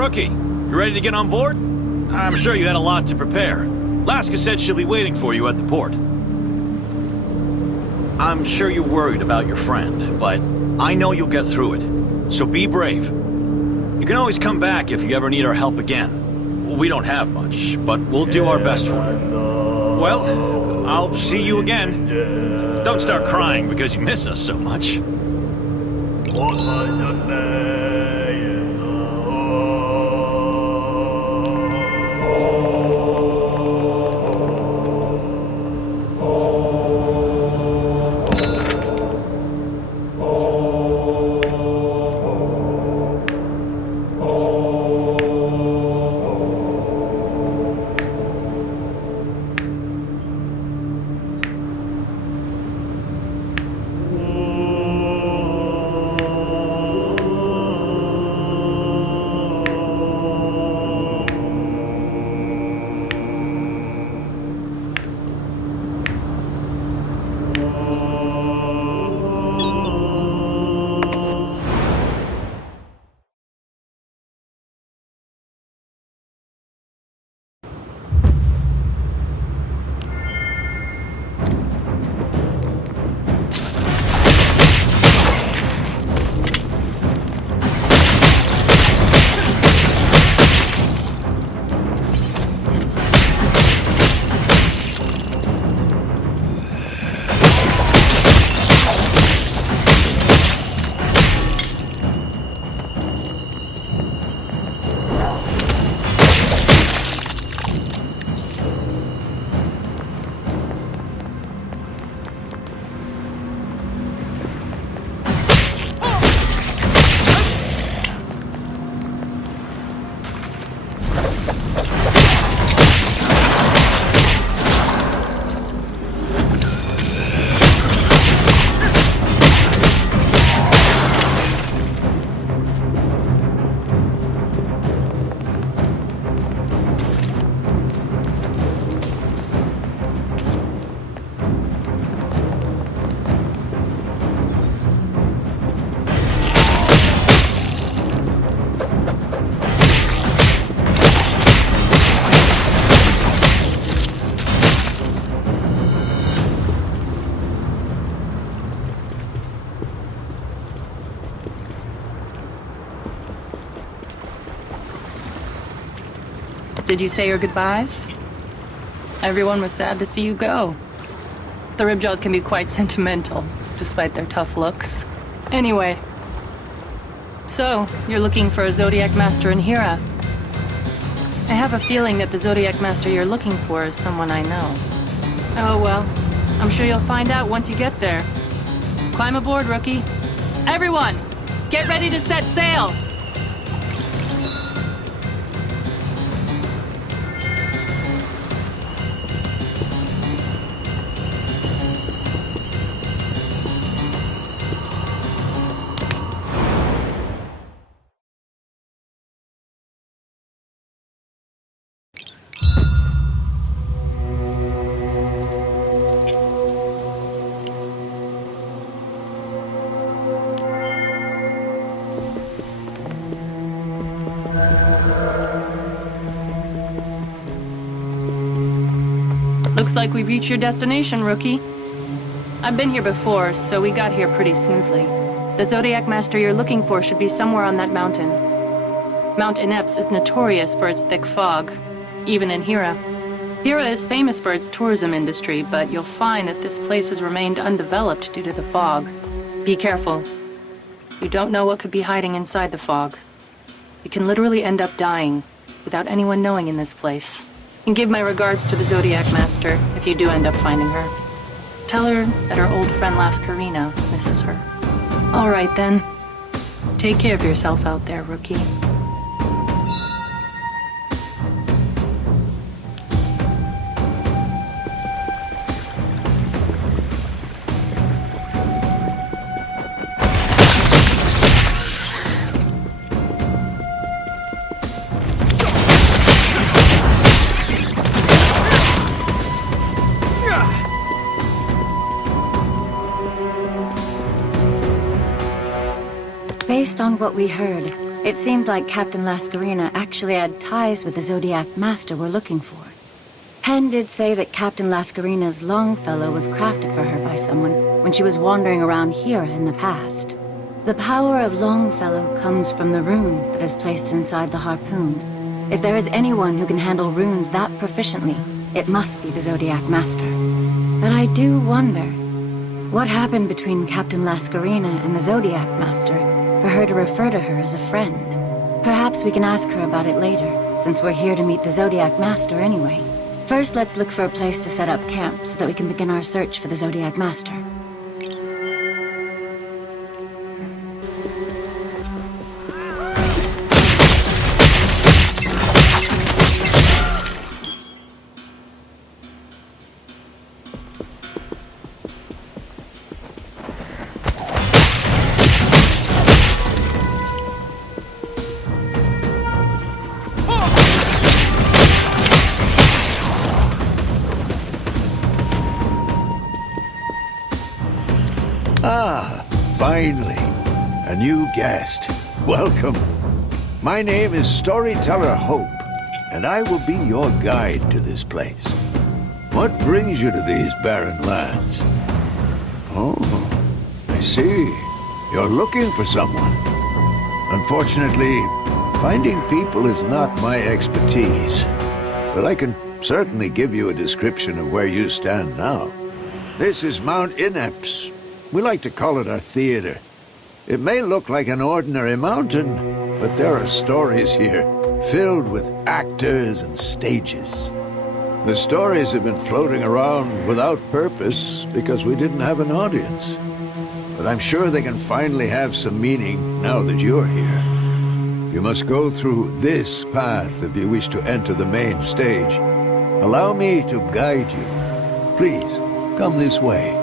rookie. You ready to get on board? I'm sure you had a lot to prepare. Laska said she'll be waiting for you at the port. I'm sure you're worried about your friend, but I know you'll get through it. So be brave. You can always come back if you ever need our help again. We don't have much, but we'll do our best for you. Well, I'll see you again. Don't start crying because you miss us so much. Did you say your goodbyes? Everyone was sad to see you go. The Ribjaws can be quite sentimental, despite their tough looks. Anyway. So, you're looking for a Zodiac Master in Hira. I have a feeling that the Zodiac Master you're looking for is someone I know. Oh well, I'm sure you'll find out once you get there. Climb aboard, rookie. Everyone, get ready to set sail! Looks like we've reached your destination, rookie. I've been here before, so we got here pretty smoothly. The Zodiac Master you're looking for should be somewhere on that mountain. Mount Ineps is notorious for its thick fog, even in Hira. Hira is famous for its tourism industry, but you'll find that this place has remained undeveloped due to the fog. Be careful. You don't know what could be hiding inside the fog. You can literally end up dying without anyone knowing in this place. And give my regards to the Zodiac Master if you do end up finding her. Tell her that her old friend Laskarina misses her. All right then. Take care of yourself out there, rookie. Based on what we heard, It seems like Captain Lascarina actually had ties with the Zodiac Master we're looking for. Penn did say that Captain Lascarina's Longfellow was crafted for her by someone when she was wandering around Hira in the past. The power of Longfellow comes from the rune that is placed inside the harpoon. If there is anyone who can handle runes that proficiently, it must be the Zodiac Master. But I do wonder, what happened between Captain Lascarina and the Zodiac Master for her to refer to her as a friend? Perhaps we can ask her about it later, since we're here to meet the Zodiac Master anyway. First, let's look for a place to set up camp so that we can begin our search for the Zodiac Master. Finally, a new guest. Welcome. My name is Storyteller Hope, and I will be your guide to this place. What brings you to these barren lands? Oh, I see. You're looking for someone. Unfortunately, finding people is not my expertise, but I can certainly give you a description of where you stand now. This is Mount Ineps. We like to call it our theater. It may look like an ordinary mountain, but there are stories here, filled with actors and stages. The stories have been floating around without purpose because we didn't have an audience. But I'm sure they can finally have some meaning now that you're here. You must go through this path if you wish to enter the main stage. Allow me to guide you. Please, come this way.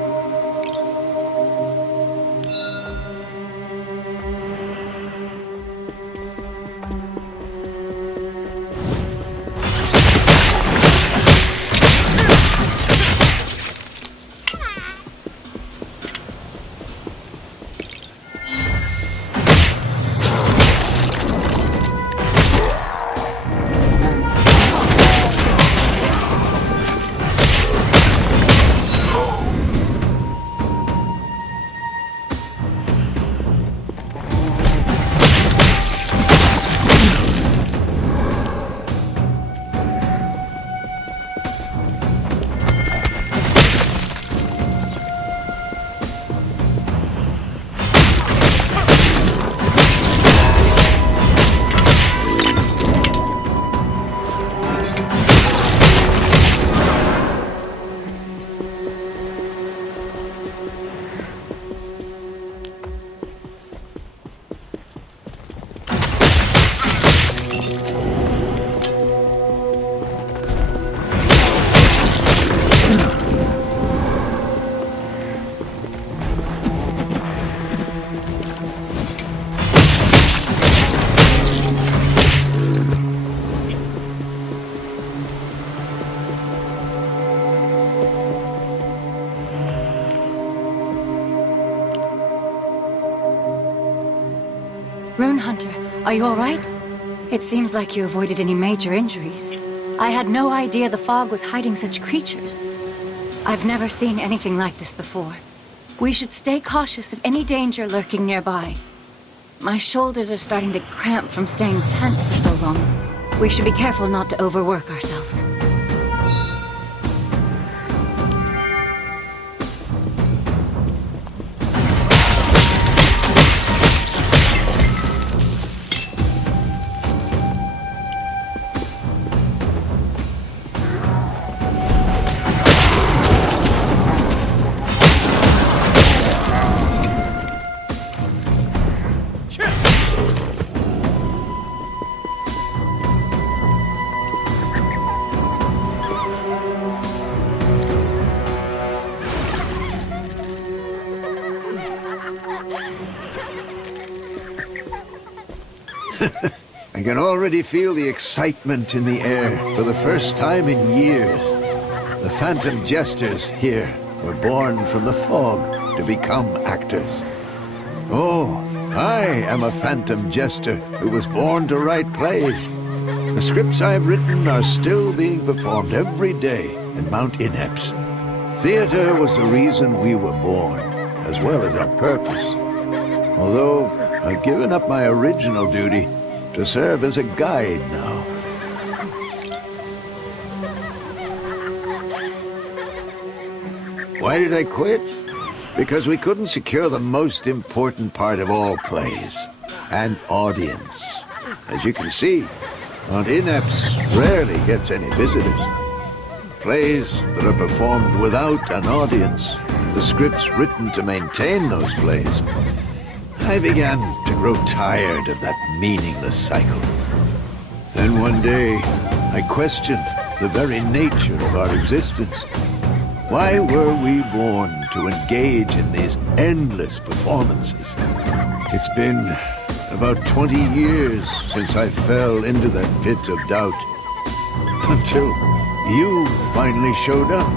Rune Hunter, are you all right? It seems like you avoided any major injuries. I had no idea the fog was hiding such creatures. I've never seen anything like this before. We should stay cautious of any danger lurking nearby. My shoulders are starting to cramp from staying tense for so long. We should be careful not to overwork ourselves. I can already feel the excitement in the air for the first time in years. The phantom jesters here were born from the fog to become actors. Oh, I am a phantom jester who was born to write plays. The scripts I have written are still being performed every day in Mount Ineps. Theater was the reason we were born, as well as our purpose. Although I've given up my original duty to serve as a guide now. Why did I quit? Because we couldn't secure the most important part of all plays, an audience. As you can see, Mount Ineps rarely gets any visitors. Plays that are performed without an audience, the scripts written to maintain those plays, I began to grow tired of that meaningless cycle. Then one day, I questioned the very nature of our existence. Why were we born to engage in these endless performances? It's been about 20 years since I fell into that pit of doubt. Until you finally showed up.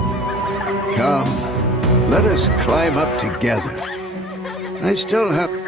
Come, let us climb up together. I still have...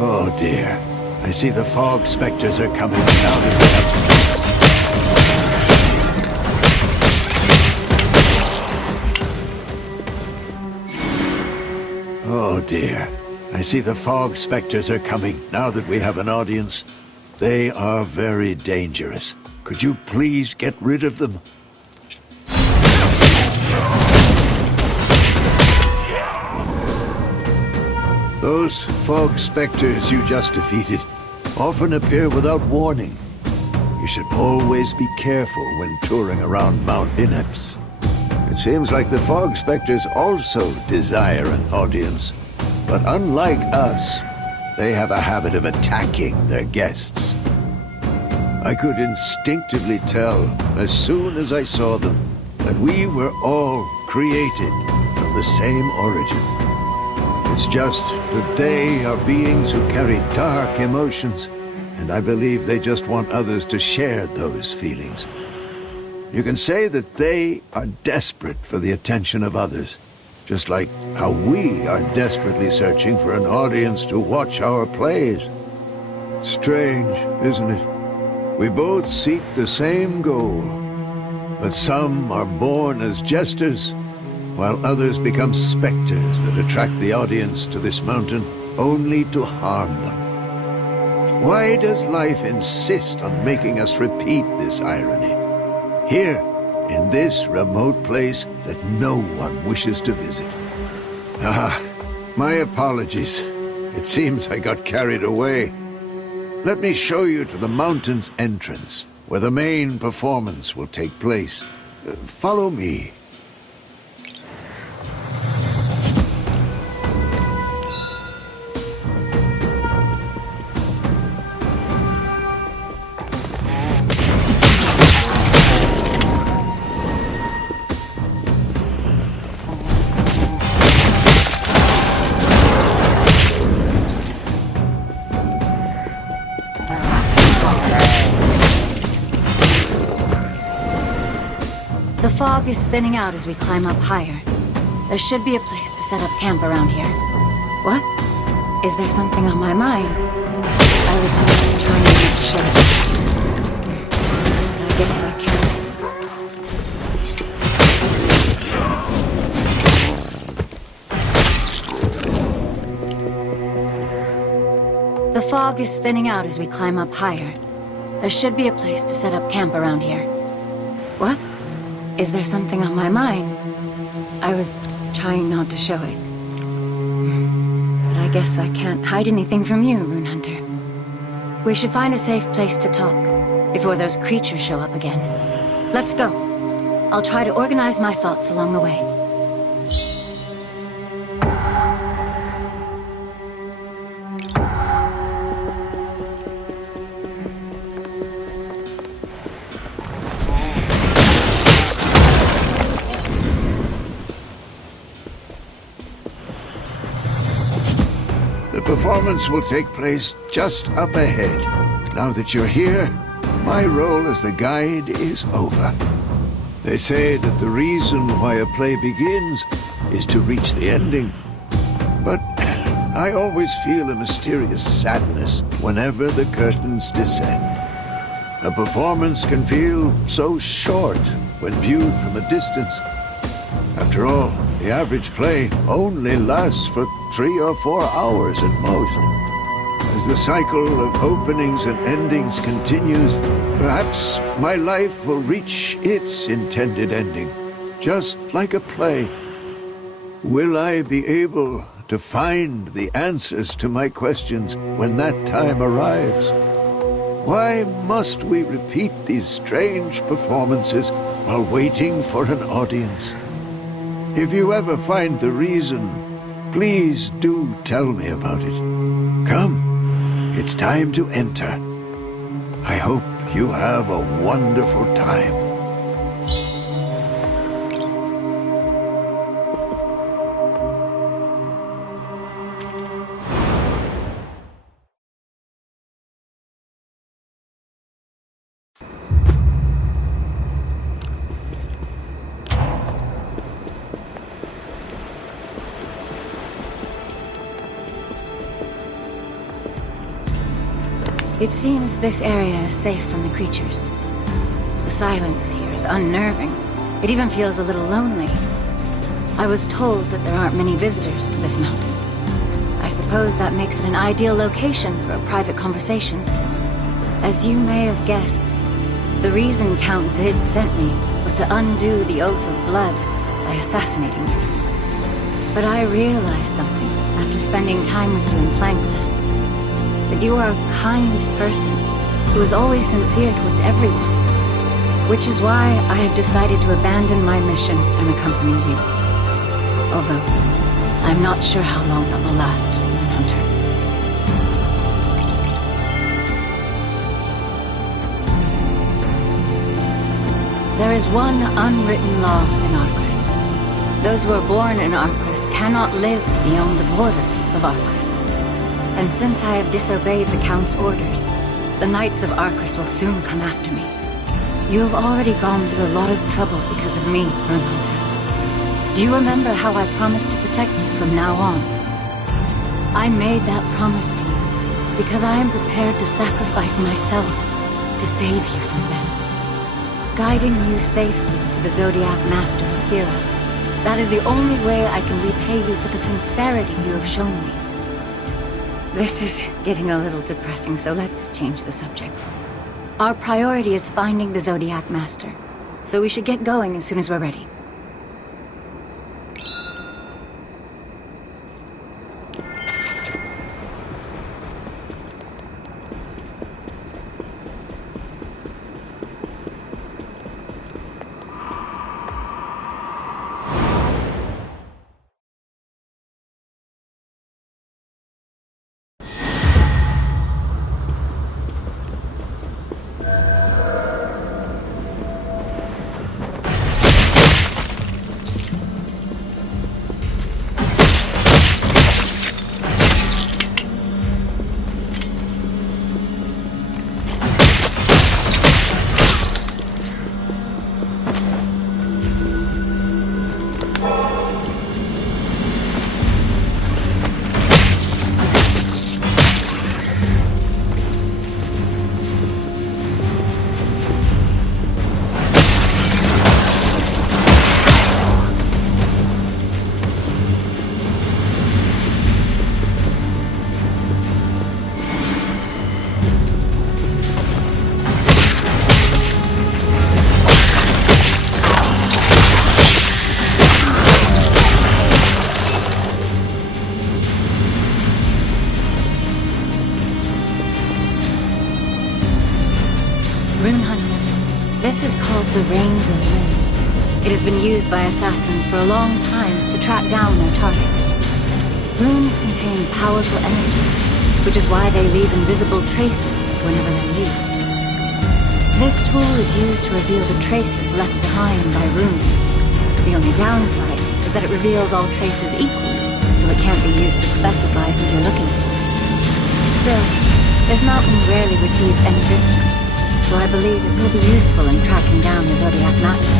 Oh dear. I see the fog specters are coming down. Oh dear. I see the fog specters are coming now that we have an audience. They are very dangerous. Could you please get rid of them? Those fog specters you just defeated often appear without warning. You should always be careful when touring around Mount Ineps. It seems like the fog specters also desire an audience, but unlike us, they have a habit of attacking their guests. I could instinctively tell, as soon as I saw them, that we were all created from the same origin. It's just that they are beings who carry dark emotions, and I believe they just want others to share those feelings. You can say that they are desperate for the attention of others, just like how we are desperately searching for an audience to watch our plays. Strange, isn't it? We both seek the same goal, but some are born as jesters, while others become specters that attract the audience to this mountain only to harm them. Why does life insist on making us repeat this irony? Here, in this remote place that no one wishes to visit. My apologies. It seems I got carried away. Let me show you to the mountain's entrance, where the main performance will take place. Follow me. The fog is thinning out as we climb up higher. There should be a place to set up camp around here. What? Is there something on my mind? I was trying to shut it. I guess I can't. The fog is thinning out as we climb up higher. There should be a place to set up camp around here. What? Is there something on my mind? I was trying not to show it. But I guess I can't hide anything from you, Rune Hunter. We should find a safe place to talk before those creatures show up again. Let's go. I'll try to organize my thoughts along the way. The performance will take place just up ahead. Now that you're here, my role as the guide is over. They say that the reason why a play begins is to reach the ending. But I always feel a mysterious sadness whenever the curtains descend. A performance can feel so short when viewed from a distance. After all, the average play only lasts for 3 or 4 hours at most. As the cycle of openings and endings continues, perhaps my life will reach its intended ending, just like a play. Will I be able to find the answers to my questions when that time arrives? Why must we repeat these strange performances while waiting for an audience? If you ever find the reason, please do tell me about it. Come, it's time to enter. I hope you have a wonderful time. It seems this area is safe from the creatures. The silence here is unnerving. It even feels a little lonely. I was told that there aren't many visitors to this mountain. I suppose that makes it an ideal location for a private conversation. As you may have guessed, the reason Count Zid sent me was to undo the Oath of Blood by assassinating you. But I realized something after spending time with you in Plankland. That you are a kind person who is always sincere towards everyone. Which is why I have decided to abandon my mission and accompany you. Although, I'm not sure how long that will last, Rune Hunter. There is one unwritten law in Arcus. Those who are born in Arcus cannot live beyond the borders of Arcus. And since I have disobeyed the Count's orders, the Knights of Arcus will soon come after me. You have already gone through a lot of trouble because of me, Rune Hunter. Do you remember how I promised to protect you from now on? I made that promise to you because I am prepared to sacrifice myself to save you from them. Guiding you safely to the Zodiac Master of Hira. That is the only way I can repay you for the sincerity you have shown me. This is getting a little depressing, so let's change the subject. Our priority is finding the Zodiac Master, so we should get going as soon as we're ready. Rune Hunter. This is called the Reins of Lim. It has been used by assassins for a long time to track down their targets. Runes contain powerful energies, which is why they leave invisible traces whenever they're used. This tool is used to reveal the traces left behind by runes. The only downside is that it reveals all traces equally, so it can't be used to specify who you're looking for. Still, this mountain rarely receives any visitors, so I believe it will be useful in tracking down the Zodiac Master.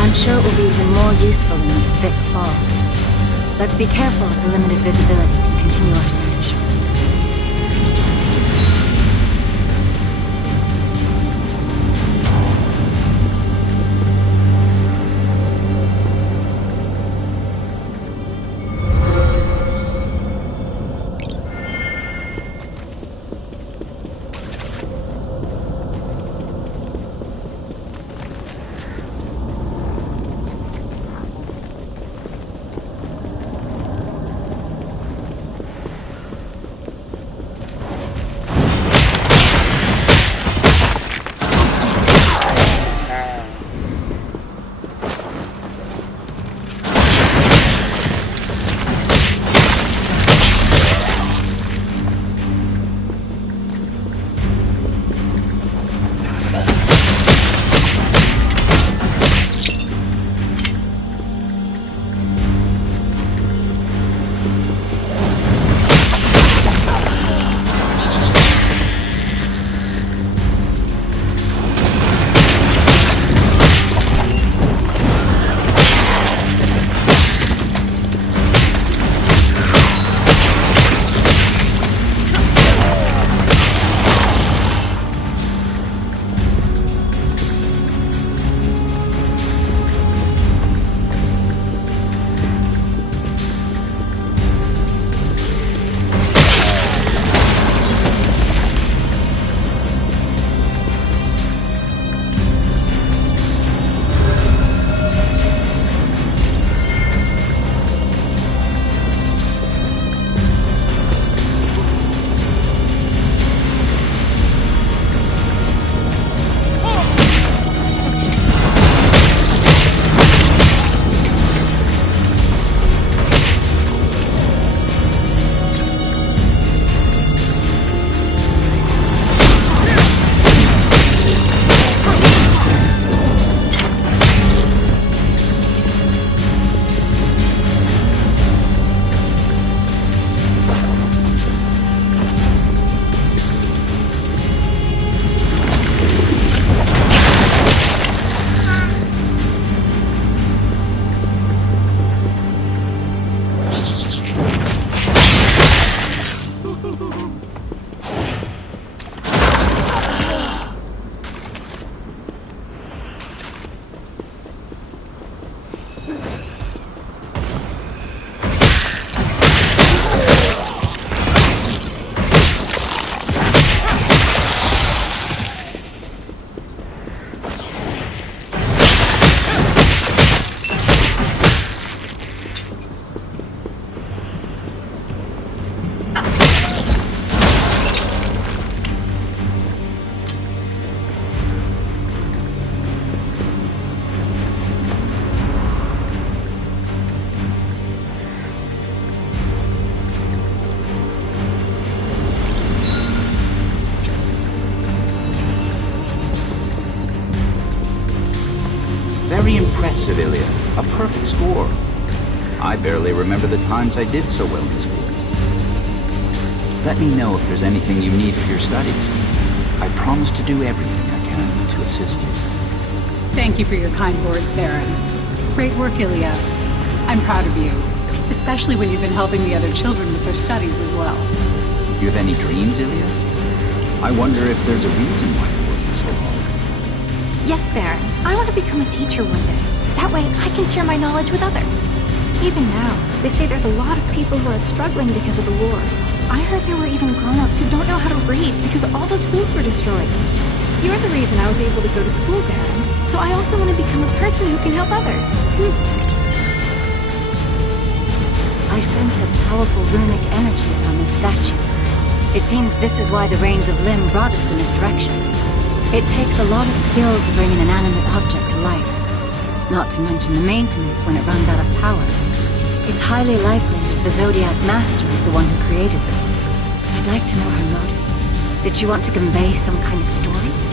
I'm sure it will be even more useful in this thick fog. Let's be careful of the limited visibility and continue our search. Very impressive, Ilya. A perfect score. I barely remember the times I did so well in school. Let me know if there's anything you need for your studies. I promise to do everything I can to assist you. Thank you for your kind words, Baron. Great work, Ilya. I'm proud of you, especially when you've been helping the other children with their studies as well. You have any dreams, Ilya? I wonder if there's a reason why you're working so hard. Yes, Baron. I want to become a teacher one day. That way, I can share my knowledge with others. Even now, they say there's a lot of people who are struggling because of the war. I heard there were even grown-ups who don't know how to read because all the schools were destroyed. You're the reason I was able to go to school, Baron. So I also want to become a person who can help others. I sense a powerful runic energy around this statue. It seems this is why the Reins of Lim brought us in this direction. It takes a lot of skill to bring an inanimate object to life. Not to mention the maintenance when it runs out of power. It's highly likely that the Zodiac Master is the one who created this. I'd like to know her motives. Did she want to convey some kind of story?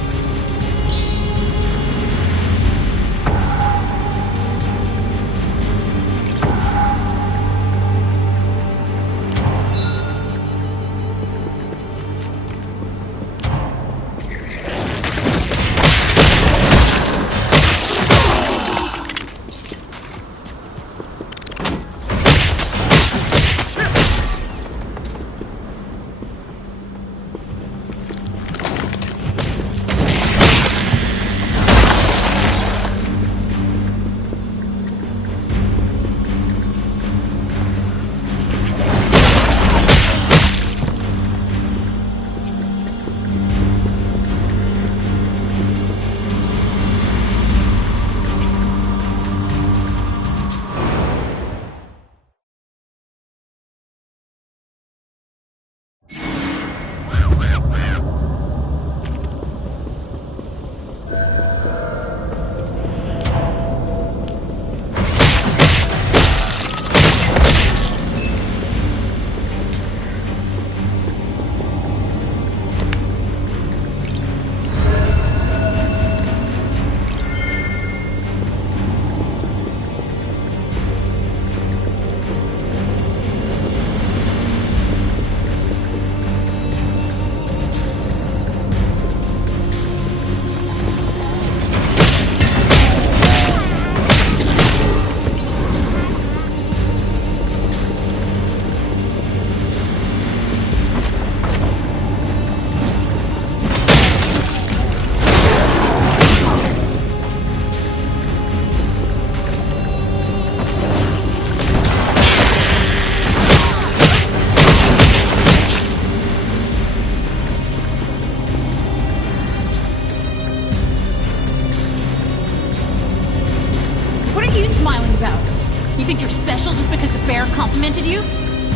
think you're special just because the bear complimented you?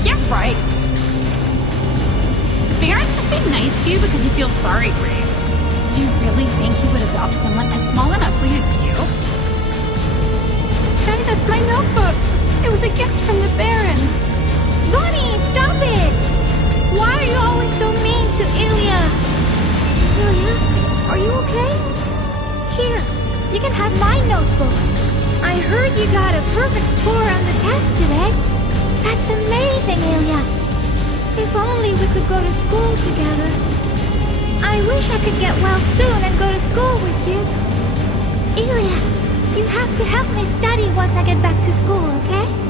Yeah, right. The Baron's just being nice to you because he feels sorry for you. Do you really think he would adopt someone as small and ugly as you? Hey, that's my notebook. It was a gift from the Baron. Bunny, stop it! Why are you always so mean to Ilya? Ilya, are you okay? Here, you can have my notebook. I heard you got a perfect score on the test today. That's amazing, Ilya. If only we could go to school together. I wish I could get well soon and go to school with you. Ilya, you have to help me study once I get back to school, okay?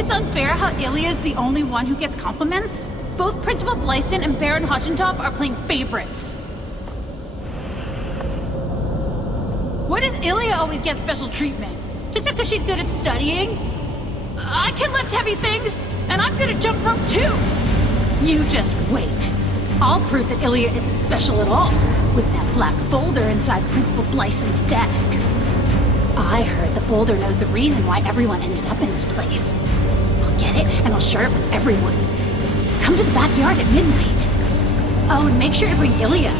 It's unfair how Ilya's the only one who gets compliments. Both Principal Blyson and Baron Hutchentov are playing favorites. Why does Ilya always get special treatment? Just because she's good at studying? I can lift heavy things, and I'm good at jump rope too! You just wait. I'll prove that Ilya isn't special at all, with that black folder inside Principal Blyson's desk. I heard the folder knows the reason why everyone ended up in this place. I'll get it, and I'll share it with everyone. Come to the backyard at midnight. Oh, and make sure to bring Ilya.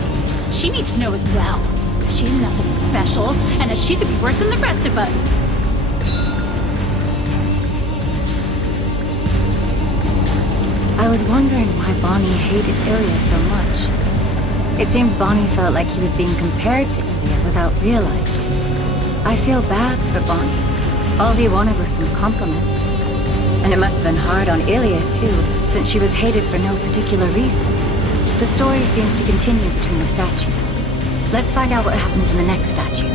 She needs to know as well. She's nothing special, and that she could be worse than the rest of us. I was wondering why Bonnie hated Ilya so much. It seems Bonnie felt like he was being compared to Ilya without realizing it. I feel bad for Bonnie. All he wanted was some compliments. And it must have been hard on Ilya, too, since she was hated for no particular reason. The story seems to continue between the statues. Let's find out what happens in the next statue.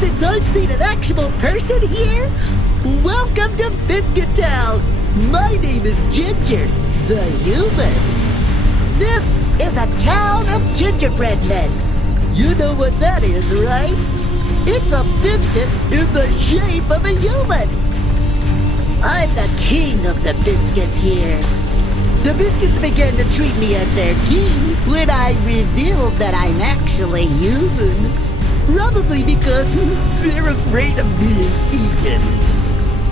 Since I've seen an actual person here, welcome to Biscuit Town. My name is Ginger, the human. This is a town of gingerbread men. You know what that is, right? It's a biscuit in the shape of a human. I'm the king of the biscuits here. The biscuits began to treat me as their king when I revealed that I'm actually human. Probably because they're afraid of being eaten.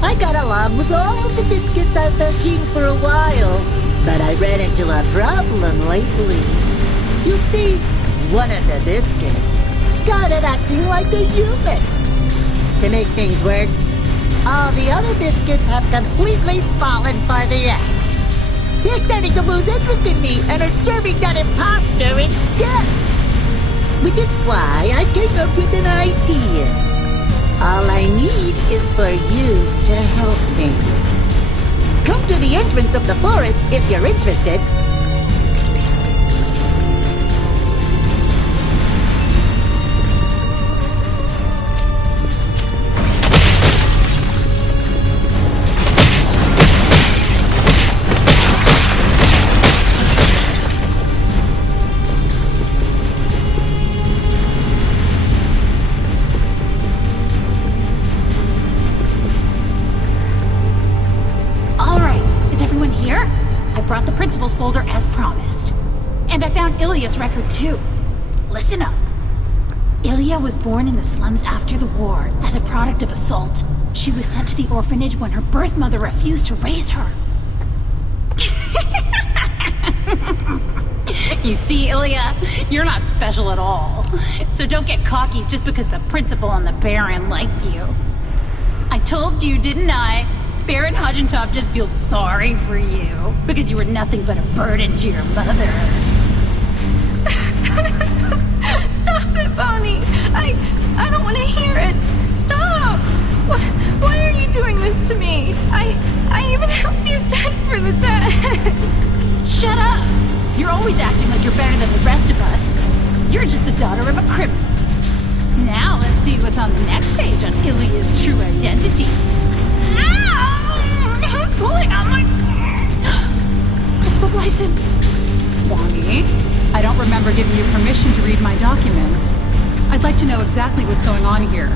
I got along with all of the biscuits as their king for a while, but I ran into a problem lately. You see, one of the biscuits started acting like a human. To make things worse, all the other biscuits have completely fallen for the act. They're starting to lose interest in me and are serving that imposter instead. Which is why I came up with an idea. All I need is for you to help me. Come to the entrance of the forest if you're interested. Principal's folder as promised. And I found Ilya's record too. Listen up. Ilya was born in the slums after the war as a product of assault. She was sent to the orphanage when her birth mother refused to raise her. You see, Ilya, you're not special at all. So don't get cocky just because the principal and the Baron liked you. I told you, didn't I? Baron Hodgentov just feels sorry for you because you were nothing but a burden to your mother. Stop it, Bonnie! I don't want to hear it. Stop! Why are you doing this to me? I even helped you study for the test. Shut up! You're always acting like you're better than the rest of us. You're just the daughter of a criminal. Now let's see what's on the next page on Ilya's true identity. Who's pulling on my... Principal Blyson. Bonnie, I don't remember giving you permission to read my documents. I'd like to know exactly what's going on here.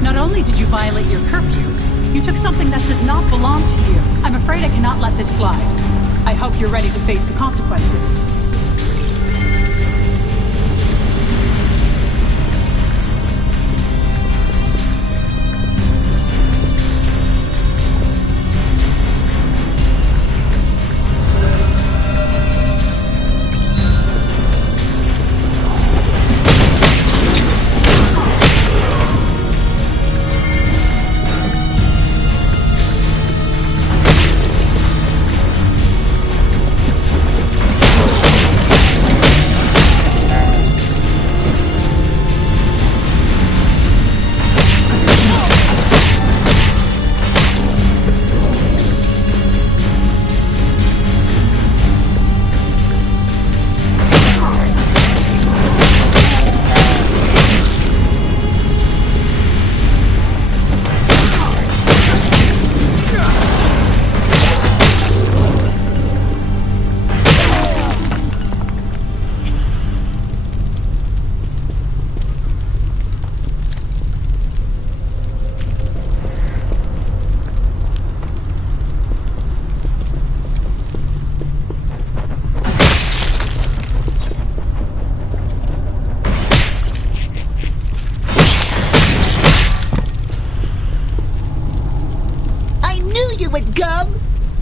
Not only did you violate your curfew, you took something that does not belong to you. I'm afraid I cannot let this slide. I hope you're ready to face the consequences.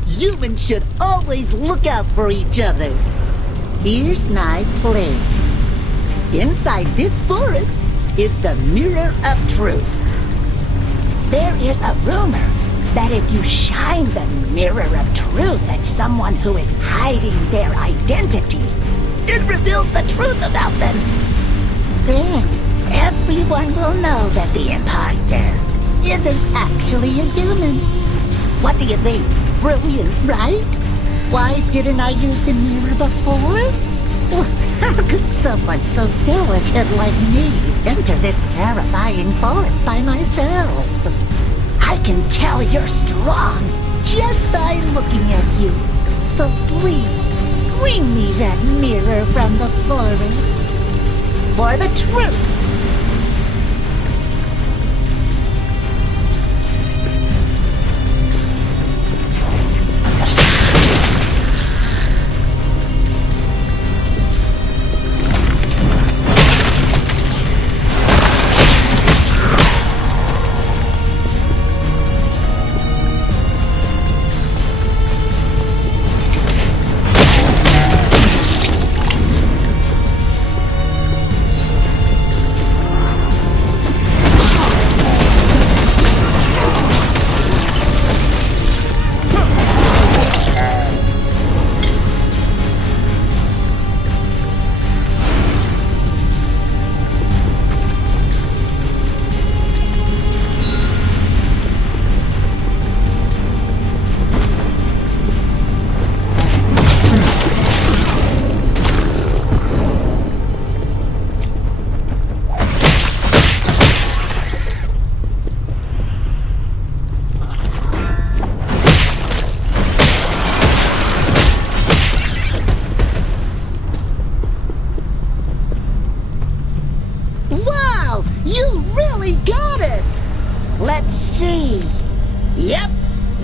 Humans should always look out for each other. Here's my plan. Inside this forest is the Mirror of Truth. There is a rumor that if you shine the Mirror of Truth at someone who is hiding their identity, it reveals the truth about them. Then everyone will know that the imposter isn't actually a human. What do you think? Brilliant, right? Why didn't I use the mirror before? Well, how could someone so delicate like me enter this terrifying forest by myself? I can tell you're strong just by looking at you. So please, bring me that mirror from the forest. For the truth.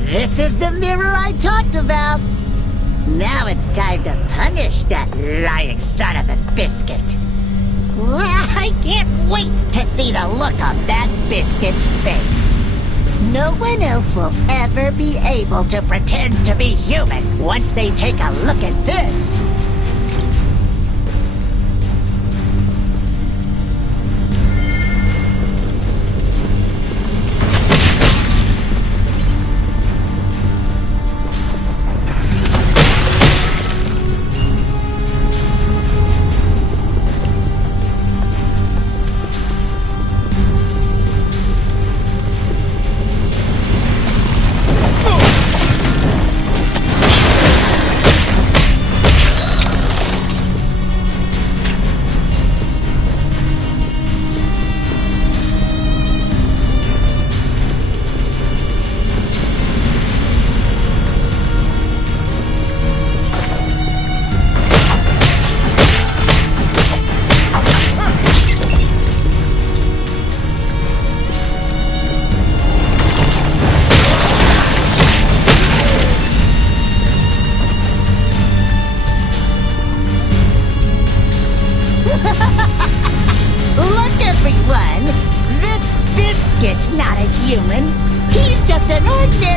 This is the mirror I talked about. Now it's time to punish that lying son of a biscuit. I can't wait to see the look on that biscuit's face. No one else will ever be able to pretend to be human once they take a look at this.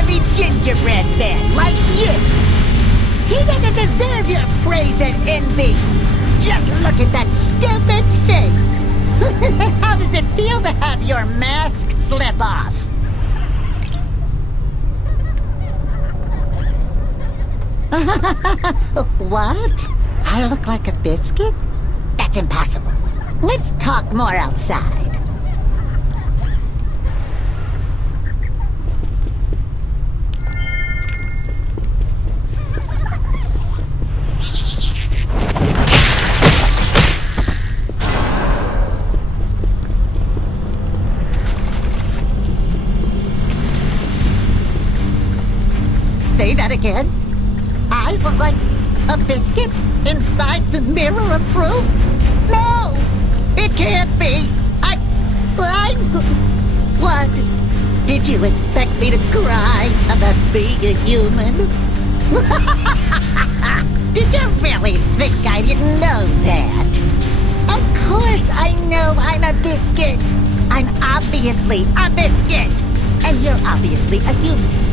scrappy gingerbread man like you. He doesn't deserve your praise and envy. Just look at that stupid face. How does it feel to have your mask slip off? What? I look like a biscuit? That's impossible. Let's talk more outside. Say that again? I look like a biscuit inside the mirror of truth? No! It can't be! What? Did you expect me to cry about being a human? Did you really think I didn't know that? Of course I know I'm a biscuit! I'm obviously a biscuit! And you're obviously a human.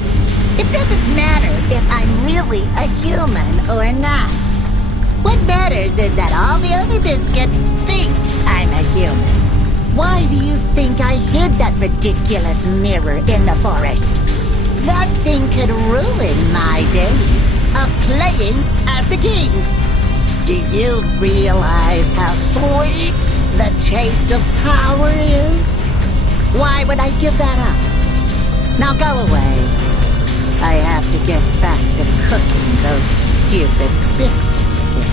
It doesn't matter if I'm really a human or not. What matters is that all the other biscuits think I'm a human. Why do you think I hid that ridiculous mirror in the forest? That thing could ruin my days of playing as the king. Do you realize how sweet the taste of power is? Why would I give that up? Now go away. I have to get back to cooking those stupid biscuits again.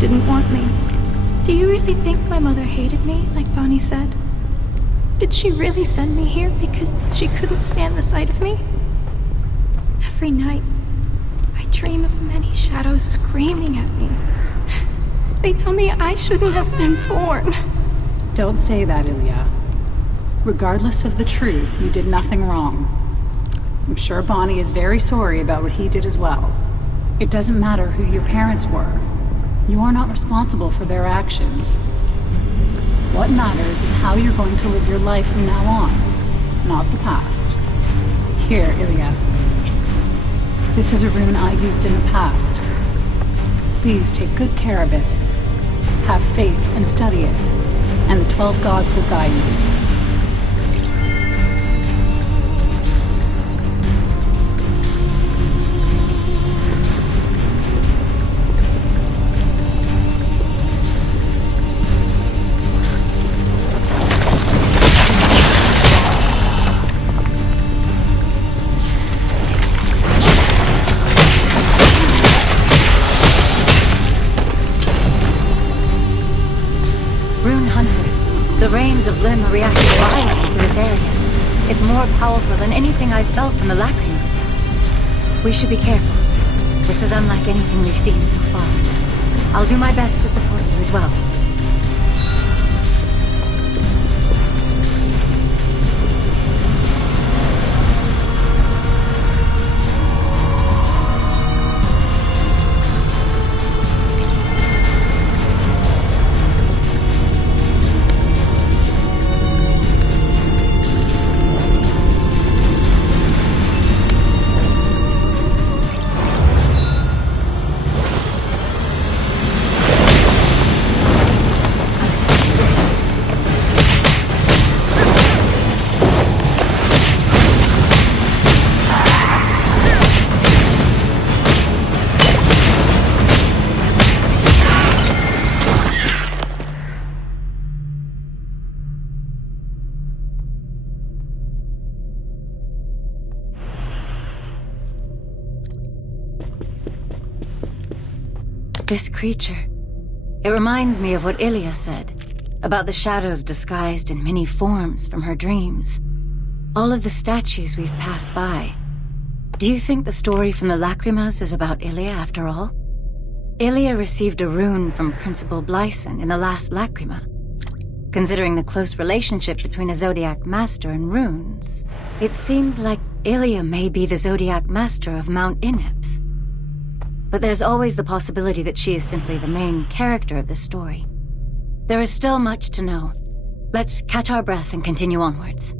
Didn't want me. Do you really think my mother hated me, like Bonnie said? Did she really send me here because she couldn't stand the sight of me? Every night, I dream of many shadows screaming at me. They tell me I shouldn't have been born. Don't say that, Ilya. Regardless of the truth, you did nothing wrong. I'm sure Bonnie is very sorry about what he did as well. It doesn't matter who your parents were. You are not responsible for their actions. What matters is how you're going to live your life from now on, not the past. Here, Ilya. This is a rune I used in the past. Please take good care of it. Have faith and study it, and the 12 gods will guide you. Rune Hunter. The rains of Lim are reacting violently to this area. It's more powerful than anything I've felt in the Labyrinth. We should be careful. This is unlike anything we've seen so far. I'll do my best to support you as well. This creature, it reminds me of what Ilya said. about the shadows disguised in many forms from her dreams. All of the statues we've passed by. Do you think the story from the Lacrimas is about Ilya after all? Ilya received a rune from Principal Blyson in the last Lacrima. Considering the close relationship between a Zodiac Master and runes, it seems like Ilya may be the Zodiac Master of Mount Ineps. But there's always the possibility that she is simply the main character of this story. There is still much to know. Let's catch our breath and continue onwards.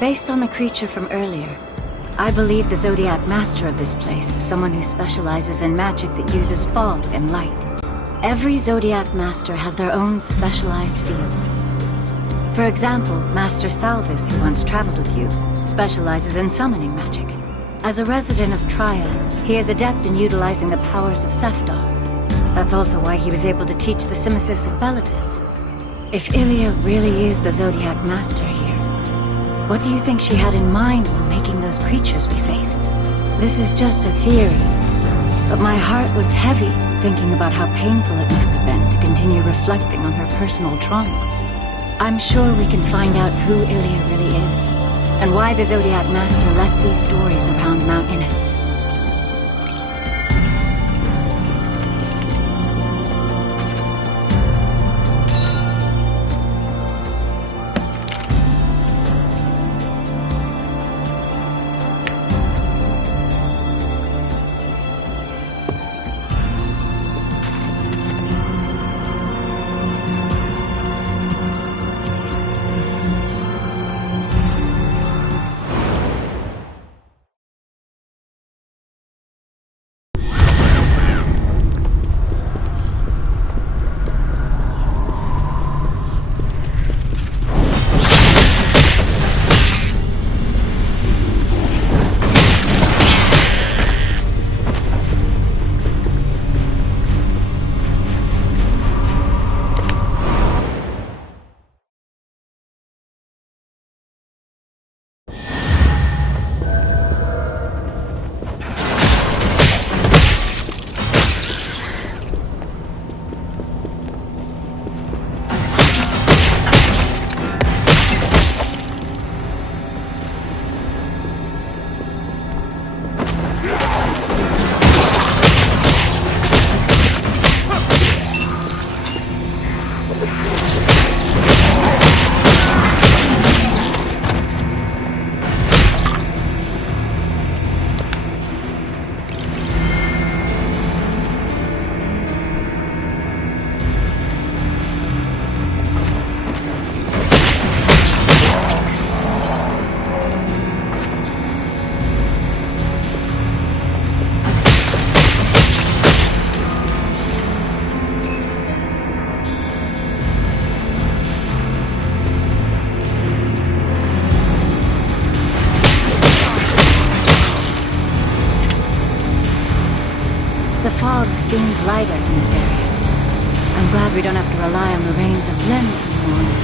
Based on the creature from earlier, I believe the Zodiac Master of this place is someone who specializes in magic that uses fog and light. Every Zodiac Master has their own specialized field. For example, Master Salvis, who once traveled with you, specializes in summoning magic. As a resident of Triad, he is adept in utilizing the powers of Sephdar. That's also why he was able to teach the Simesis of Bellatus. If Ilya really is the Zodiac Master here, what do you think she had in mind while making those creatures we faced? This is just a theory, but my heart was heavy thinking about how painful it must have been to continue reflecting on her personal trauma. I'm sure we can find out who Ilya really is, and why the Zodiac Master left these stories around Mount Ineps. The fog seems lighter in this area. I'm glad we don't have to rely on the rains of Lim anymore.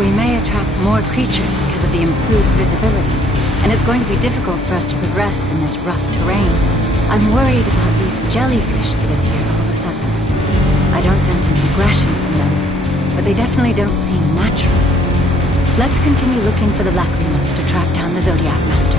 We may attract more creatures because of the improved visibility, and it's going to be difficult for us to progress in this rough terrain. I'm worried about these jellyfish that appear all of a sudden. I don't sense any aggression from them, but they definitely don't seem natural. Let's continue looking for the Lacrimas to track down the Zodiac Master.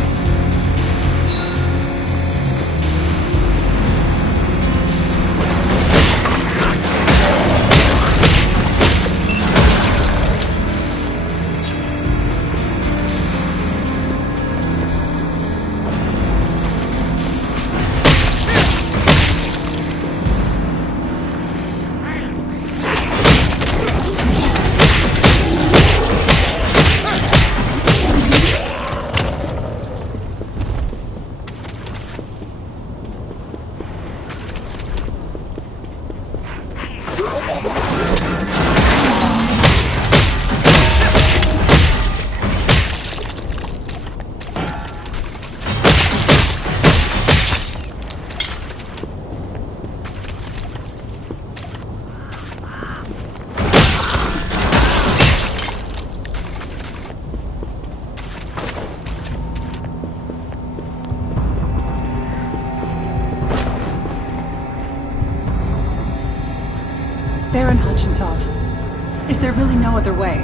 really no other way.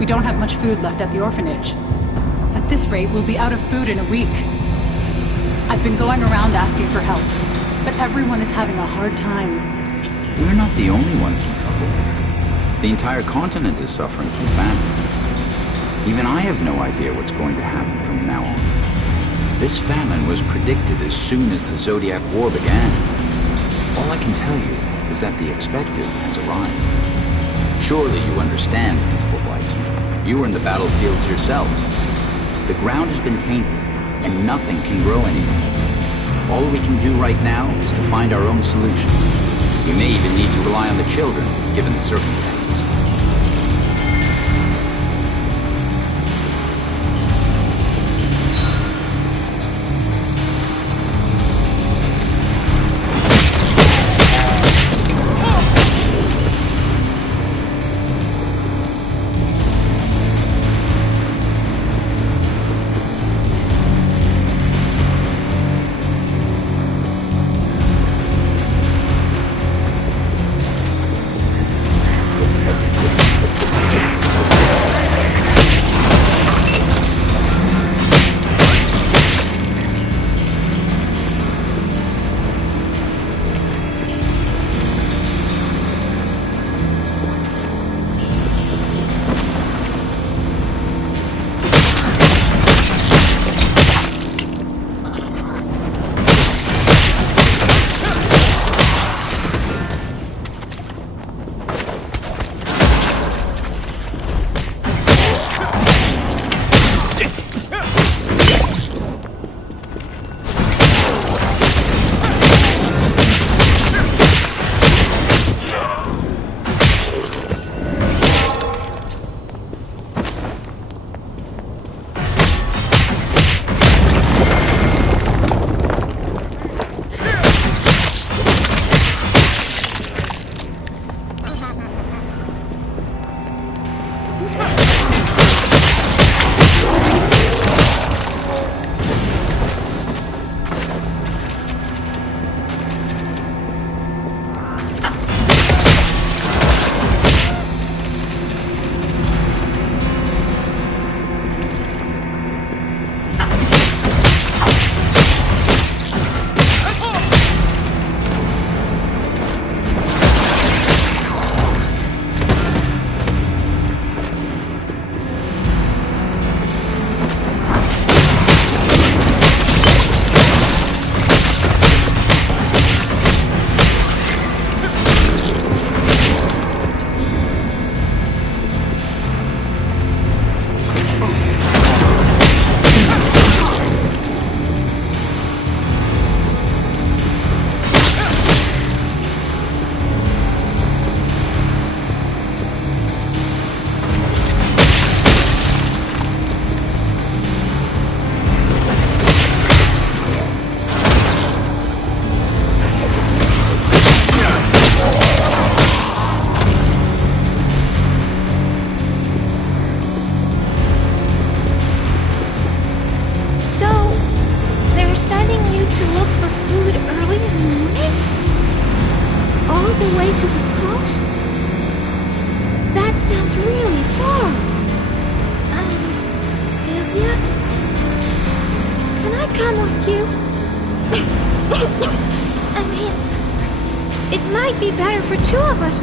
We don't have much food left at the orphanage. At this rate, we'll be out of food in a week. I've been going around asking for help, but everyone is having a hard time. We're not the only ones in trouble. The entire continent is suffering from famine. Even I have no idea what's going to happen from now on. This famine was predicted as soon as the Zodiac War began. All I can tell you is that the expected has arrived. Surely you understand, Principal Blyson. You were in the battlefields yourself. The ground has been tainted, and nothing can grow anymore. All we can do right now is to find our own solution. We may even need to rely on the children, given the circumstances.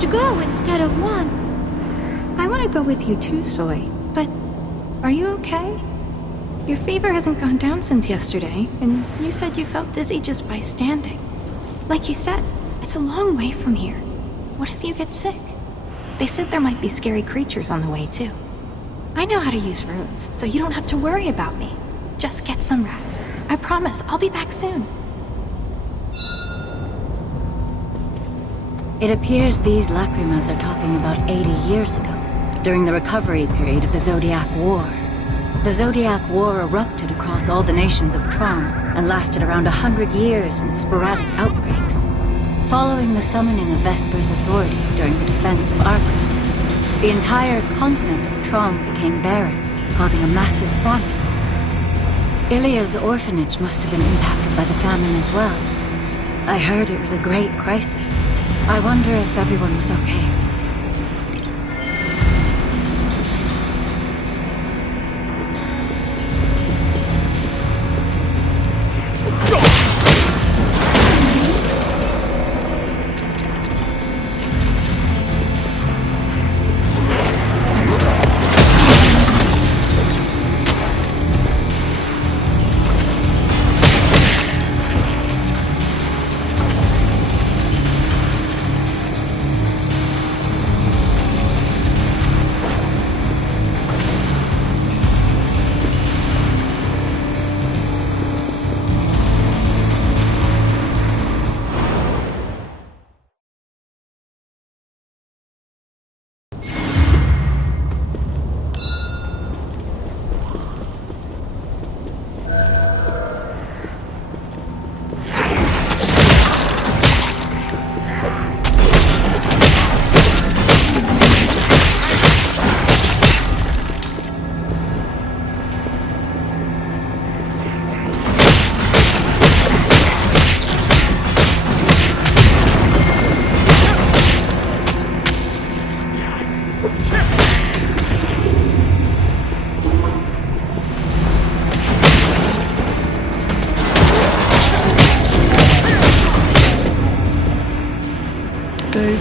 To go instead of one. I want to go with you too, Soy, but are you okay? Your fever hasn't gone down since yesterday, and you said you felt dizzy just by standing. Like you said, it's a long way from here. What if you get sick? They said there might be scary creatures on the way too. I know how to use runes, so you don't have to worry about me. Just get some rest. I promise, I'll be back soon. It appears these lacrimas are talking about 80 years ago, during the recovery period of the Zodiac War. The Zodiac War erupted across all the nations of Trom and lasted around 100 years in sporadic outbreaks. Following the summoning of Vesper's authority during the defense of Arcus, the entire continent of Trom became barren, causing a massive famine. Ilya's orphanage must have been impacted by the famine as well. I heard it was a great crisis. I wonder if everyone was okay.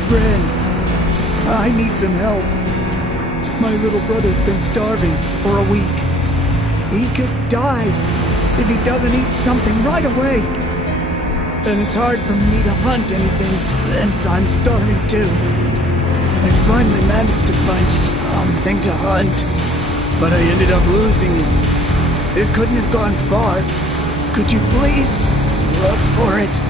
friend. I need some help. My little brother's been starving for a week. He could die if he doesn't eat something right away. And it's hard for me to hunt anything since I'm starving too. I finally managed to find something to hunt, but I ended up losing it. It couldn't have gone far. Could you please look for it?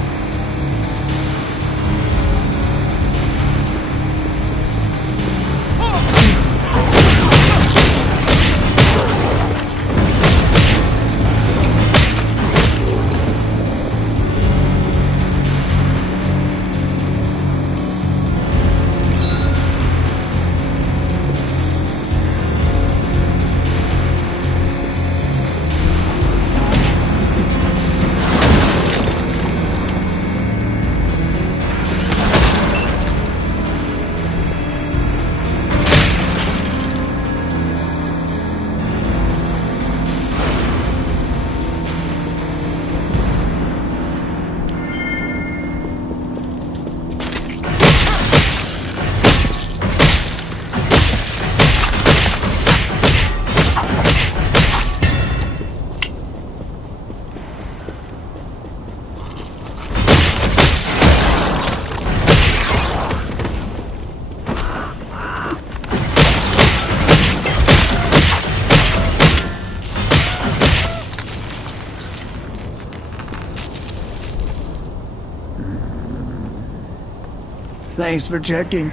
Thanks for checking.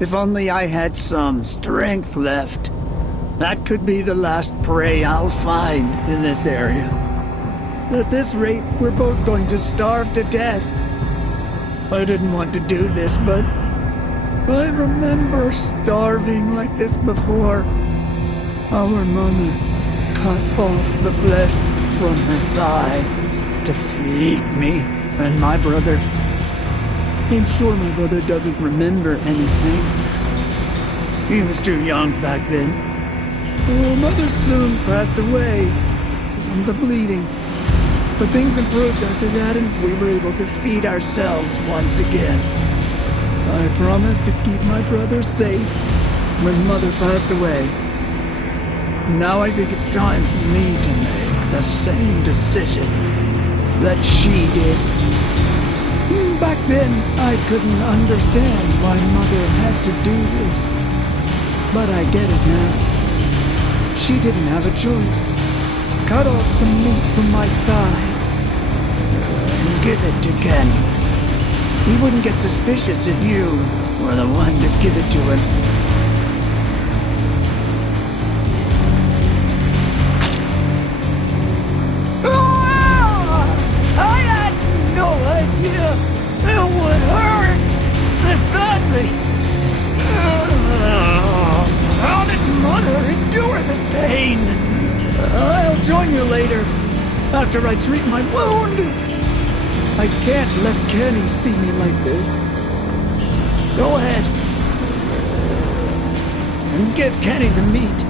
If only I had some strength left. That could be the last prey I'll find in this area. At this rate, we're both going to starve to death. I didn't want to do this, but I remember starving like this before. Our mother cut off the flesh from her thigh to feed me and my brother. I'm sure my brother doesn't remember anything. He was too young back then. Mother soon passed away from the bleeding. But things improved after that, and we were able to feed ourselves once again. I promised to keep my brother safe when Mother passed away. Now I think it's time for me to make the same decision that she did. Back then, I couldn't understand why Mother had to do this. But I get it now. She didn't have a choice. Cut off some meat from my thigh and give it to Canna. He wouldn't get suspicious if you were the one to give it to him. I had no idea it would hurt this badly. How did Mother endure this pain? I'll join you later, after I treat my wound. I can't let Kenny see me like this. Go ahead. And give Kenny the meat.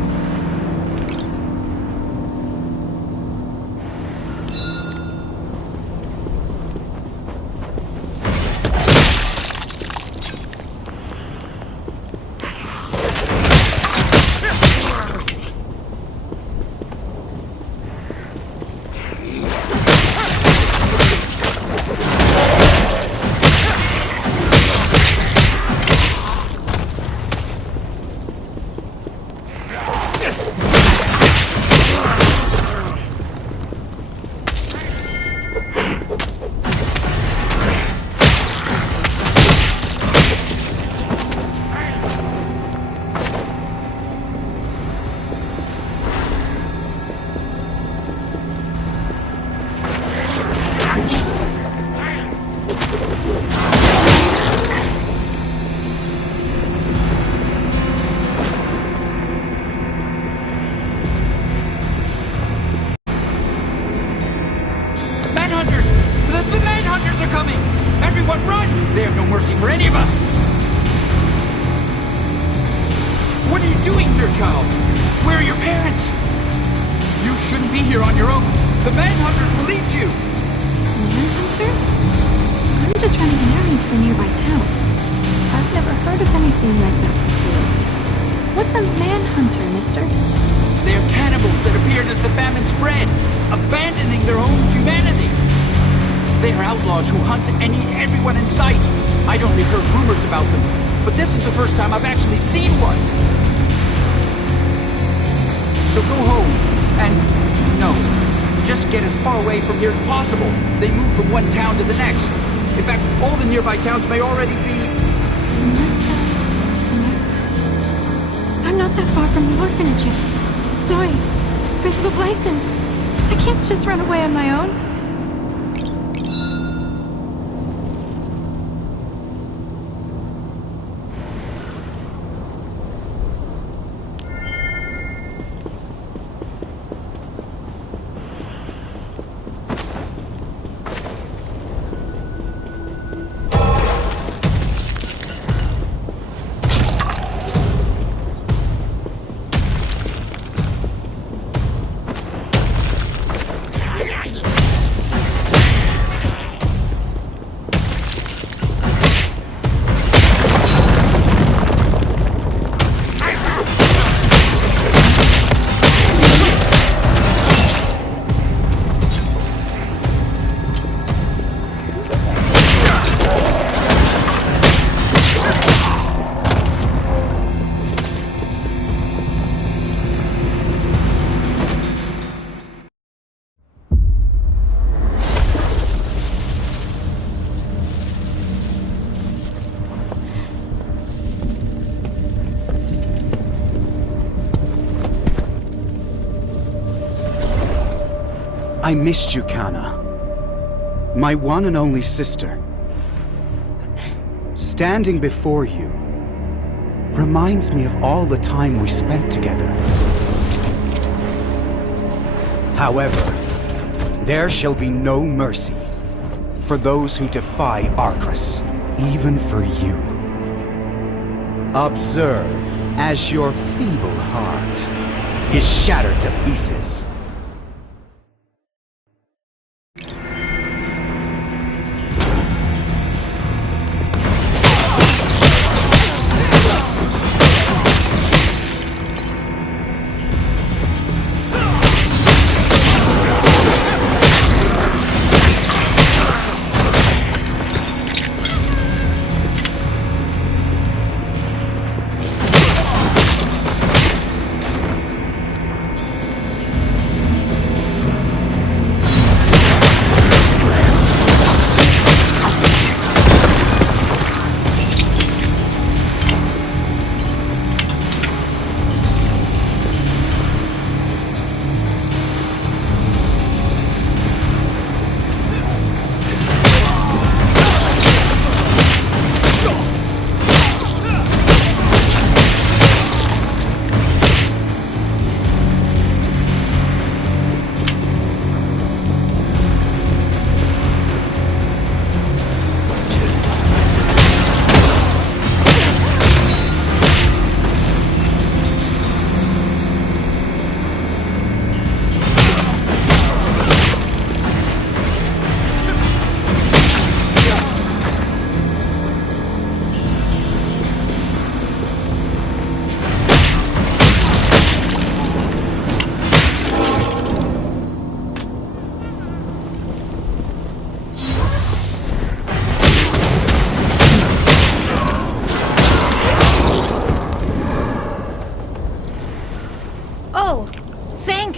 I've never heard of anything like that before. What's a manhunter, mister? They're cannibals that appeared as the famine spread, abandoning their own humanity. They are outlaws who hunt and eat everyone in sight. I'd only heard rumors about them, but this is the first time I've actually seen one. So go home, and no, just get as far away from here as possible. They move from one town to the next. In fact, all the nearby towns may already be... One town, the next. I'm not that far from the orphanage yet. Zoe, Principal Blyson, I can't just run away on my own. I missed you, Canna. My one and only sister. Standing before you reminds me of all the time we spent together. However, there shall be no mercy for those who defy Arcris, even for you. Observe as your feeble heart is shattered to pieces.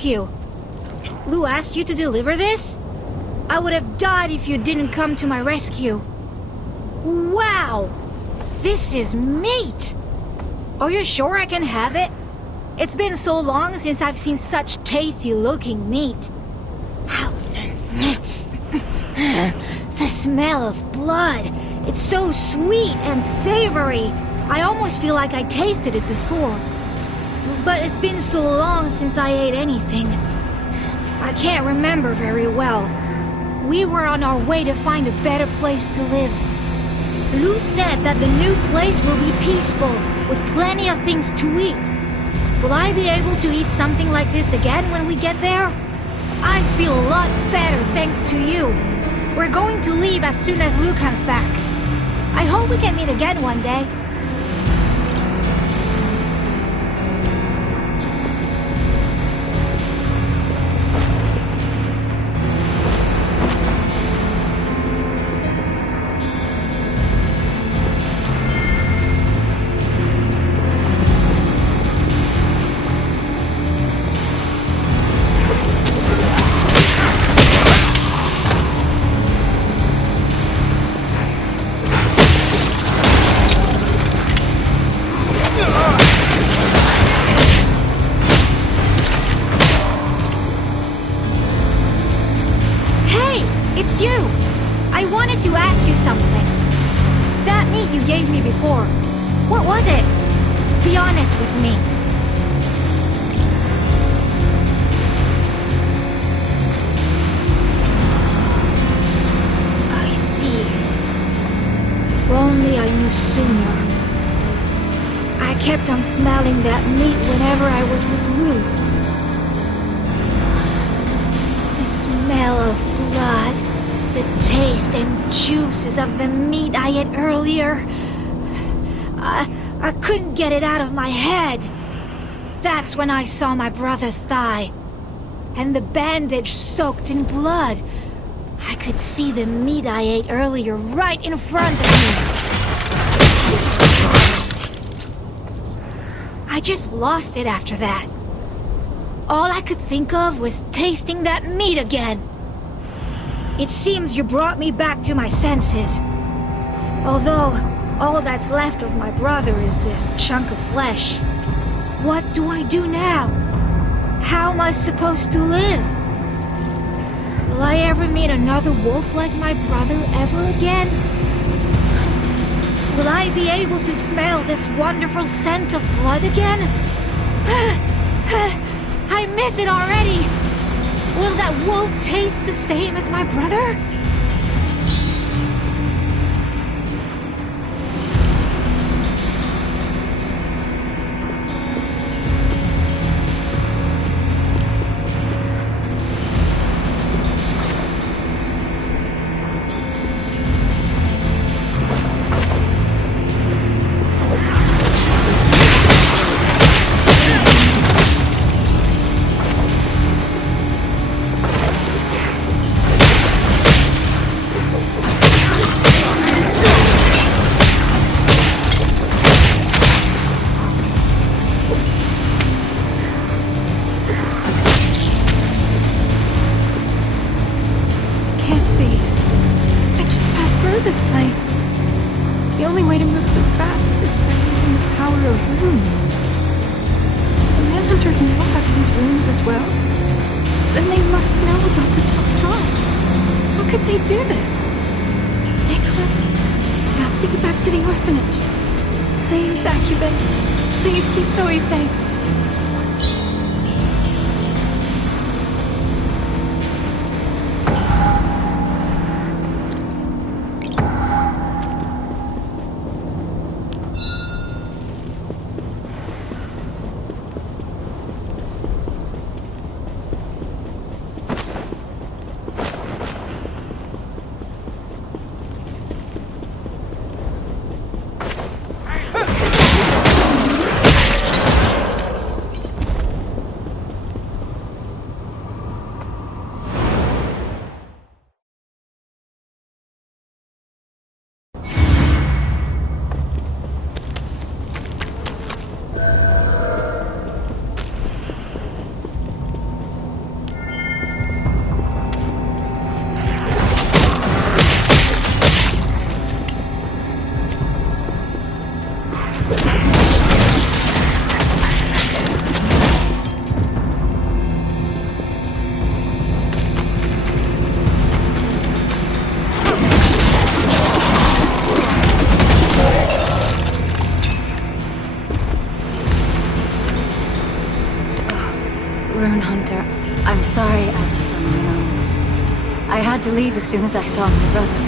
You. Lou asked you to deliver this? I would have died if you didn't come to my rescue. Wow! This is meat! Are you sure I can have it? It's been so long since I've seen such tasty-looking meat. The smell of blood. It's so sweet and savory. I almost feel like I tasted it before. But it's been so long since I ate anything. I can't remember very well. We were on our way to find a better place to live. Lou said that the new place will be peaceful, with plenty of things to eat. Will I be able to eat something like this again when we get there? I feel a lot better thanks to you. We're going to leave as soon as Lou comes back. I hope we can meet again one day. something. That meat you gave me before, what was it? Be honest with me. I see. If only I knew sooner. I kept on smelling that meat whenever I was with Rune. The smell of blood, the taste and juices of the meat I ate earlier. I couldn't get it out of my head. That's when I saw my brother's thigh. And the bandage soaked in blood. I could see the meat I ate earlier right in front of me. I just lost it after that. All I could think of was tasting that meat again. It seems you brought me back to my senses. Although, all that's left of my brother is this chunk of flesh. What do I do now? How am I supposed to live? Will I ever meet another wolf like my brother ever again? Will I be able to smell this wonderful scent of blood again? I miss it already! Will that wolf taste the same as my brother? Rune Hunter, I'm sorry I left on my own. I had to leave as soon as I saw my brother.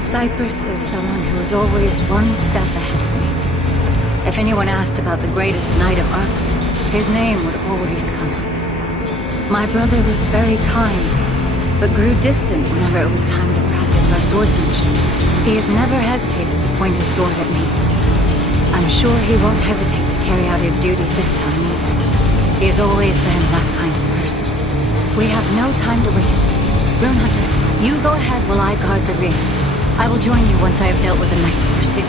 Cyprus is someone who is always one step ahead of me. If anyone asked about the greatest knight of Arcus, his name would always come up. My brother was very kind, but grew distant whenever it was time to practice our swordsmanship. He has never hesitated to point his sword at me. I'm sure he won't hesitate to carry out his duties this time either. He has always been that kind of person. We have no time to waste. Rune Hunter, you go ahead while I guard the ring. I will join you once I have dealt with the knight's pursuit.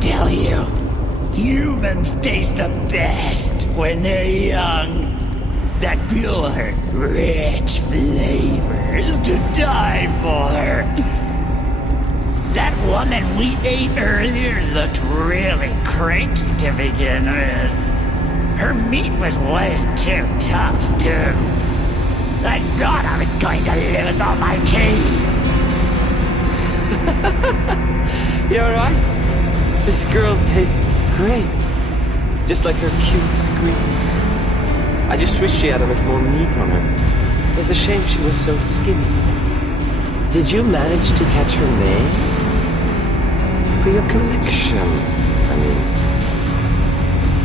tell you, humans taste the best when they're young. That pure, rich flavor is to die for. That woman we ate earlier looked really cranky to begin with. Her meat was way too tough, too. I thought I was going to lose all my teeth. You're right. This girl tastes great. Just like her cute screams. I just wish she had a little more meat on her. It's a shame she was so skinny. Did you manage to catch her name? For your collection, I mean.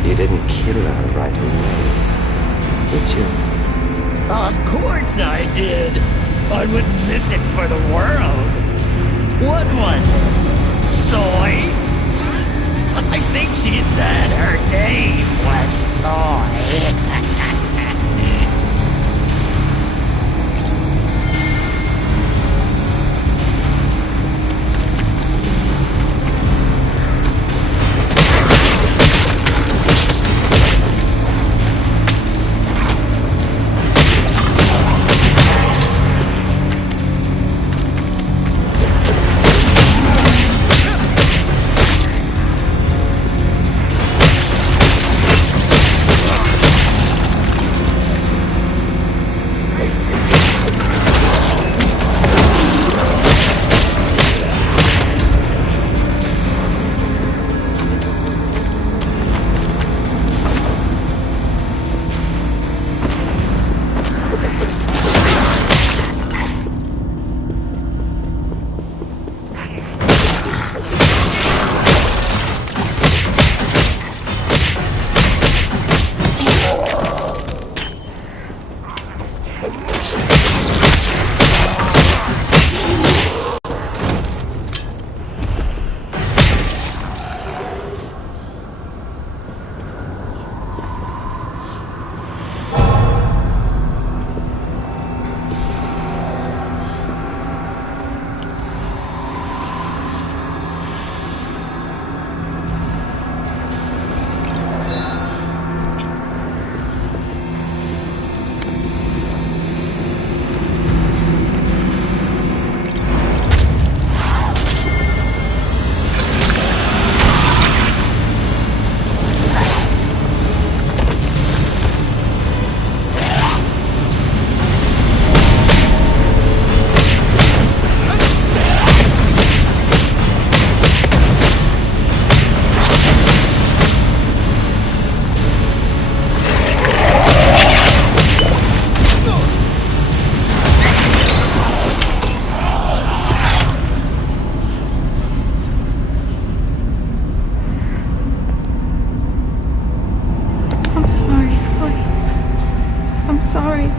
You didn't kill her right away, did you? Of course I did. I wouldn't miss it for the world. What was it? Soy? I think she said her name was Soy.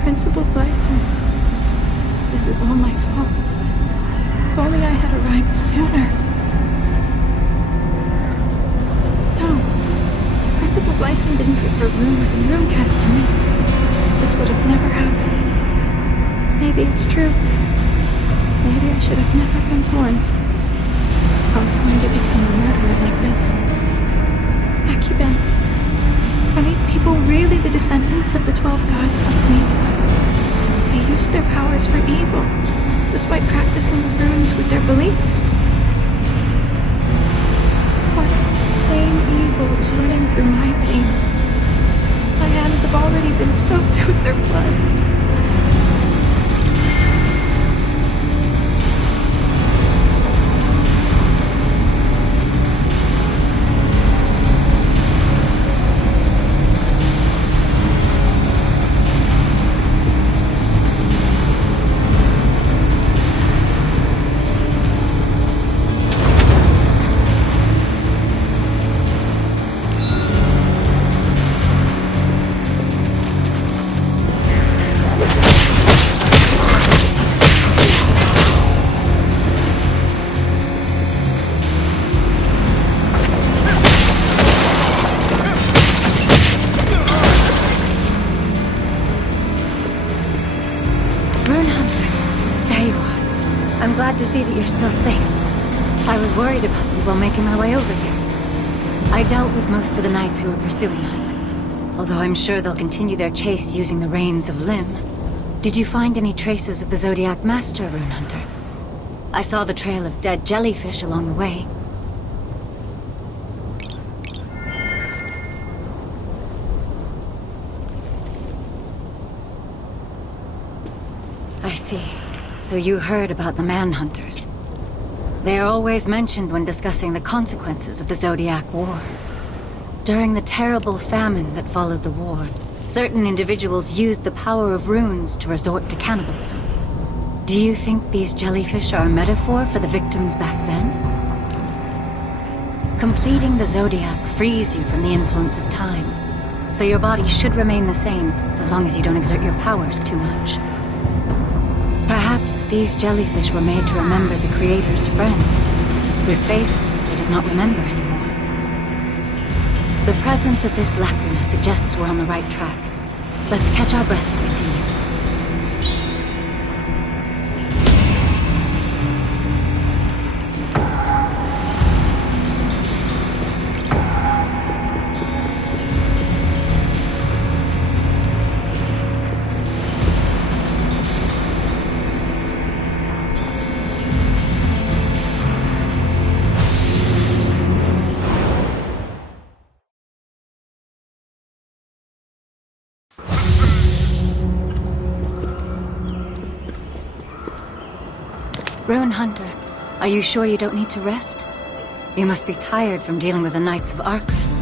Principal Blyson. This is all my fault. If only I had arrived sooner. No. Principal Blyson didn't give her runes and runecasts to me. This would have never happened. Maybe it's true. Maybe I should have never been born. I was going to become a murderer like this. Acuben. Are these people really the descendants of the 12 gods like me? They used their powers for evil, despite practicing the runes with their beliefs. What insane evil is running through my veins? My hands have already been soaked with their blood. To see that you're still safe. I was worried about you while making my way over here. I dealt with most of the knights who were pursuing us. Although I'm sure they'll continue their chase using the Reins of Lim. Did you find any traces of the Zodiac Master, Rune Hunter? I saw the trail of dead jellyfish along the way. I see. So you heard about the Manhunters. They are always mentioned when discussing the consequences of the Zodiac War. During the terrible famine that followed the war, certain individuals used the power of runes to resort to cannibalism. Do you think these jellyfish are a metaphor for the victims back then? Completing the Zodiac frees you from the influence of time, so your body should remain the same as long as you don't exert your powers too much. Perhaps these jellyfish were made to remember the Creator's friends, whose faces they did not remember anymore. The presence of this lacrima suggests we're on the right track. Let's catch our breath and continue. Rune Hunter, are you sure you don't need to rest? You must be tired from dealing with the Knights of Arcus.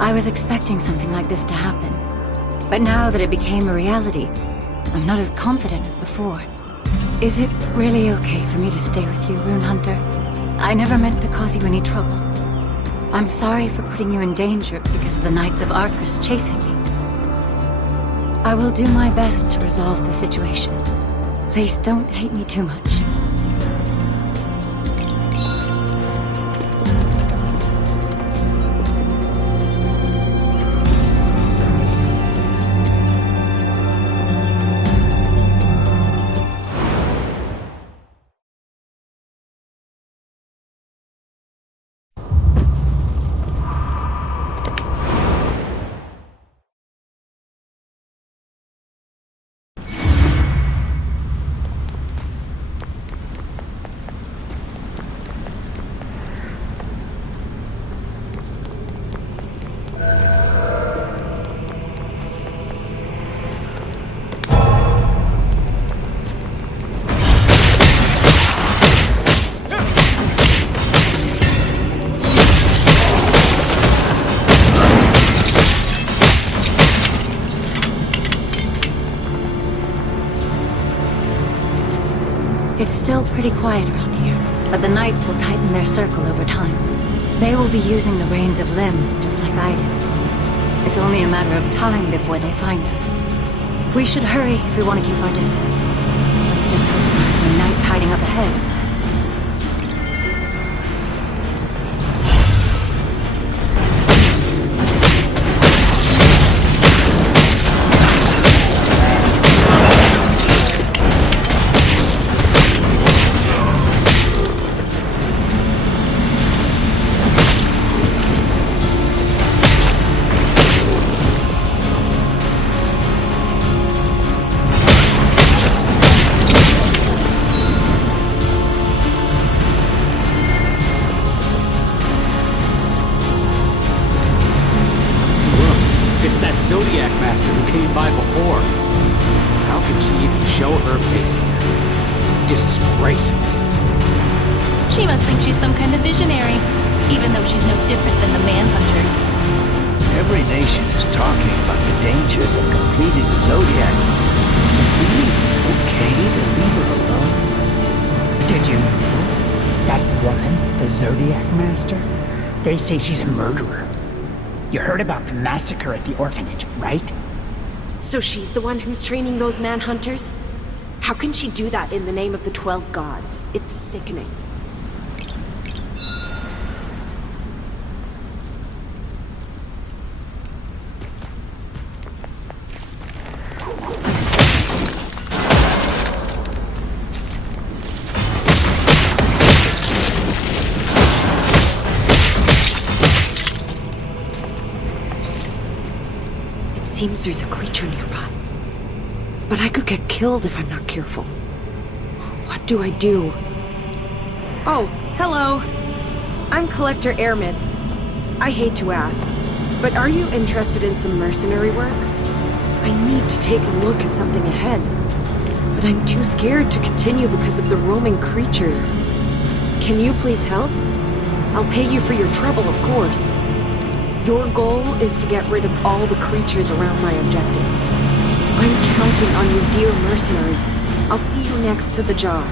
I was expecting something like this to happen, but now that it became a reality, I'm not as confident as before. Is it really okay for me to stay with you, Rune Hunter? I never meant to cause you any trouble. I'm sorry for putting you in danger because of the Knights of Arcus chasing me. I will do my best to resolve the situation. Please don't hate me too much. It's still pretty quiet around here, but the Knights will tighten their circle over time. They will be using the Reins of Lim, just like I did. It's only a matter of time before they find us. We should hurry if we want to keep our distance. Let's just hope there aren't any Knights hiding up ahead. Zodiac Master who came by before. How can she even show her face here? Disgraceful. She must think she's some kind of visionary, even though she's no different than the Manhunters. Every nation is talking about the dangers of completing the Zodiac. Is it really okay to leave her alone? Did you know that woman, the Zodiac Master? They say she's a murderer. You heard about the massacre at the orphanage, right? So she's the one who's training those manhunters? How can she do that in the name of the 12 gods? It's sickening. seems there's a creature nearby. But I could get killed if I'm not careful. What do I do? Oh, hello. I'm Collector Airman. I hate to ask, but are you interested in some mercenary work? I need to take a look at something ahead, but I'm too scared to continue because of the roaming creatures. Can you please help? I'll pay you for your trouble, of course. Your goal is to get rid of all the creatures around my objective. I'm counting on you, dear mercenary. I'll see you next to the jar.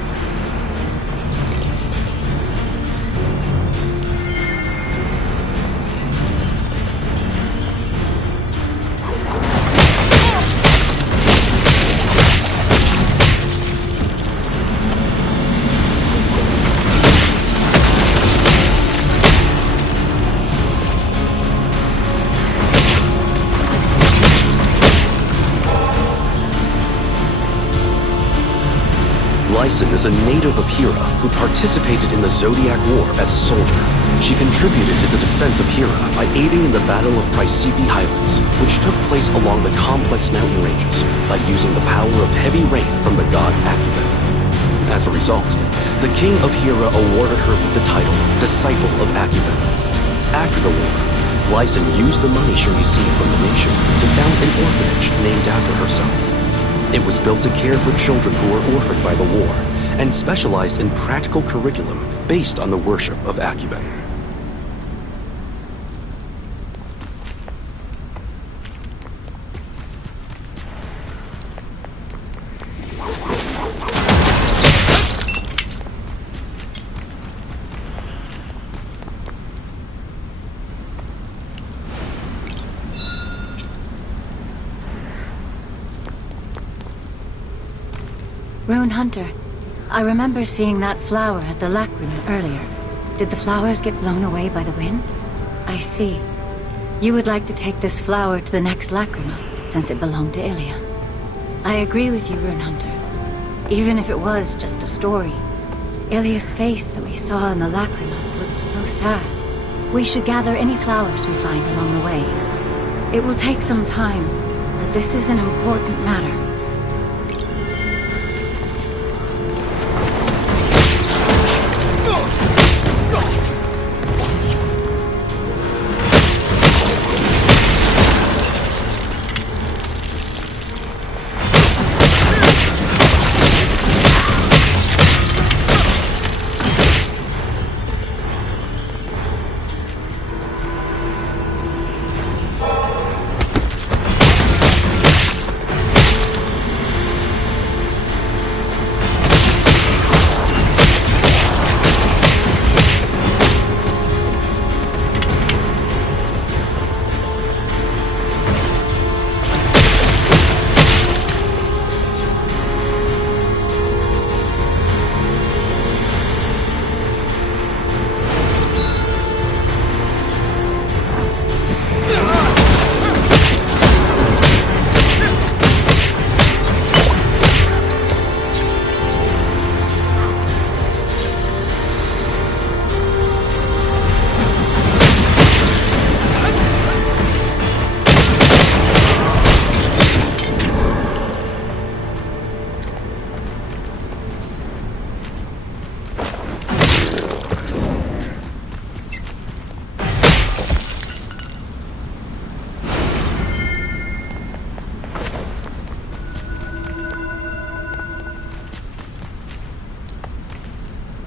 Lyson is a native of Hira who participated in the Zodiac War as a soldier. She contributed to the defense of Hira by aiding in the Battle of Praesipi Highlands, which took place along the complex mountain ranges by using the power of heavy rain from the god Acumen. As a result, the king of Hira awarded her with the title Disciple of Acumen. After the war, Lyson used the money she received from the nation to found an orphanage named after herself. It was built to care for children who were orphaned by the war, and specialized in practical curriculum based on the worship of Acumen. Rune Hunter, I remember seeing that flower at the Labyrinth earlier. Did the flowers get blown away by the wind? I see. You would like to take this flower to the next Lacrima, since it belonged to Ilya. I agree with you, Rune Hunter. Even if it was just a story, Ilya's face that we saw in the Lacrimas looked so sad. We should gather any flowers we find along the way. It will take some time, but this is an important matter.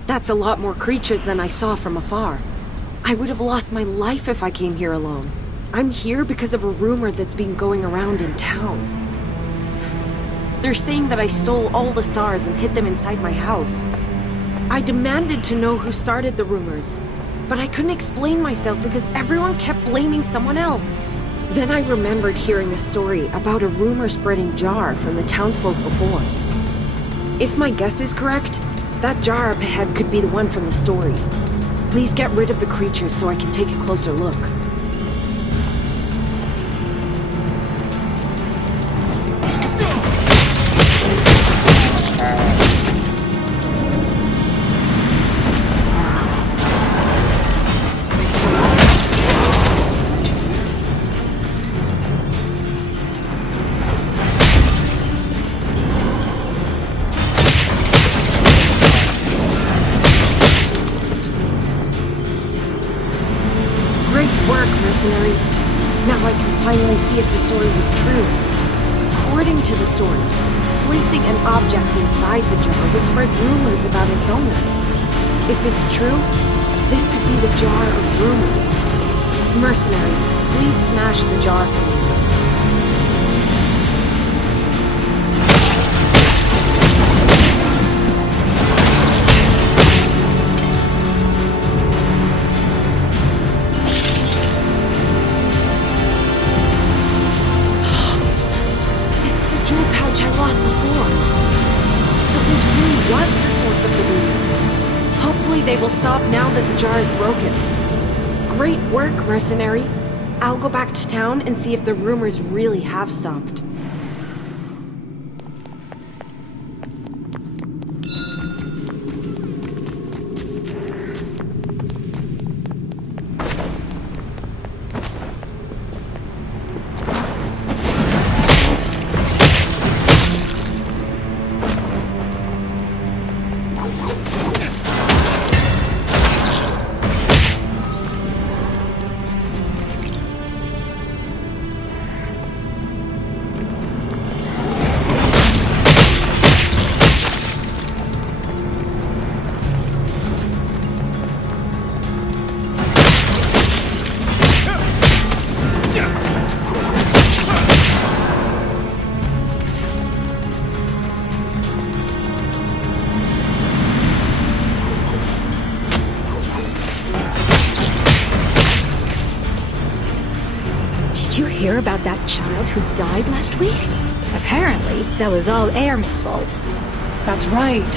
That's a lot more creatures than I saw from afar. I would have lost my life if I came here alone. I'm here because of a rumor that's been going around in town. They're saying that I stole all the stars and hid them inside my house. I demanded to know who started the rumors, but I couldn't explain myself because everyone kept blaming someone else. Then I remembered hearing a story about a rumor-spreading jar from the townsfolk before. If my guess is correct, that jar up ahead could be the one from the story. Please get rid of the creatures so I can take a closer look. work, mercenary. Now I can finally see if the story was true. According to the story, placing an object inside the jar will spread rumors about its owner. If it's true, this could be the jar of rumors. Mercenary, please smash the jar for me. They will stop now that the jar is broken. Great work, mercenary. I'll go back to town and see if the rumors really have stopped. Did you hear about that child who died last week? Apparently, that was all Ermed's fault. That's right.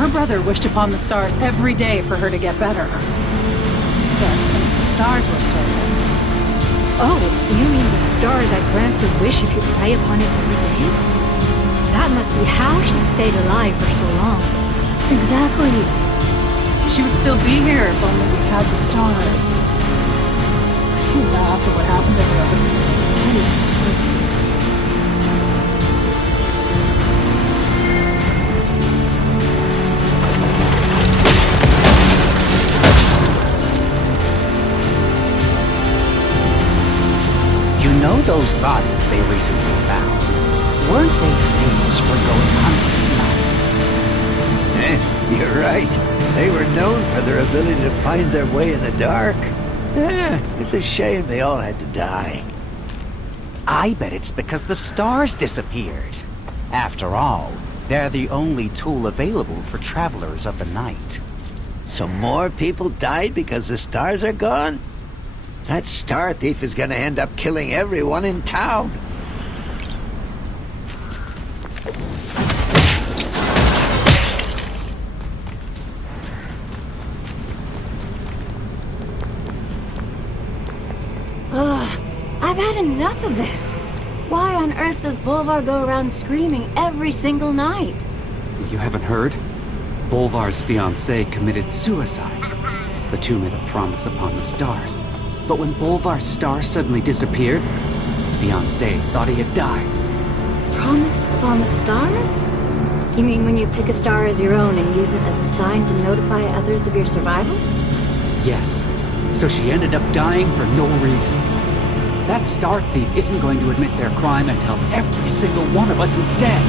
Her brother wished upon the stars every day for her to get better. But since the stars were stolen... Oh, you mean the star that grants a wish if you pray upon it every day? That must be how she stayed alive for so long. Exactly. She would still be here if only we had the stars. I feel bad for what happened to her, but it's petty stuff. You know those bodies they recently found? Weren't they famous for going hunting at night? You're right. They were known for their ability to find their way in the dark. It's a shame they all had to die. I bet it's because the stars disappeared. After all, they're the only tool available for travelers of the night. So more people died because the stars are gone? That star thief is gonna end up killing everyone in town. I've had enough of this. Why on earth does Bolvar go around screaming every single night? You haven't heard? Bolvar's fiancée committed suicide. The two made a promise upon the stars. But when Bolvar's star suddenly disappeared, his fiancée thought he had died. Promise upon the stars? You mean when you pick a star as your own and use it as a sign to notify others of your survival? Yes. So she ended up dying for no reason. That star thief isn't going to admit their crime until every single one of us is dead.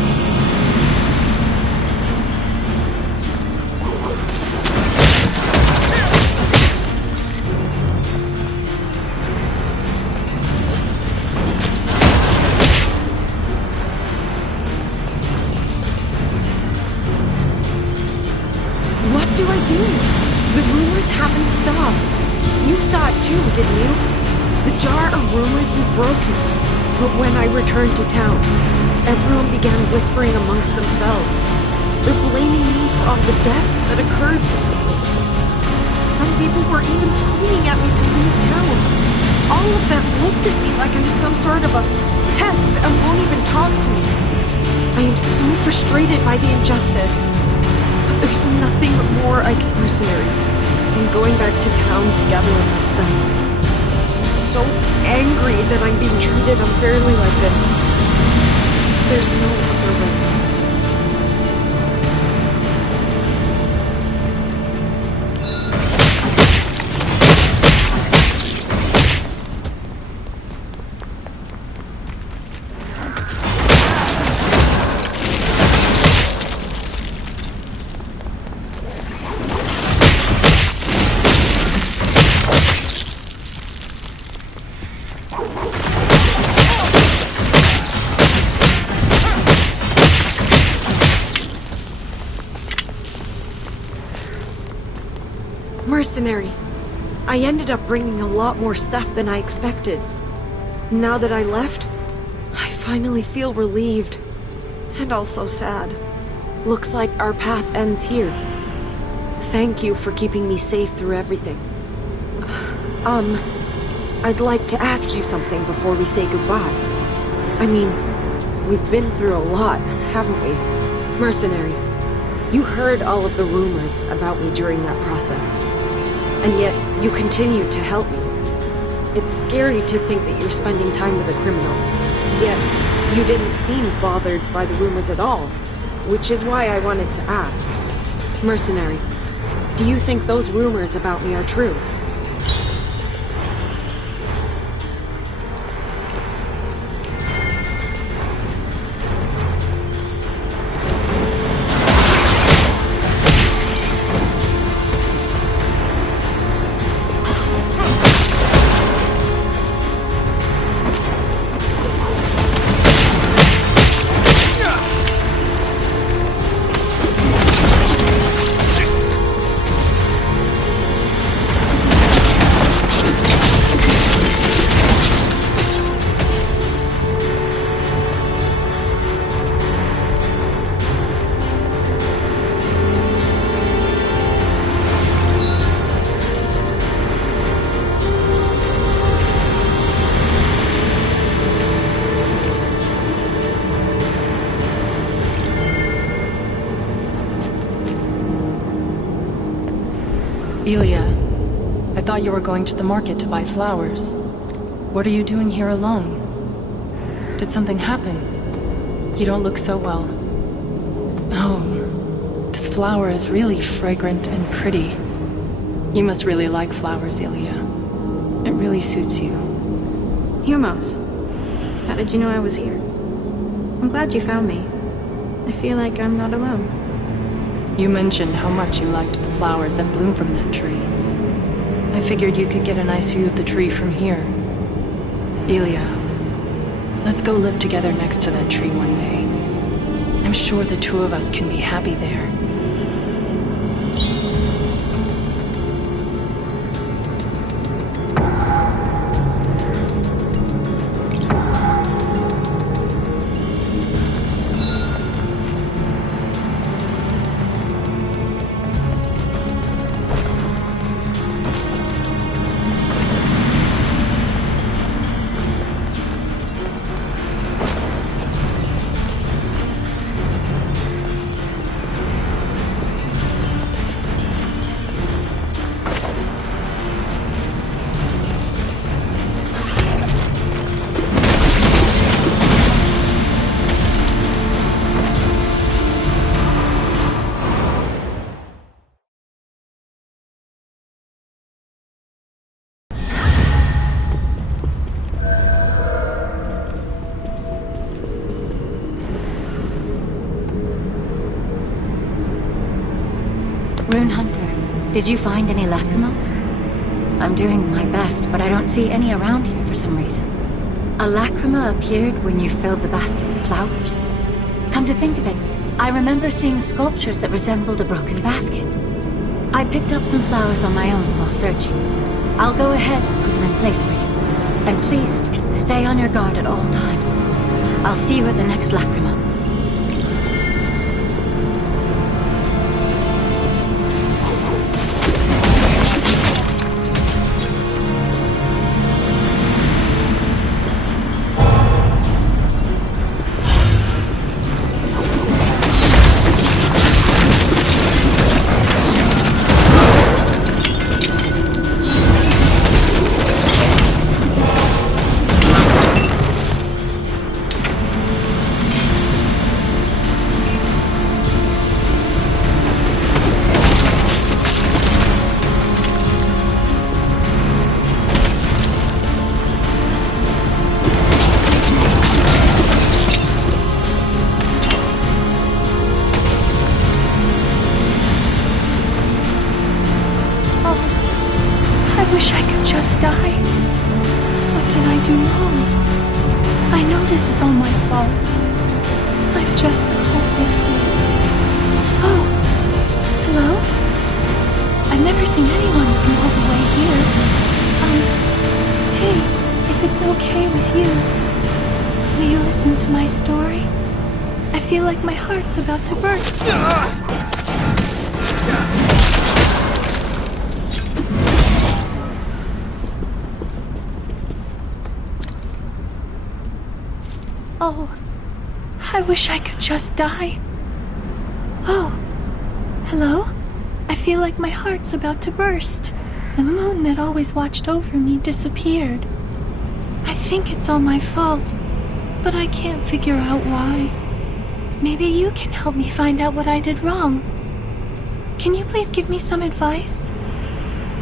What do I do? The rumors haven't stopped. You saw it too, didn't you? The jar of rumors was broken. But when I returned to town, everyone began whispering amongst themselves. They're blaming me for all the deaths that occurred recently. Some people were even screaming at me to leave town. All of them looked at me like I'm some sort of a pest and won't even talk to me. I am so frustrated by the injustice. But there's nothing more I can mercenary than going back to town to gather up my stuff. I'm so angry that I'm being treated unfairly like this. There's no other way. Mercenary, I ended up bringing a lot more stuff than I expected. Now that I left, I finally feel relieved. And also sad. Looks like our path ends here. Thank you for keeping me safe through everything. I'd like to ask you something before we say goodbye. I mean, we've been through a lot, haven't we? Mercenary, you heard all of the rumors about me during that process. And yet, you continue to help me. It's scary to think that you're spending time with a criminal. Yet, you didn't seem bothered by the rumors at all, which is why I wanted to ask. Mercenary, do you think those rumors about me are true? Ilya, I thought you were going to the market to buy flowers. What are you doing here alone? Did something happen? You don't look so well. Oh, this flower is really fragrant and pretty. You must really like flowers, Ilya. It really suits you. Humos, how did you know I was here? I'm glad you found me. I feel like I'm not alone. You mentioned how much you liked the flowers that bloom from that tree. I figured you could get a nice view of the tree from here. Ilya, let's go live together next to that tree one day. I'm sure the two of us can be happy there. Rune Hunter, did you find any lacrimals? I'm doing my best, but I don't see any around here for some reason. A lacrima appeared when you filled the basket with flowers. Come to think of it, I remember seeing sculptures that resembled a broken basket. I picked up some flowers on my own while searching. I'll go ahead and put them in place for you. And please, stay on your guard at all times. I'll see you at the next lacrima. forcing anyone from all the way here. Hey, if it's okay with you, will you listen to my story? I feel like my heart's about to burst. Oh, I wish I could just die. Oh, hello? I feel like my heart's about to burst. The moon that always watched over me disappeared. I think it's all my fault, but I can't figure out why. Maybe you can help me find out what I did wrong. Can you please give me some advice?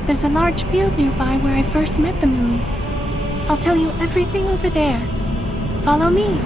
There's a large field nearby where I first met the moon. I'll tell you everything over there. Follow me.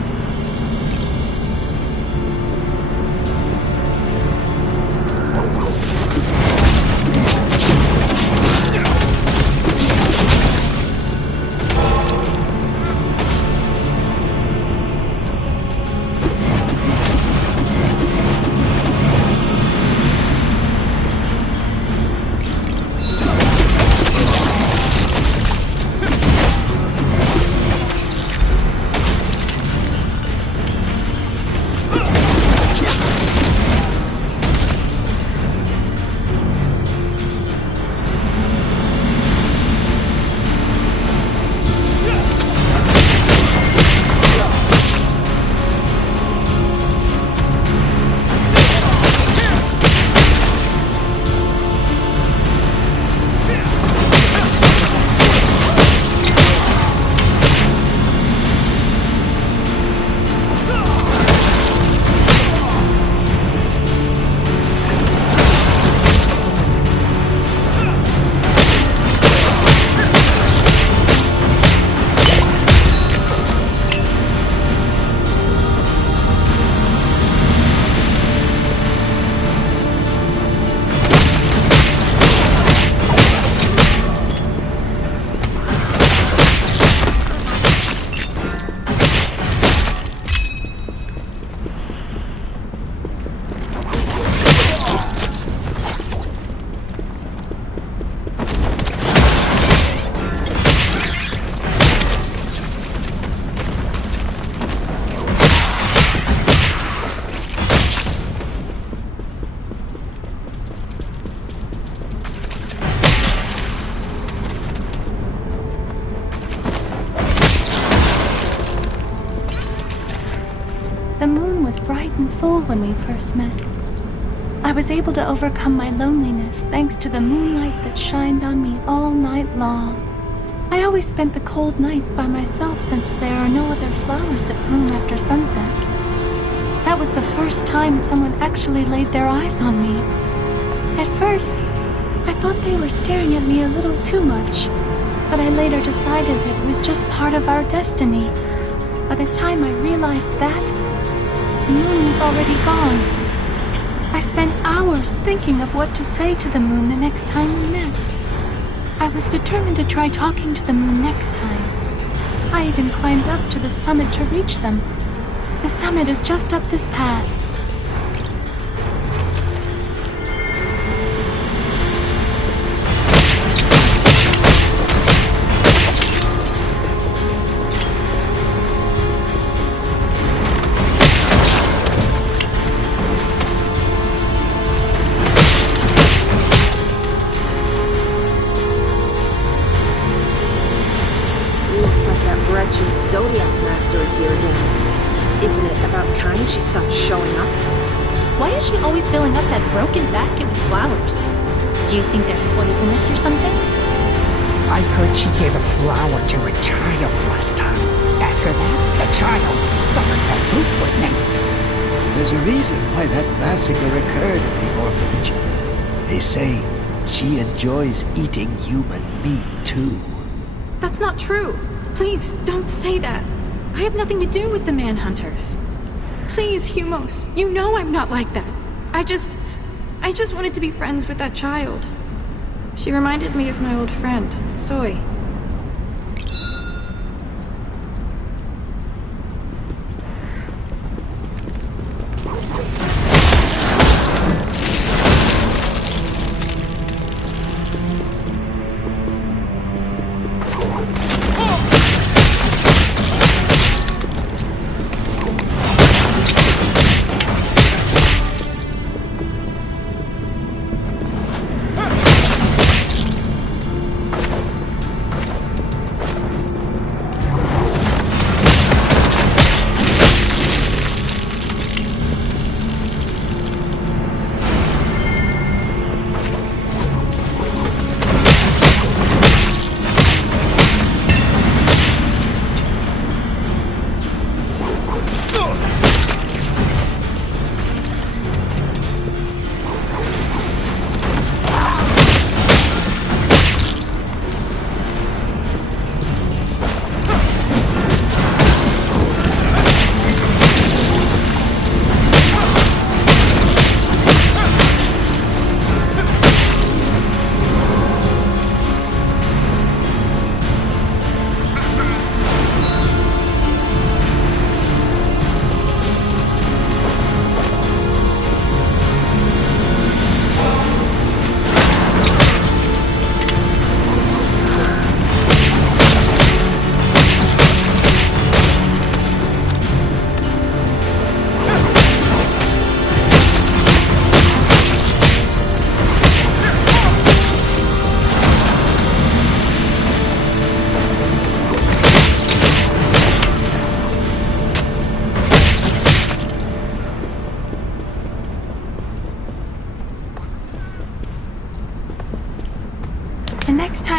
The moon was bright and full when we first met. I was able to overcome my loneliness thanks to the moonlight that shined on me all night long. I always spent the cold nights by myself since there are no other flowers that bloom after sunset. That was the first time someone actually laid their eyes on me. At first, I thought they were staring at me a little too much, but I later decided that it was just part of our destiny. By the time I realized that, the moon was already gone. I spent hours thinking of what to say to the moon the next time we met. I was determined to try talking to the moon next time. I even climbed up to the summit to reach them. The summit is just up this path. Looks like that wretched Zodiac Master is here again. Isn't it about time she stopped showing up? Why is she always filling up that broken basket with flowers? Do you think they're poisonous or something? I heard she gave a flower to a child last time. After that, the child suffered from food poisoning. There's a reason why that massacre occurred at the orphanage. They say she enjoys eating human meat, too. That's not true. Please, don't say that. I have nothing to do with the manhunters. Please, Humos, you know I'm not like that. I just wanted to be friends with that child. She reminded me of my old friend, Soy.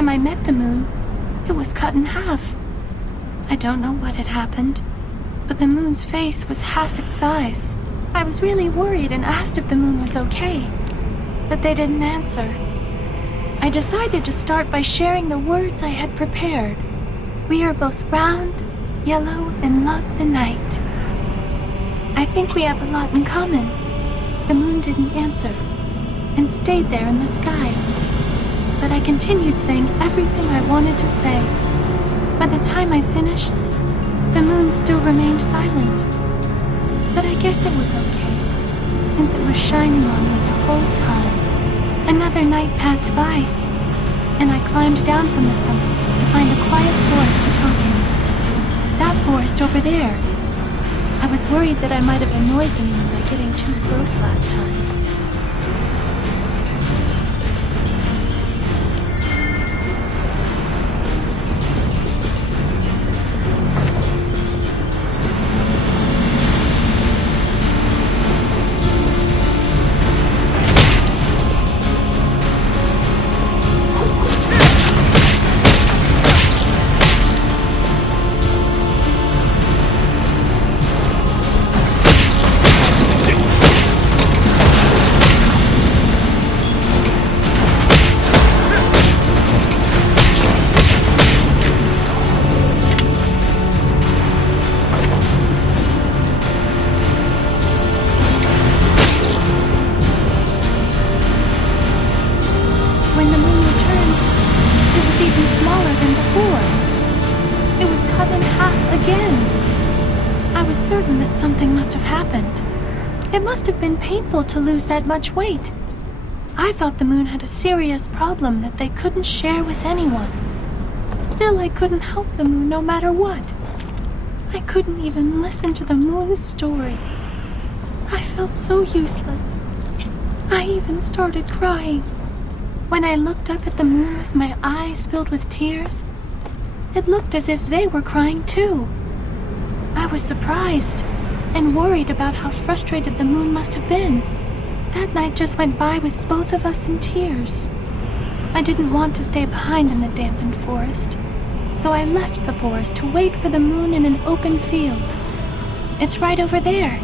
time I met the moon, it was cut in half. I don't know what had happened, but the moon's face was half its size. I was really worried and asked if the moon was okay, but they didn't answer. I decided to start by sharing the words I had prepared. We are both round, yellow, and love the night. I think we have a lot in common. The moon didn't answer, and stayed there in the sky. But I continued saying everything I wanted to say. By the time I finished, the moon still remained silent. But I guess it was okay, since it was shining on me the whole time. Another night passed by, and I climbed down from the summit to find a quiet forest to talk in. That forest over there. I was worried that I might have annoyed the moon by getting too close last time. Something must have happened. It must have been painful to lose that much weight. I thought the moon had a serious problem that they couldn't share with anyone. Still, I couldn't help the moon no matter what. I couldn't even listen to the moon's story. I felt so useless. I even started crying. When I looked up at the moon with my eyes filled with tears, it looked as if they were crying too. I was surprised and worried about how frustrated the moon must have been. That night just went by with both of us in tears. I didn't want to stay behind in the dampened forest, so I left the forest to wait for the moon in an open field. It's right over there.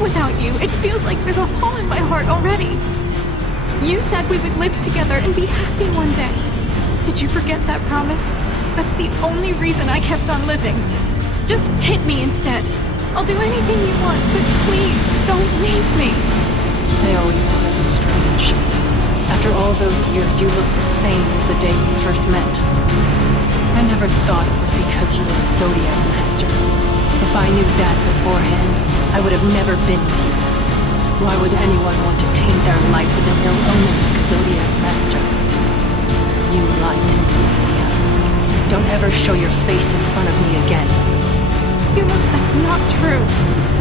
Without you, it feels like there's a hole in my heart already. You said we would live together and be happy one day. Did you forget that promise? That's the only reason I kept on living. Just hit me instead. I'll do anything you want, but please, don't leave me. I always thought it was strange. After all those years, you look the same as the day we first met. I never thought it was because you were a Zodiac Master. If I knew that beforehand, I would have never been with you. Why would anyone want to taint their life with an ill omen like a Zodiac Master? You lied to me, Ilya. Don't ever show your face in front of me again. Humos, that's not true.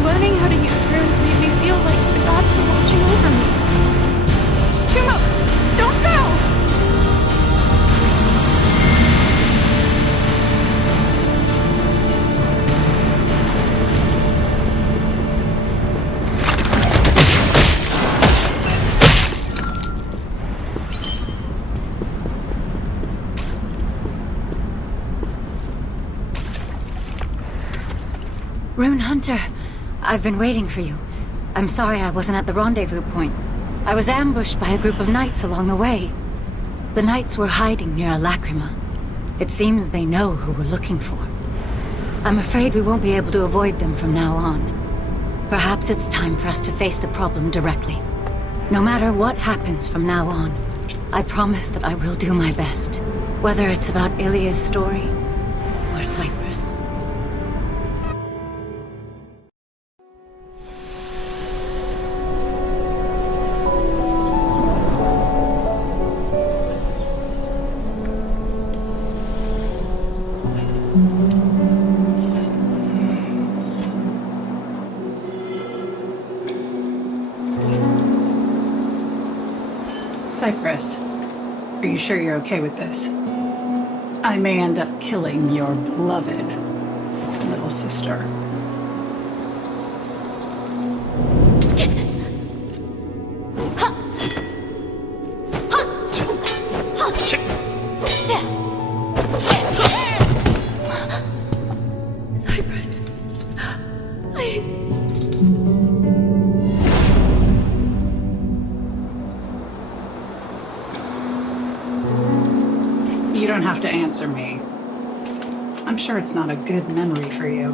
Learning how to use runes made me feel like the gods were watching over me. Humos, don't go! Rune Hunter, I've been waiting for you. I'm sorry I wasn't at the rendezvous point. I was ambushed by a group of knights along the way. The knights were hiding near a lacrima. It seems they know who we're looking for. I'm afraid we won't be able to avoid them from now on. Perhaps it's time for us to face the problem directly. No matter what happens from now on, I promise that I will do my best. Whether it's about Ilya's story or Cyprus. Cyprus, are you sure you're okay with this? I may end up killing your beloved little sister. Cyprus, please. You don't have to answer me. I'm sure it's not a good memory for you.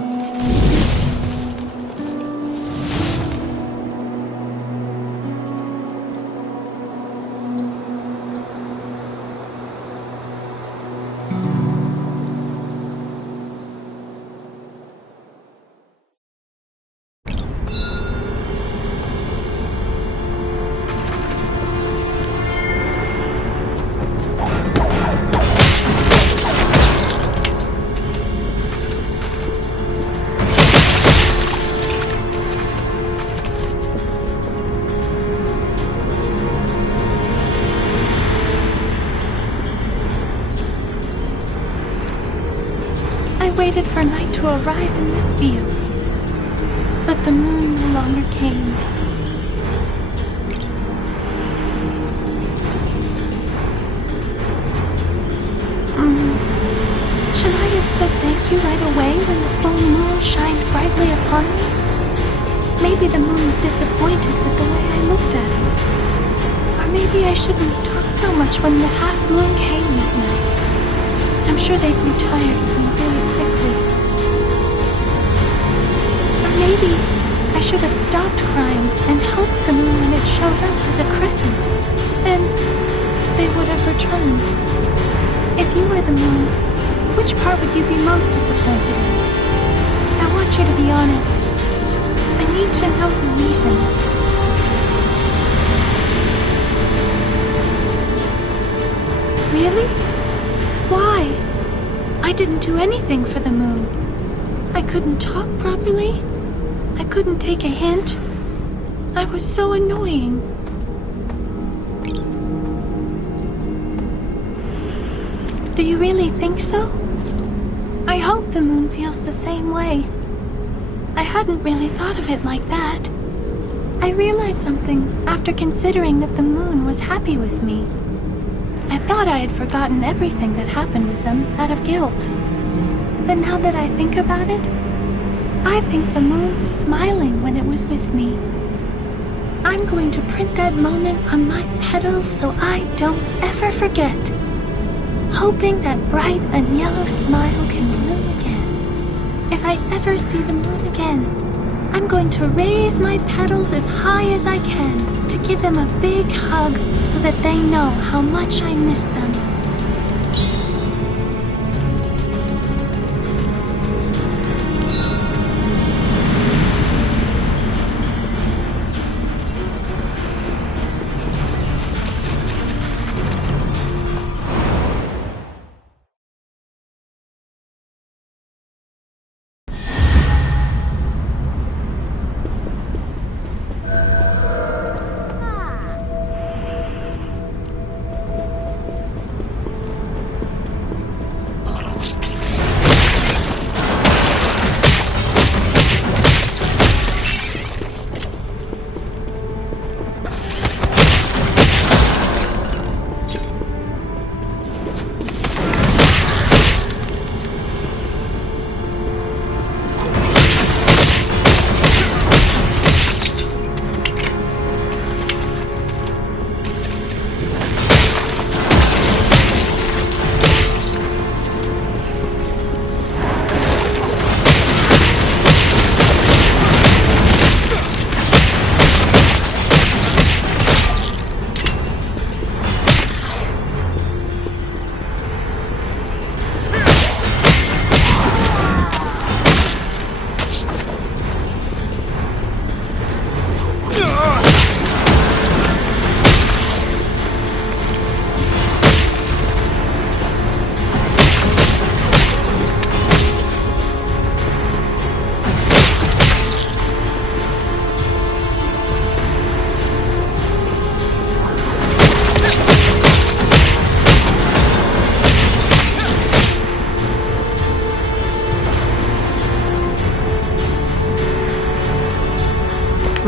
Waited for night to arrive in this view, but the moon no longer came. Should I have said thank you right away when the full moon shined brightly upon me? Maybe the moon was disappointed with the way I looked at it. Or maybe I shouldn't have talked so much when the half moon came that night. I'm sure they grew tired of me really quickly. Or maybe I should have stopped crying and helped the moon when it showed up as a crescent. Then they would have returned. If you were the moon, which part would you be most disappointed in? I want you to be honest. I need to know the reason. Really? Why? I didn't do anything for the moon. I couldn't talk properly. I couldn't take a hint. I was so annoying. Do you really think so? I hope the moon feels the same way. I hadn't really thought of it like that. I realized something after considering that the moon was happy with me. I thought I had forgotten everything that happened with them out of guilt. But now that I think about it, I think the moon was smiling when it was with me. I'm going to print that moment on my petals so I don't ever forget. Hoping that bright and yellow smile can bloom again. If I ever see the moon again, I'm going to raise my petals as high as I can to give them a big hug so that they know how much I miss them.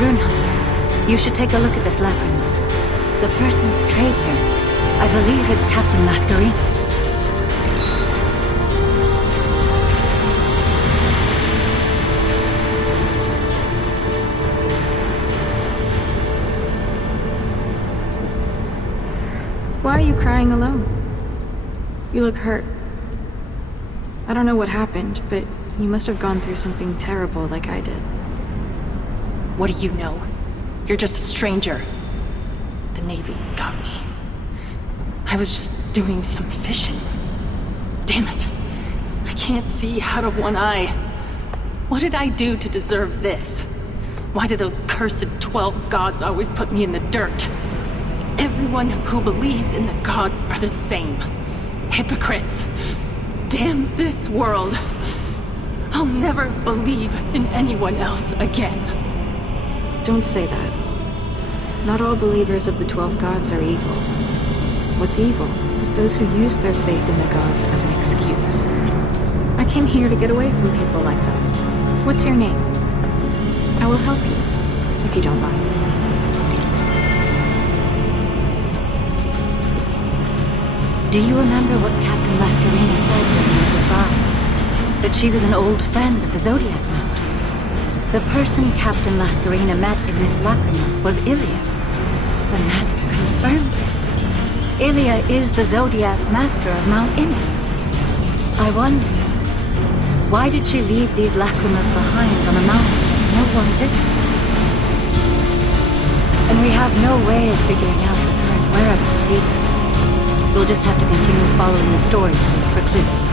Rune Hunter, you should take a look at this labyrinth. The person betrayed him. I believe it's Captain Lascarini. Why are you crying alone? You look hurt. I don't know what happened, but you must have gone through something terrible like I did. What do you know? You're just a stranger. The Navy got me. I was just doing some fishing. Damn it. I can't see out of one eye. What did I do to deserve this? Why do those cursed 12 gods always put me in the dirt? Everyone who believes in the gods are the same. Hypocrites. Damn this world. I'll never believe in anyone else again. Don't say that. Not all believers of the 12 gods are evil. What's evil is those who use their faith in the gods as an excuse. I came here to get away from people like that. What's your name? I will help you, if you don't mind. Do you remember what Captain Lascarini said during the goodbyes? That she was an old friend of the Zodiac Master. The person Captain Lascarini met in this labyrinth was Ilya. Then that confirms it. Ilya is the Zodiac Master of Mount Ineps. I wonder, why did she leave these lacrimas behind on a mountain that no one visits? And we have no way of figuring out her current whereabouts either. We'll just have to continue following the story to look for clues.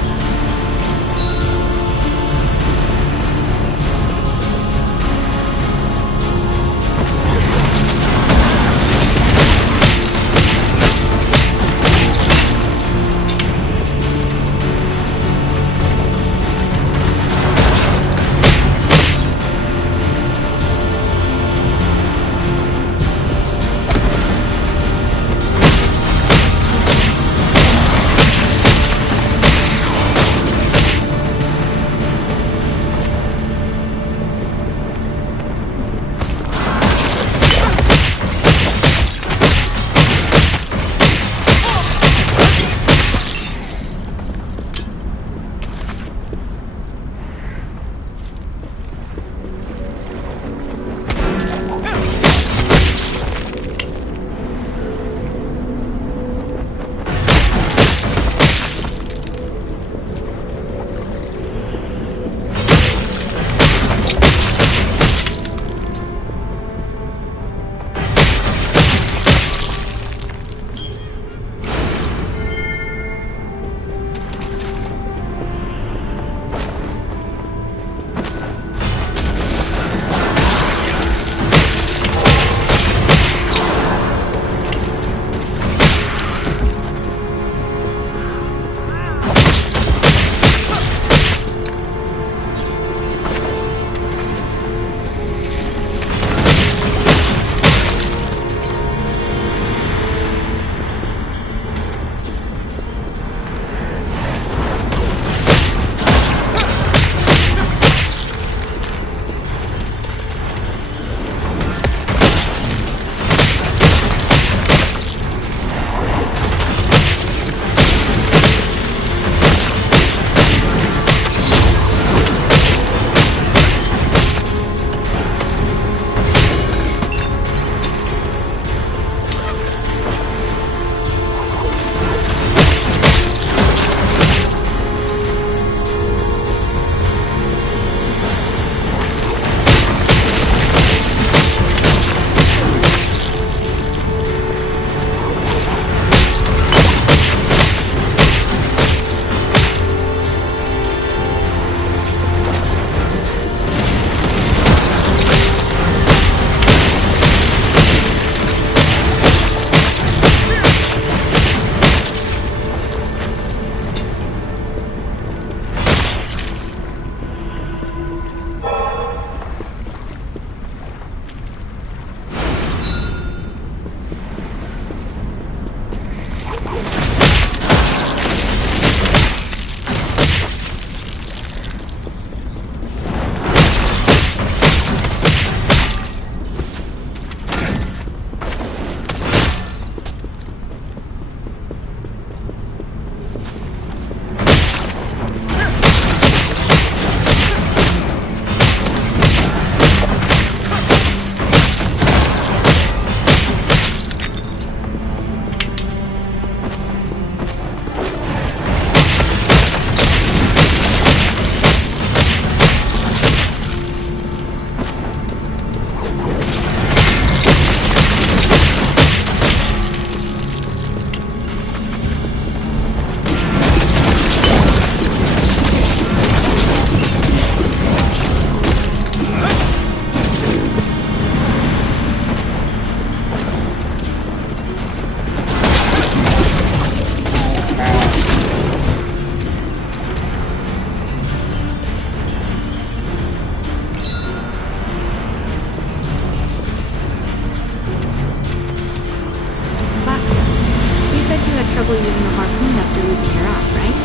using a harpoon after losing your eye, right?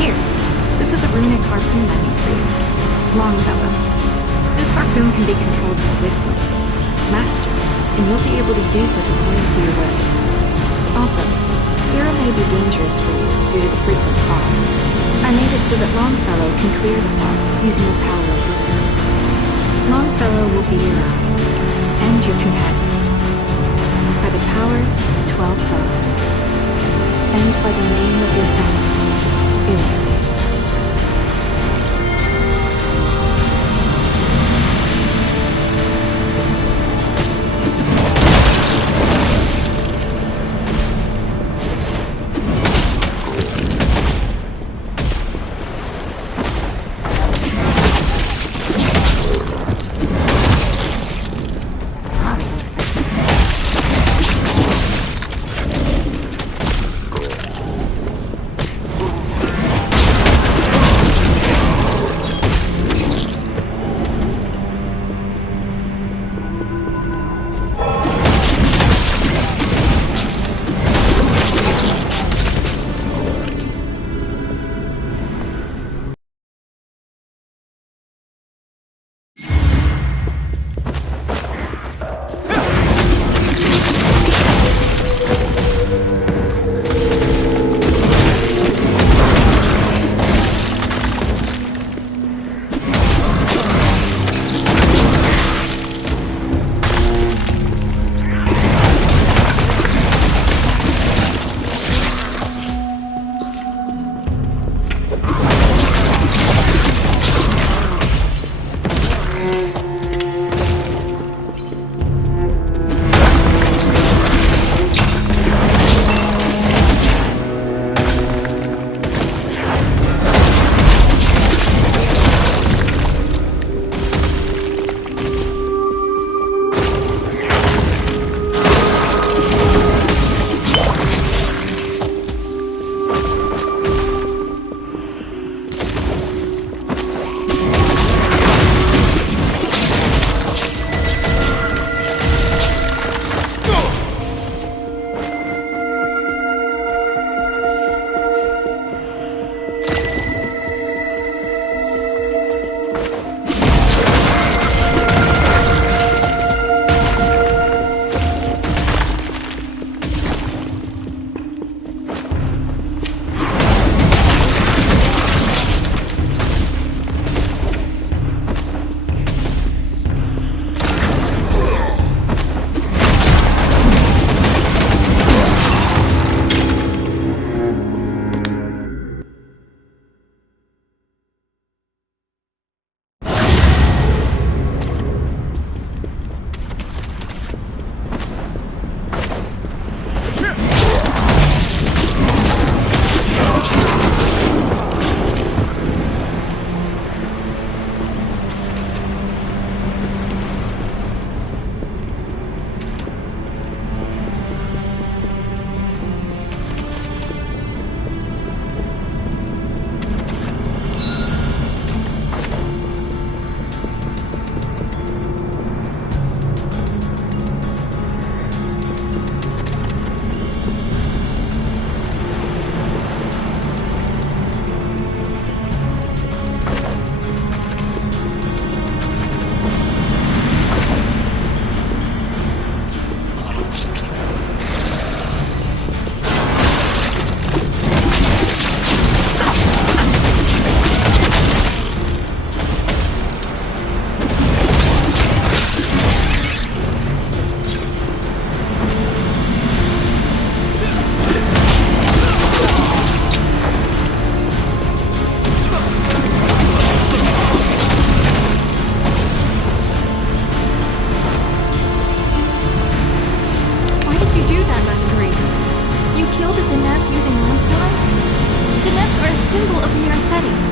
Here, this is a runic harpoon I made for you. Longfellow. This harpoon can be controlled by whistling. Master, and you'll be able to use it according to your will. Also, Hira may be dangerous for you due to the frequent fog. I made it so that Longfellow can clear the fog using the power of runes. Longfellow will be your eye, and your companion, by the powers of the 12 gods, and by the name of your family, Ilya.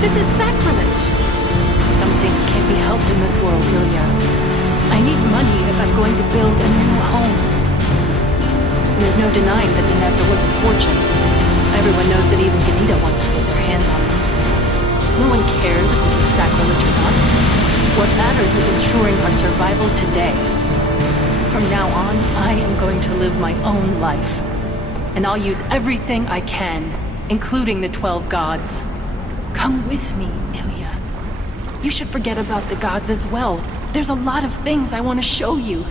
This is sacrilege! Some things can't be helped in this world, Ilya. I need money if I'm going to build a new home. There's no denying that Ineps are worth a fortune. Everyone knows that even Ganita wants to get their hands on them. No one cares if this is sacrilege or not. What matters is ensuring our survival today. From now on, I am going to live my own life. and I'll use everything I can, including the 12 gods. Come with me, Ilya. You should forget about the gods as well. There's a lot of things I want to show you.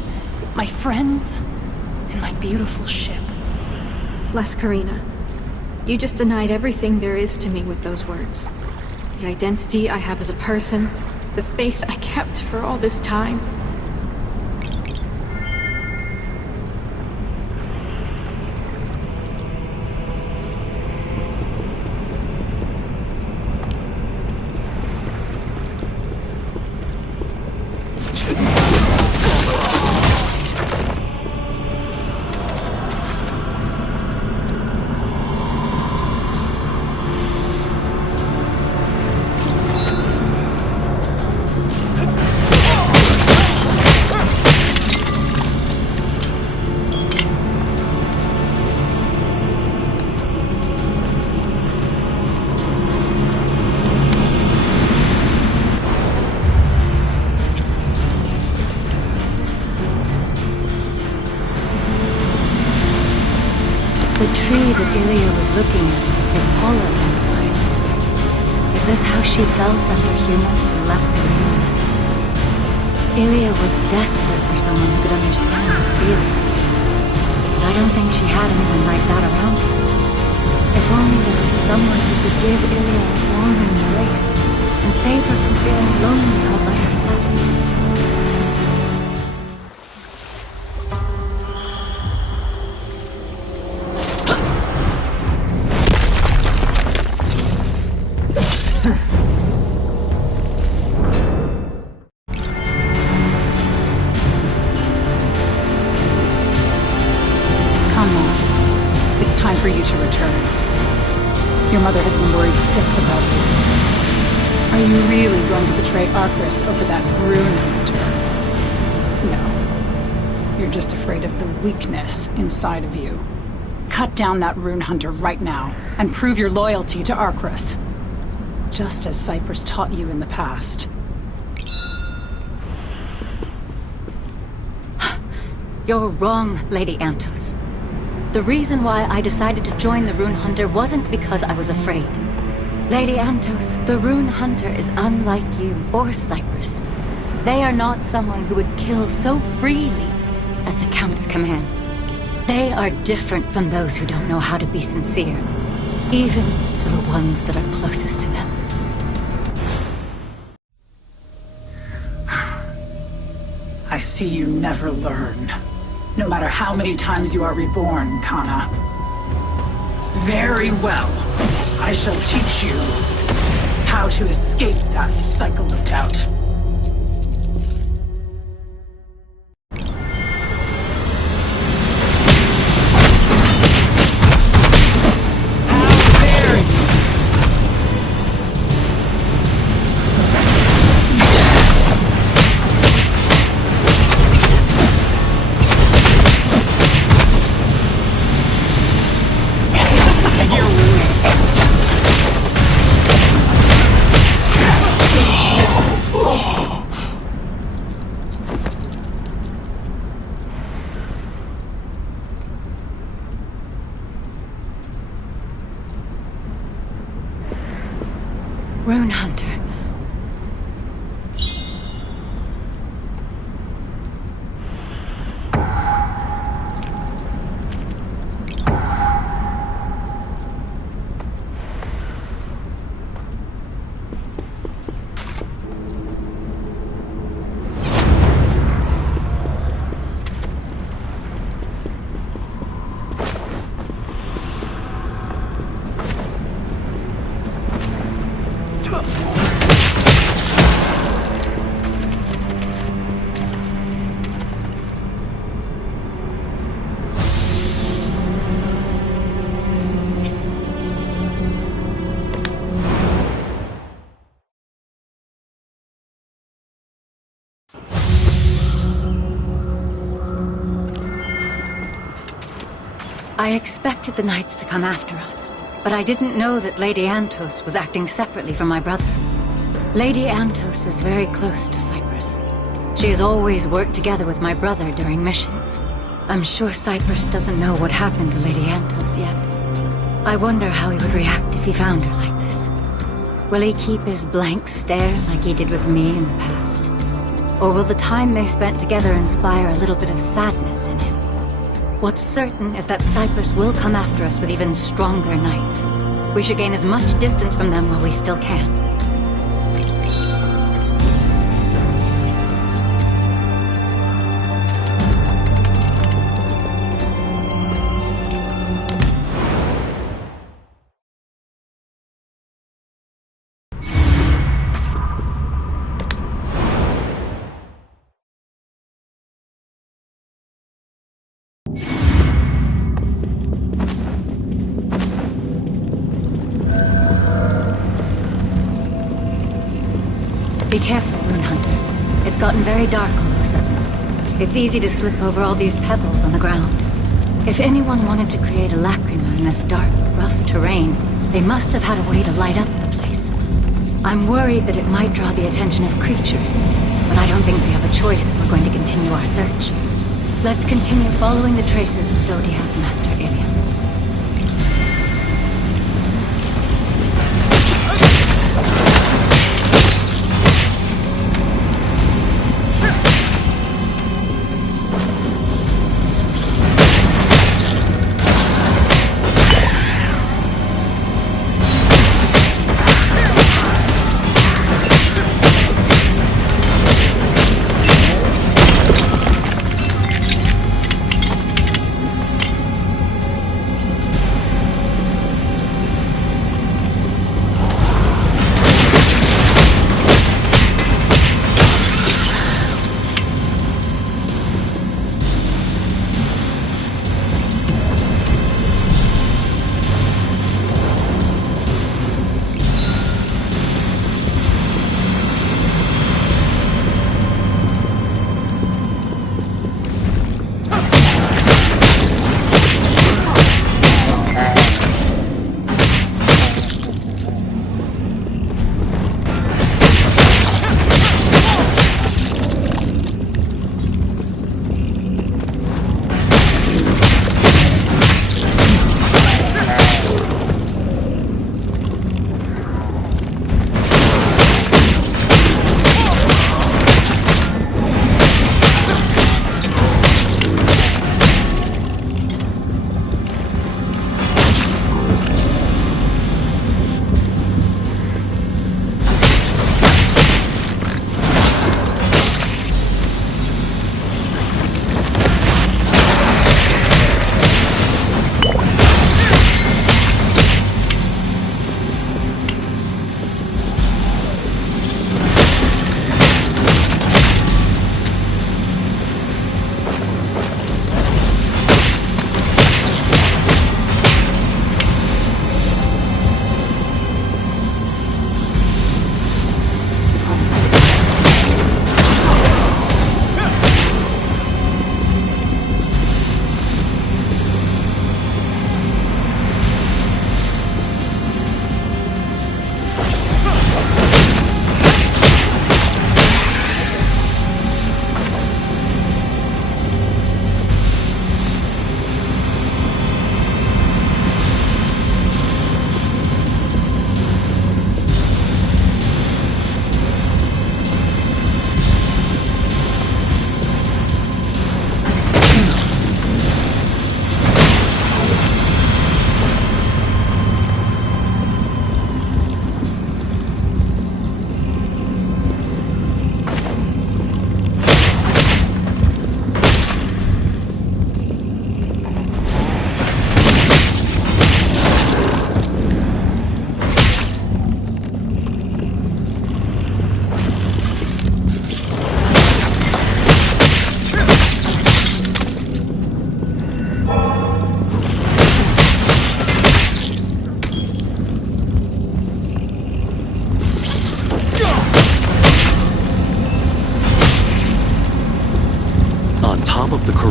My friends, and my beautiful ship. Lascarina, you just denied everything there is to me with those words. The identity I have as a person, the faith I kept for all this time. The tree that Ilya was looking at is hollow inside. Is this how she felt after Humos and Lascarina met? Ilya was desperate for someone who could understand her feelings. But I don't think she had anyone like that around her. If only there was someone who could give Ilya a warm embrace and save her from feeling lonely all by herself. For you to return. Your mother has been worried sick about you. Are you really going to betray Arcris over that Rune Hunter? No. You're just afraid of the weakness inside of you. Cut down that Rune Hunter right now, and prove your loyalty to Arcris. Just as Cyprus taught you in the past. You're wrong, Lady Antos. The reason why I decided to join the Rune Hunter wasn't because I was afraid. Lady Antos, the Rune Hunter is unlike you or Cyprus. They are not someone who would kill so freely at the Count's command. They are different from those who don't know how to be sincere, even to the ones that are closest to them. I see you never learn. No matter how many times you are reborn, Canna. Very well. I shall teach you how to escape that cycle of doubt. Rune Hunter. I expected the Knights to come after us, but I didn't know that Lady Antos was acting separately from my brother. Lady Antos is very close to Cyprus. She has always worked together with my brother during missions. I'm sure Cyprus doesn't know what happened to Lady Antos yet. I wonder how he would react if he found her like this. Will he keep his blank stare like he did with me in the past? Or will the time they spent together inspire a little bit of sadness in him? What's certain is that Cyprus will come after us with even stronger knights. We should gain as much distance from them while we still can. Be careful, Rune Hunter. It's gotten very dark all of a sudden. It's easy to slip over all these pebbles on the ground. If anyone wanted to create a lacrima in this dark, rough terrain, they must have had a way to light up the place. I'm worried that it might draw the attention of creatures, but I don't think we have a choice if we're going to continue our search. Let's continue following the traces of Zodiac Master Ilya.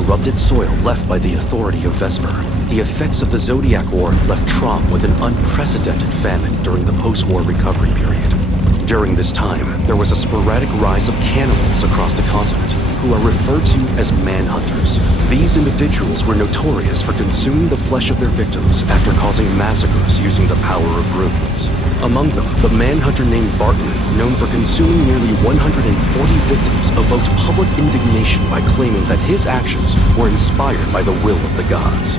corrupted soil left by the authority of Vesper, the effects of the Zodiac War left Trom with an unprecedented famine during the post-war recovery period. During this time, there was a sporadic rise of cannibals across the continent. who are referred to as manhunters. These individuals were notorious for consuming the flesh of their victims after causing massacres using the power of runes. Among them, the manhunter named Barton, known for consuming nearly 140 victims, evoked public indignation by claiming that his actions were inspired by the will of the gods.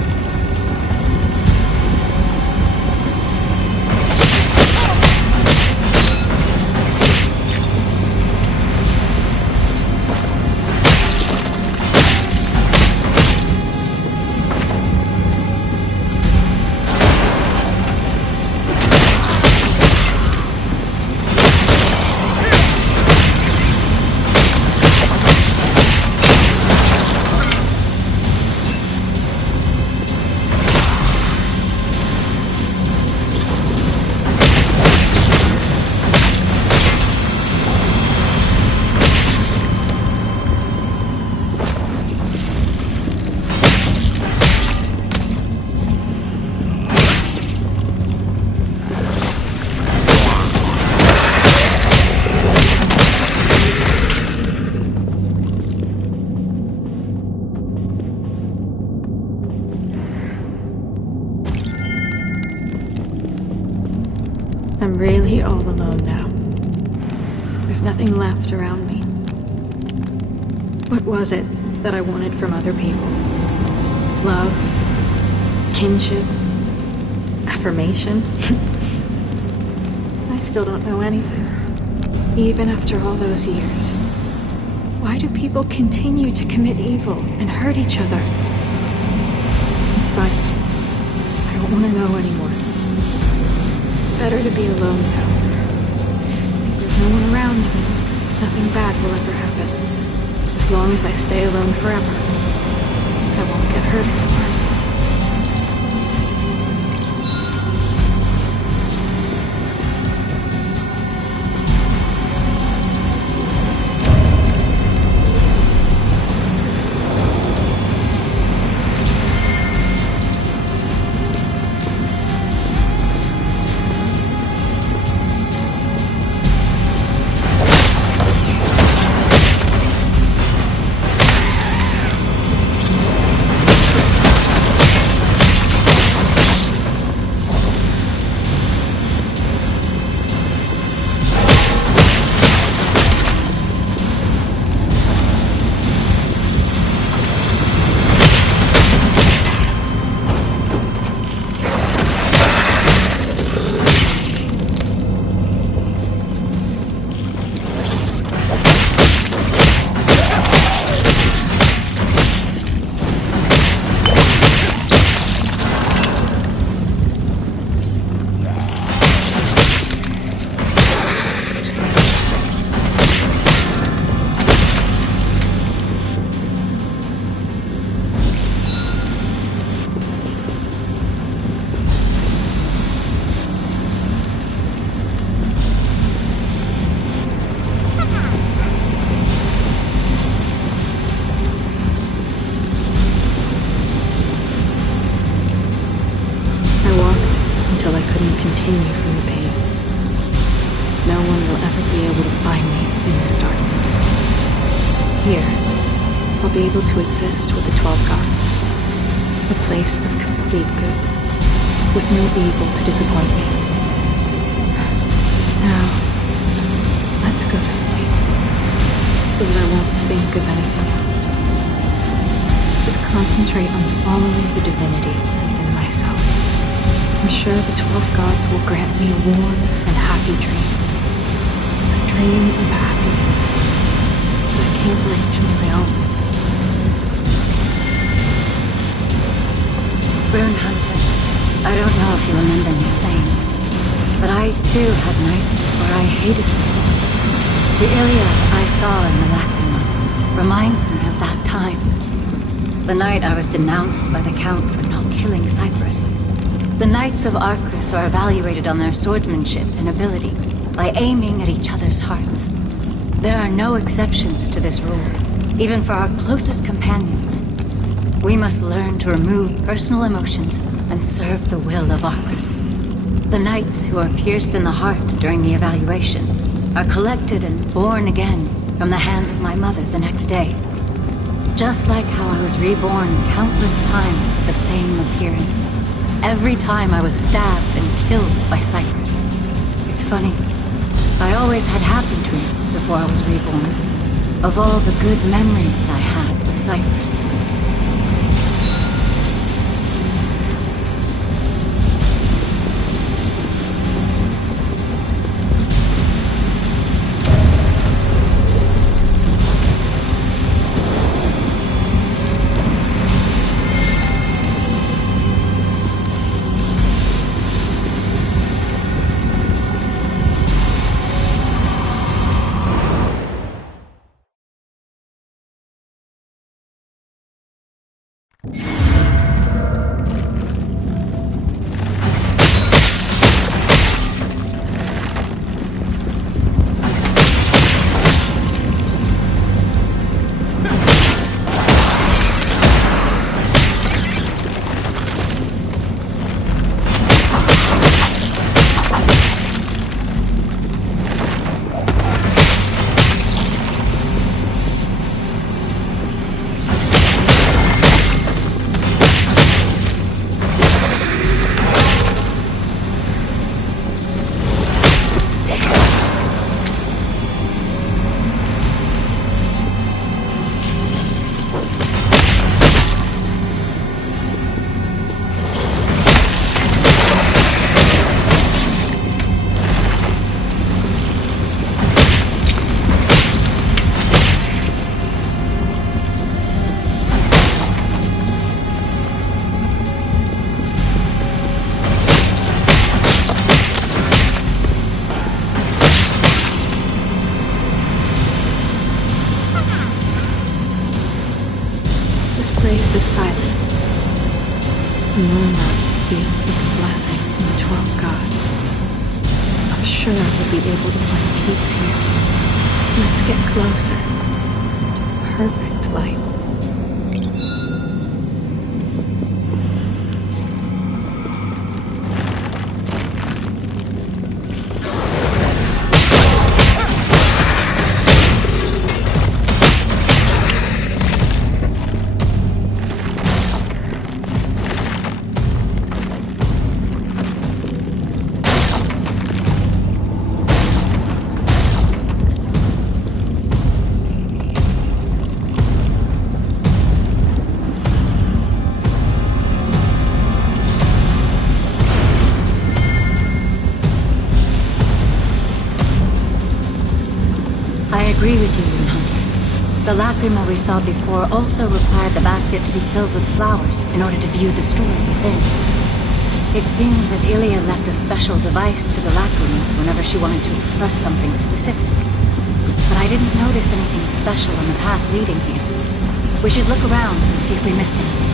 I'm really all alone now. There's nothing left around me. What was it that I wanted from other people? Love? Kinship? Affirmation? I still don't know anything, even after all those years. Why do people continue to commit evil and hurt each other? It's fine. I don't want to know anymore. It's better to be alone now. If there's no one around, nothing bad will ever happen. As long as I stay alone forever, I won't get hurt anymore. To exist with the 12 gods. A place of complete good, with no evil to disappoint me. Now, let's go to sleep, so that I won't think of anything else. Just concentrate on following the divinity within myself. I'm sure the 12 gods will grant me a warm and happy dream. A dream of happiness that I can't reach on my own. Rune Hunter, I don't know if you remember me saying this, but I too had nights where I hated myself. The Ilya I saw in the Labyrinth reminds me of that time. The night I was denounced by the Count for not killing Cyprus. The Knights of Arcris are evaluated on their swordsmanship and ability by aiming at each other's hearts. There are no exceptions to this rule, even for our closest companions. We must learn to remove personal emotions and serve the will of Arcris. The knights who are pierced in the heart during the evaluation are collected and born again from the hands of my mother the next day. Just like how I was reborn countless times with the same appearance. Every time I was stabbed and killed by Cyprus. It's funny. I always had happy dreams before I was reborn. Of all the good memories I had with Cyprus. place is silent. The moonlight feels like a blessing from the 12 gods. I'm sure I will be able to find peace here. Let's get closer to perfect light. I agree with you, Rune Hunter. The lacrima we saw before also required the basket to be filled with flowers in order to view the story within. It seems that Ilya left a special device to the lacrimas whenever she wanted to express something specific. But I didn't notice anything special on the path leading here. We should look around and see if we missed anything.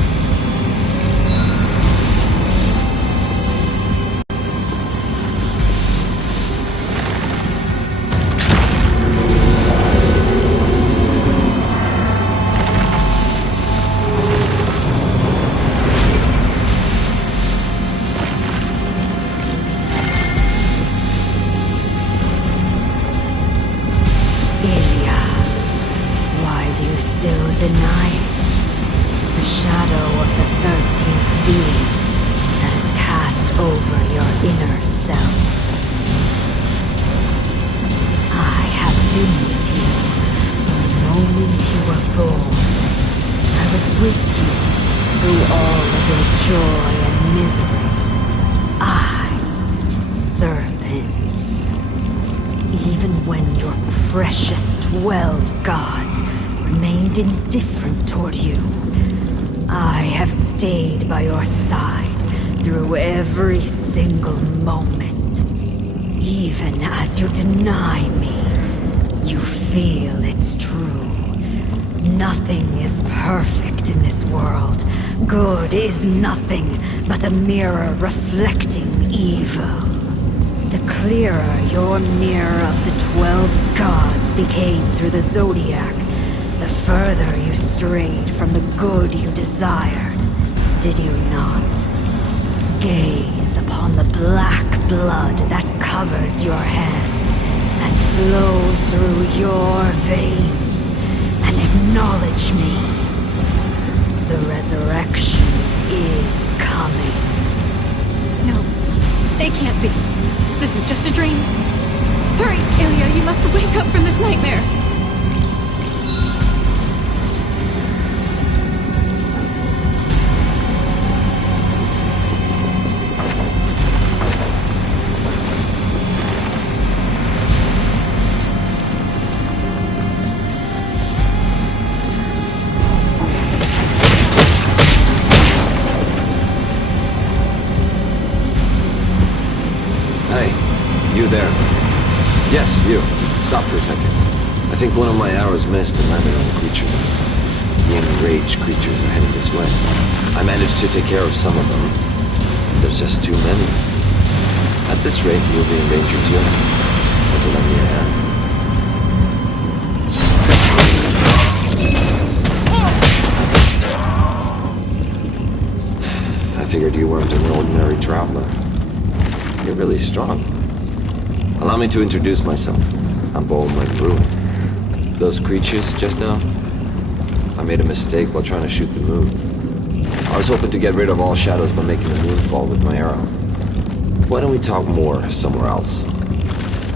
Deny the shadow of the 13th being that is cast over your inner self. I have been with you from the moment you were born. I was with you through all of your joy and misery. I, serpents, even when your precious 12 gods remained indifferent toward you, I have stayed by your side through every single moment. Even as you deny me, you feel it's true. Nothing is perfect in this world. Good is nothing but a mirror reflecting evil. The clearer your mirror of the 12 gods became through the Zodiac, the further you strayed from the good you desired, did you not? Gaze upon the black blood that covers your hands and flows through your veins, and acknowledge me The resurrection is coming. No, they can't be. This is just a dream. Hurry, Ilya, you must wake up from this nightmare. You there. Yes, you. Stop for a second. I think one of my arrows missed and landed on the creature list. The enraged creatures are heading this way. I managed to take care of some of them. There's just too many. At this rate, you'll be in danger too. Want to lend me a hand? I figured you weren't an ordinary traveler. You're really strong. Allow me to introduce myself. I'm Omen Rune. Those creatures just now? I made a mistake while trying to shoot the moon. I was hoping to get rid of all shadows by making the moon fall with my arrow. Why don't we talk more somewhere else?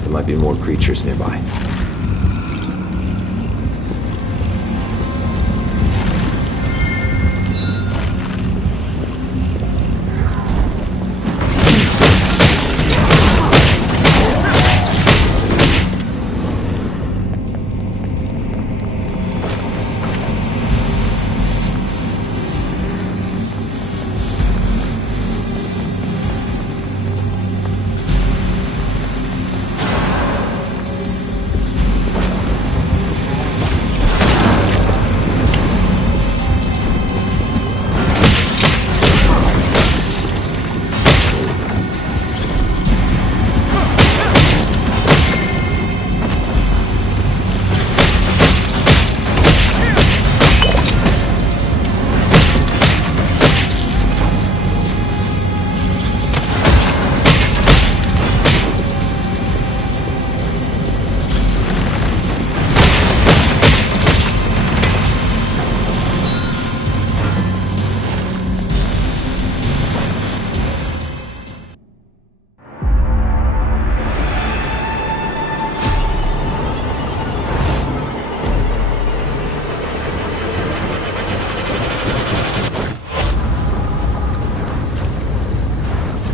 There might be more creatures nearby.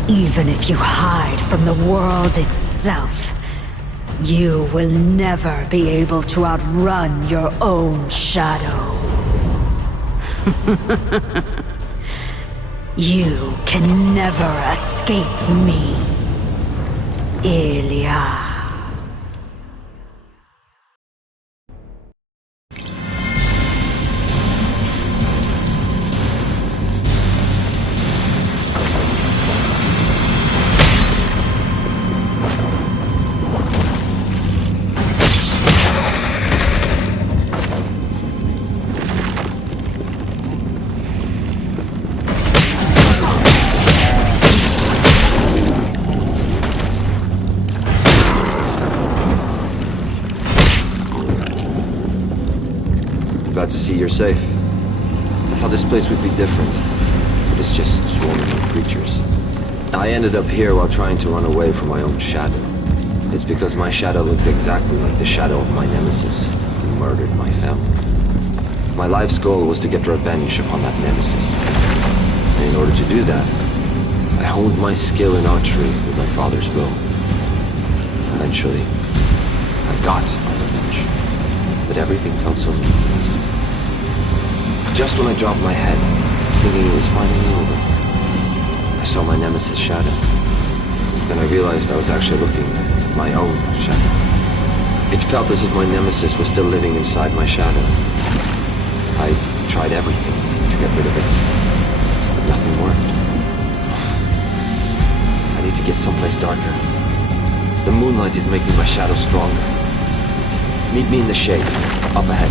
Even if you hide from the world itself, you will never be able to outrun your own shadow. You can never escape me, Ilya. Glad to see you're safe. I thought this place would be different, but it's just swarming with creatures. I ended up here while trying to run away from my own shadow. It's because my shadow looks exactly like the shadow of my nemesis, who murdered my family. My life's goal was to get revenge upon that nemesis. And in order to do that, I honed my skill in archery with my father's bow. Eventually, I got my revenge. But everything felt so meaningless. Just when I dropped my head, thinking it was finally over, I saw my nemesis' shadow. Then I realized I was actually looking at my own shadow. It felt as if my nemesis was still living inside my shadow. I tried everything to get rid of it, but nothing worked. I need to get someplace darker. The moonlight is making my shadow stronger. Meet me in the shade, up ahead.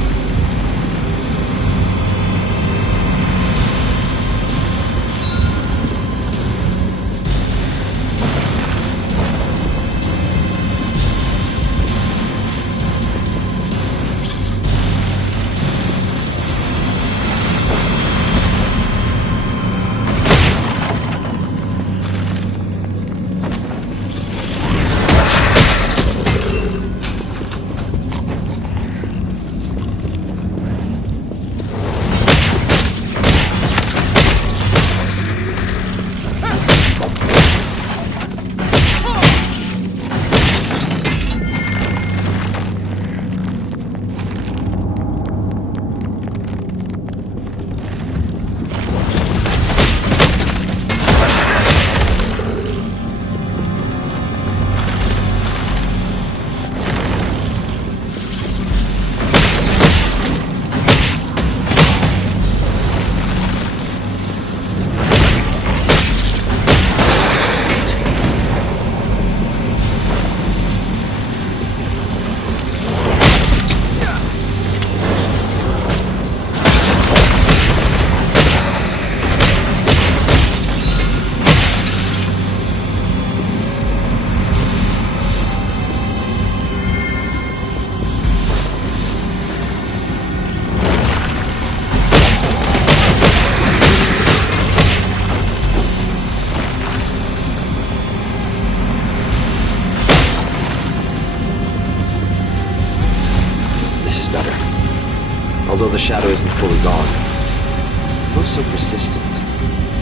the shadow isn't fully gone. It was so persistent.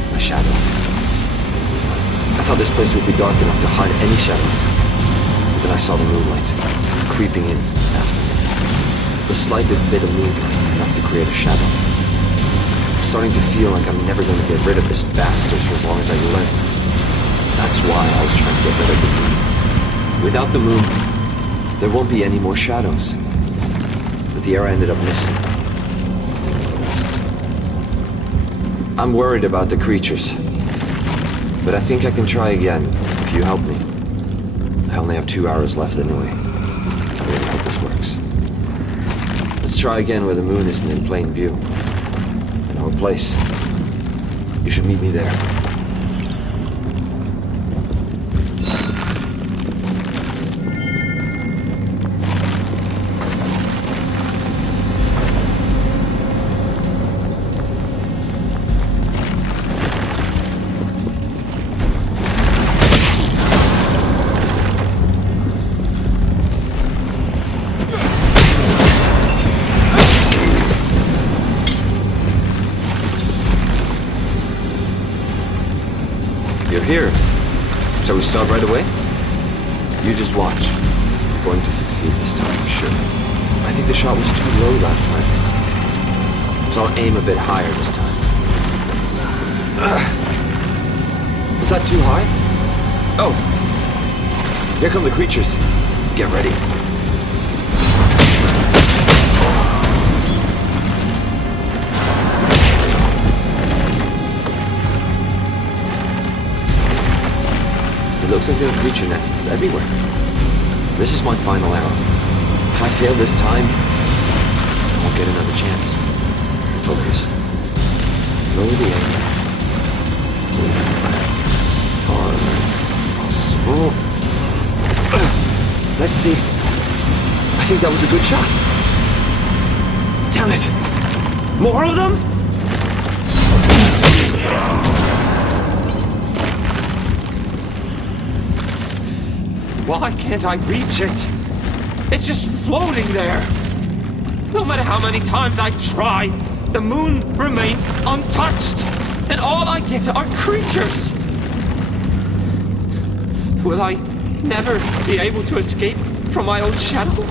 My shadow. I thought this place would be dark enough to hide any shadows. But then I saw the moonlight, creeping in after me. The slightest bit of moonlight is enough to create a shadow. I'm starting to feel like I'm never going to get rid of this bastard for as long as I live. That's why I was trying to get rid of the moon. Without the moon, there won't be any more shadows. But the era ended up missing. I'm worried about the creatures. But I think I can try again, if you help me. I only have 2 hours left anyway. I really hope this works. Let's try again where the moon isn't in plain view. I know a place. You should meet me there. Here. Shall we start right away? You just watch. I'm going to succeed this time, for sure. I think the shot was too low last time. So I'll aim a bit higher this time. Was that too high? Oh! Here come the creatures. Get ready. Looks like there are creature nests everywhere. This is my final arrow. If I fail this time, I'll get another chance. Focus. Lower the aim. Back as far as possible. Let's see. I think that was a good shot. Damn it! More of them? Why can't I reach it? It's just floating there. No matter how many times I try, the moon remains untouched, and all I get are creatures. Will I never be able to escape from my own shadow?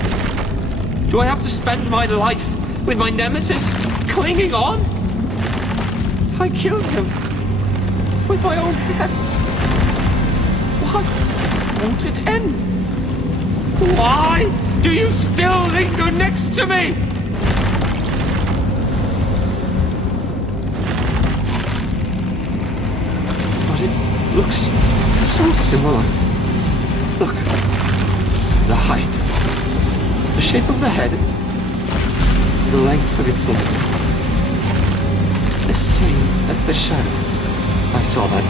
Do I have to spend my life with my nemesis clinging on? I killed him with my own hands. Why won't it end? Why do you still linger next to me? But it looks so similar. Look, the height, the shape of the head, the length of its legs. It's the same as the shadow. I saw that.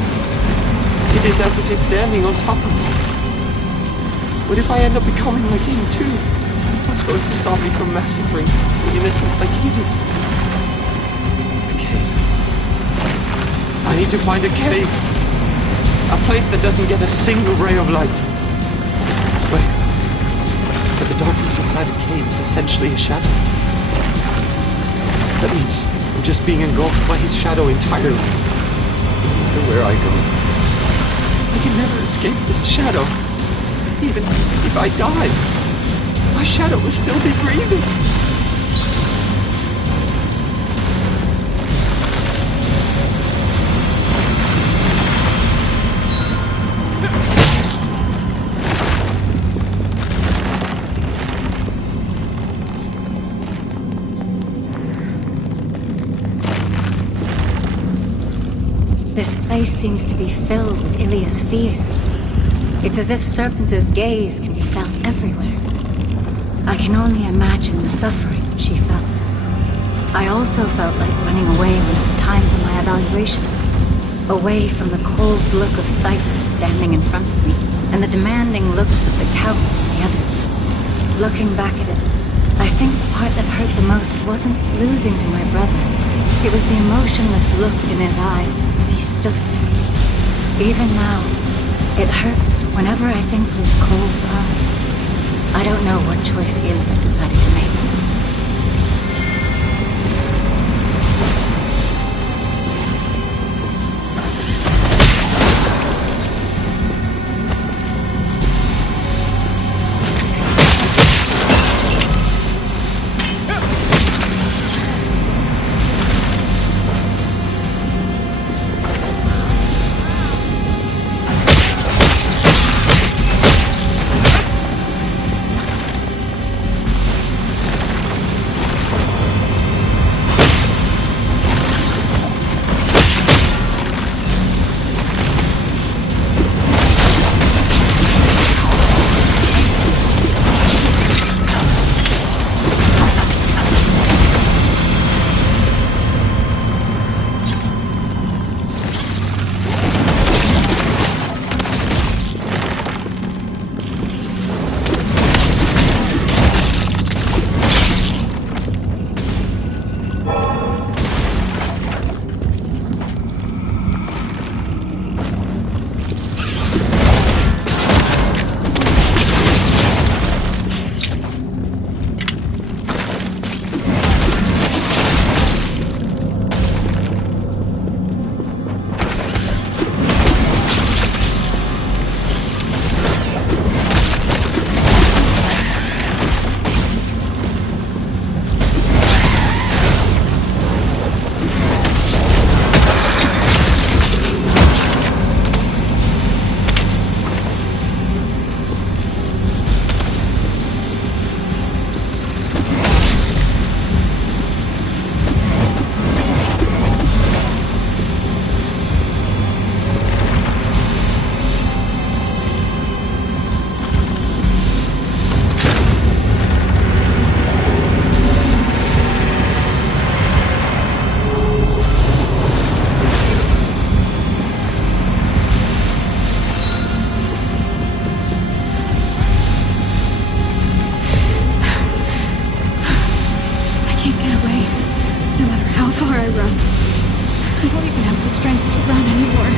It is as if he's standing on top of me. What if I end up becoming like him too? What's going to stop me from massacring the innocent like he did? A cave. I need to find a cave. A place that doesn't get a single ray of light. Wait. But the darkness inside a cave is essentially a shadow. That means I'm just being engulfed by his shadow entirely. No matter where I go, I can never escape this shadow. Even if I die, my shadow will still be breathing. This place seems to be filled with Ilya's fears. It's as if Serpent's gaze can be felt everywhere. I can only imagine the suffering she felt. I also felt like running away when it was time for my evaluations. Away from the cold look of Cyprus standing in front of me, and the demanding looks of the Count and the others. Looking back at it, I think the part that hurt the most wasn't losing to my brother. It was the emotionless look in his eyes as he stood there. Even now, it hurts whenever I think of his cold eyes. I don't know what choice Ilya decided to make. the strength to run anymore.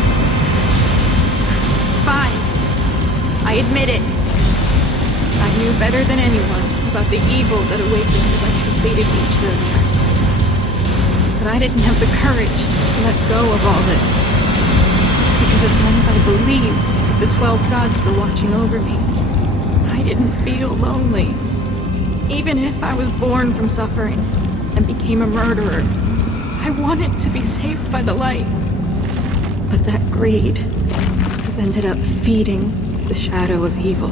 Fine. I admit it. I knew better than anyone about the evil that awakened as I completed each Zodiac. But I didn't have the courage to let go of all this. Because as long as I believed that the 12 gods were watching over me, I didn't feel lonely. Even if I was born from suffering and became a murderer, I wanted to be saved by the light. But that greed has ended up feeding the shadow of evil.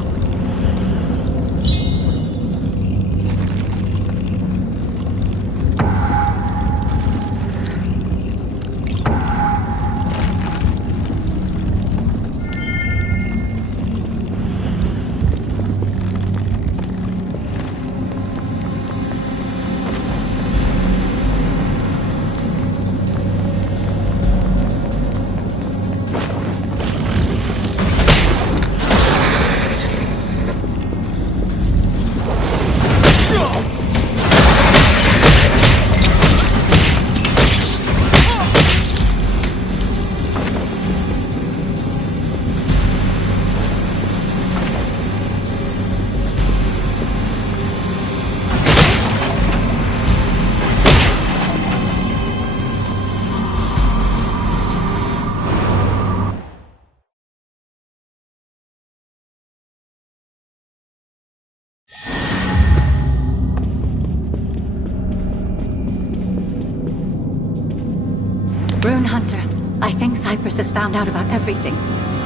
Rune Hunter, I think Cyprus has found out about everything.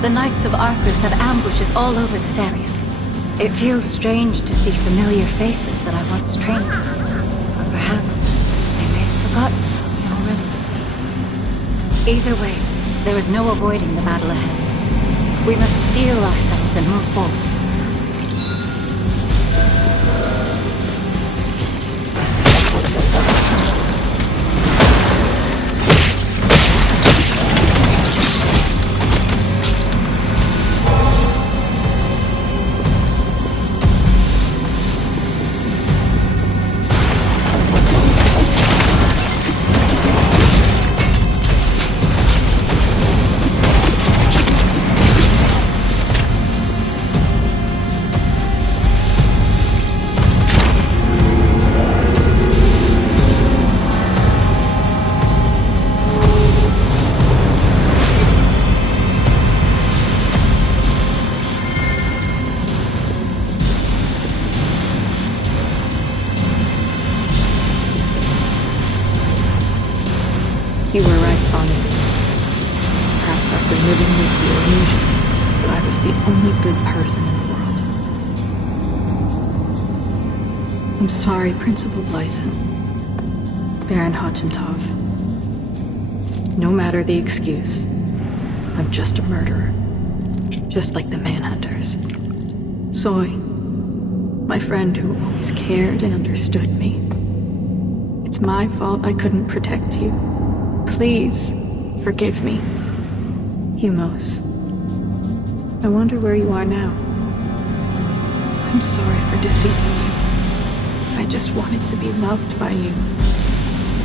The Knights of Arcus have ambushes all over this area. It feels strange to see familiar faces that I once trained with. Or perhaps they may have forgotten about me already. Either way, there is no avoiding the battle ahead. We must steel ourselves and move forward. You were right, Bonnie. Perhaps I've been living with the illusion that I was the only good person in the world. I'm sorry, Principal Blyson. Baron Hochentov. No matter the excuse, I'm just a murderer. Just like the Manhunters. Soy, my friend who always cared and understood me. It's my fault I couldn't protect you. Please, forgive me. Humos. I wonder where you are now. I'm sorry for deceiving you. I just wanted to be loved by you.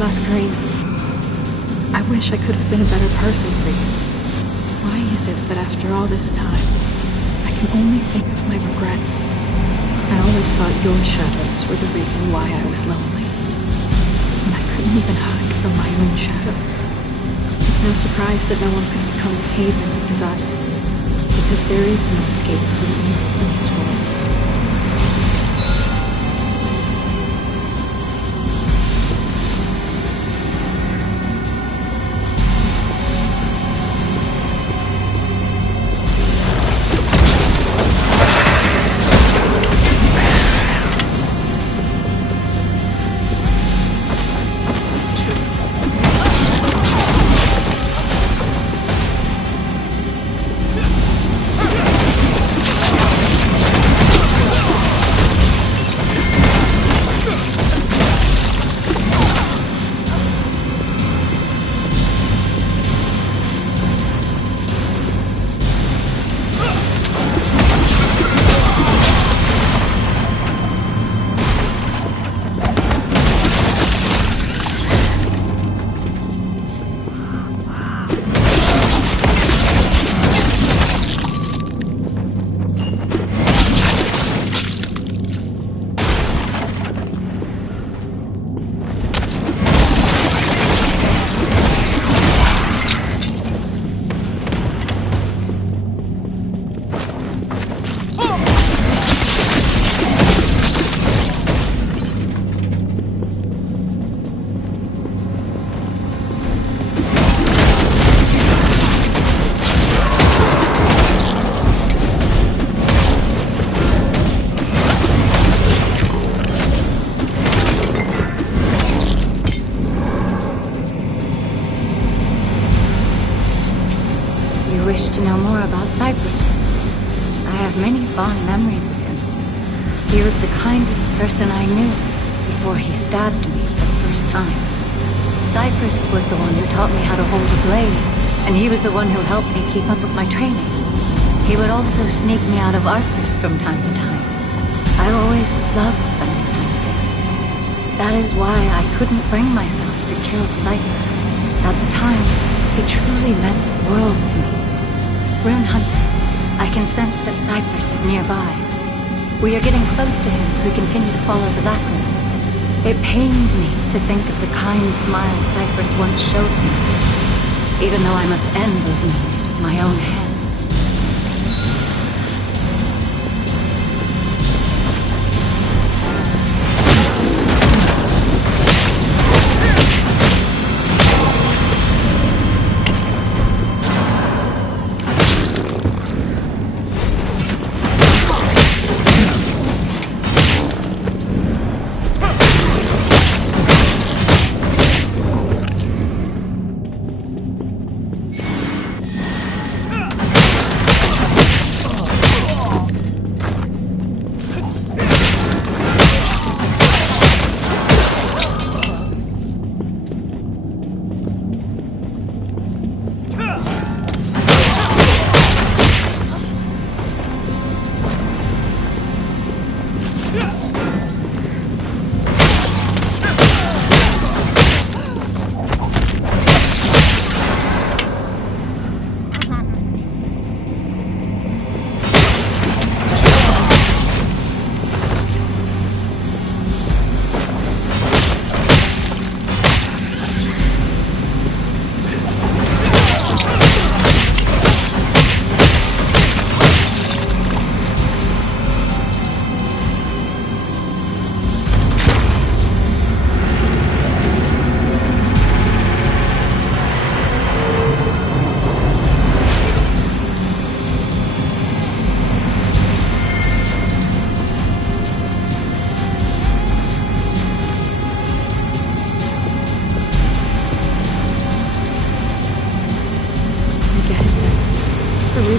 Lascarina. I wish I could have been a better person for you. Why is it that after all this time, I can only think of my regrets? I always thought your shadows were the reason why I was lonely. And I couldn't even hide from my own shadow. It's no surprise that no one could become the haven we desire, because there is no escape from evil in this world. you wish to know more about Cyprus. I have many fond memories with him. He was the kindest person I knew before he stabbed me for the first time. Cyprus was the one who taught me how to hold a blade, and he was the one who helped me keep up with my training. He would also sneak me out of Arcus from time to time. I always loved spending time with him. That is why I couldn't bring myself to kill Cyprus. At the time, he truly meant the world to me. Rune Hunter, I can sense that Cyprus is nearby. We are getting close to him as we continue to follow the Labyrinth. It pains me to think of the kind smile Cyprus once showed me, even though I must end those memories with my own hands.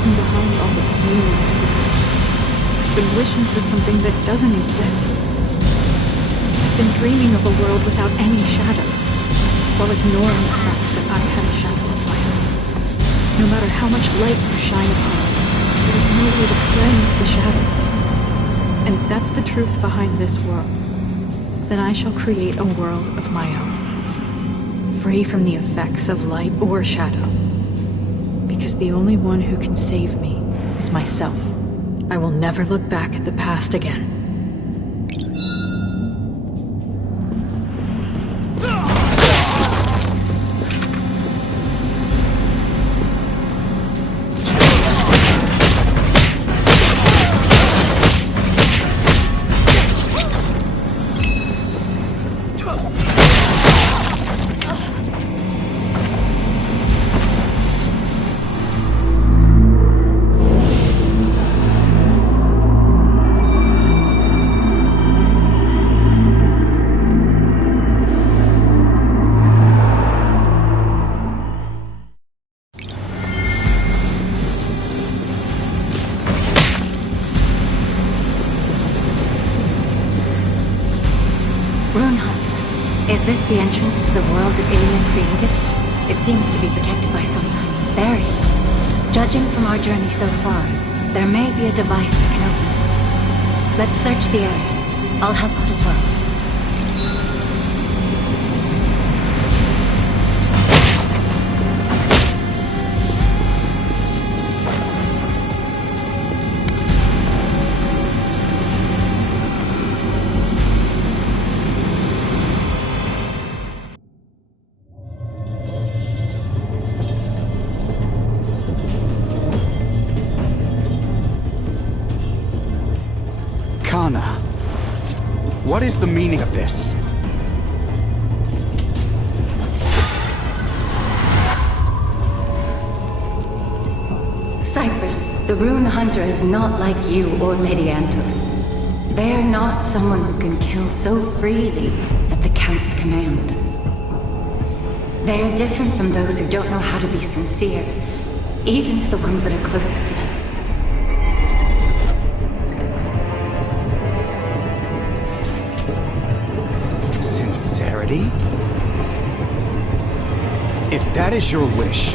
Behind all the pain and everything. I've been wishing for something that doesn't exist. I've been dreaming of a world without any shadows, while ignoring the fact that I had a shadow of my own. No matter how much light you shine upon it, there is no way to cleanse the shadows. And if that's the truth behind this world, then I shall create a world of my own, free from the effects of light or shadow. Because the only one who can save me is myself. I will never look back at the past again. Rune Hunter, is this the entrance to the world that Ilya created? It seems to be protected by some kind of barrier. Judging from our journey so far, there may be a device that can open it. Let's search the area. I'll help out as well. Canna, what is the meaning of this? Cyprus, the Rune Hunter is not like you or Lady Antos. They are not someone who can kill so freely at the Count's command. They are different from those who don't know how to be sincere, even to the ones that are closest to them. Sincerity? If that is your wish,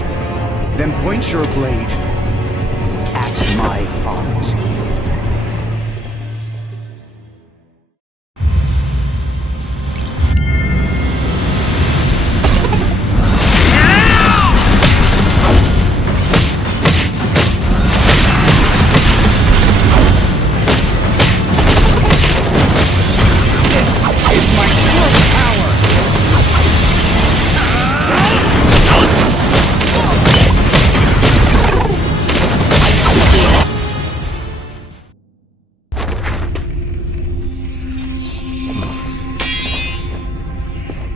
then point your blade at my heart.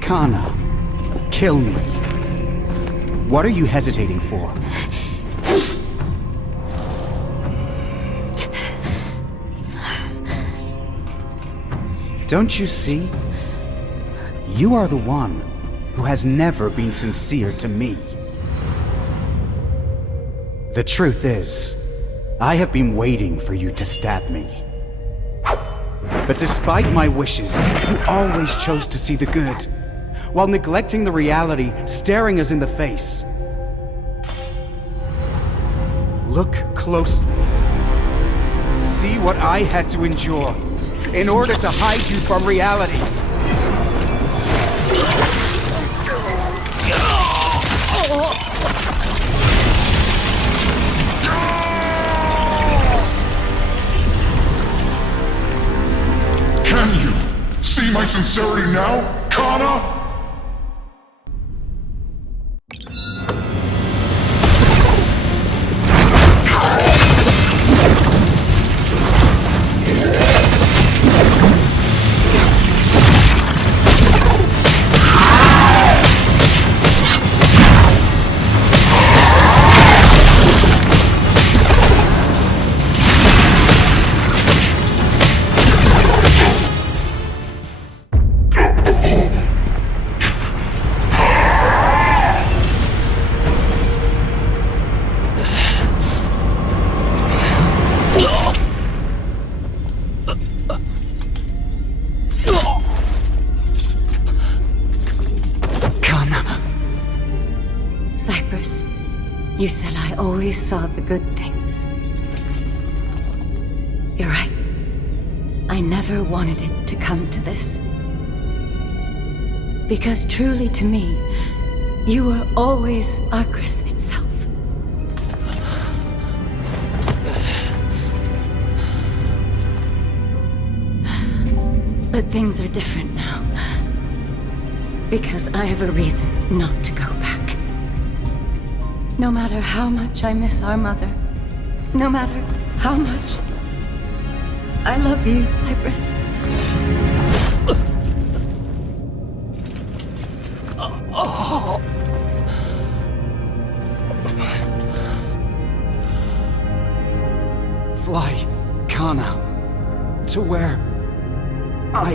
Canna, kill me. What are you hesitating for? Don't you see? You are the one who has never been sincere to me. The truth is, I have been waiting for you to stab me. But despite my wishes, you always chose to see the good, while neglecting the reality staring us in the face. Look closely. See what I had to endure in order to hide you from reality. Can you see my sincerity now, Canna? Cyprus, you said I always saw the good things. You're right. I never wanted it to come to this. Because truly to me, you were always Arcris itself. But things are different now. Because I have a reason not to go back. No matter how much I miss our mother, no matter how much I love you, Cyprus. Fly, Canna, to where I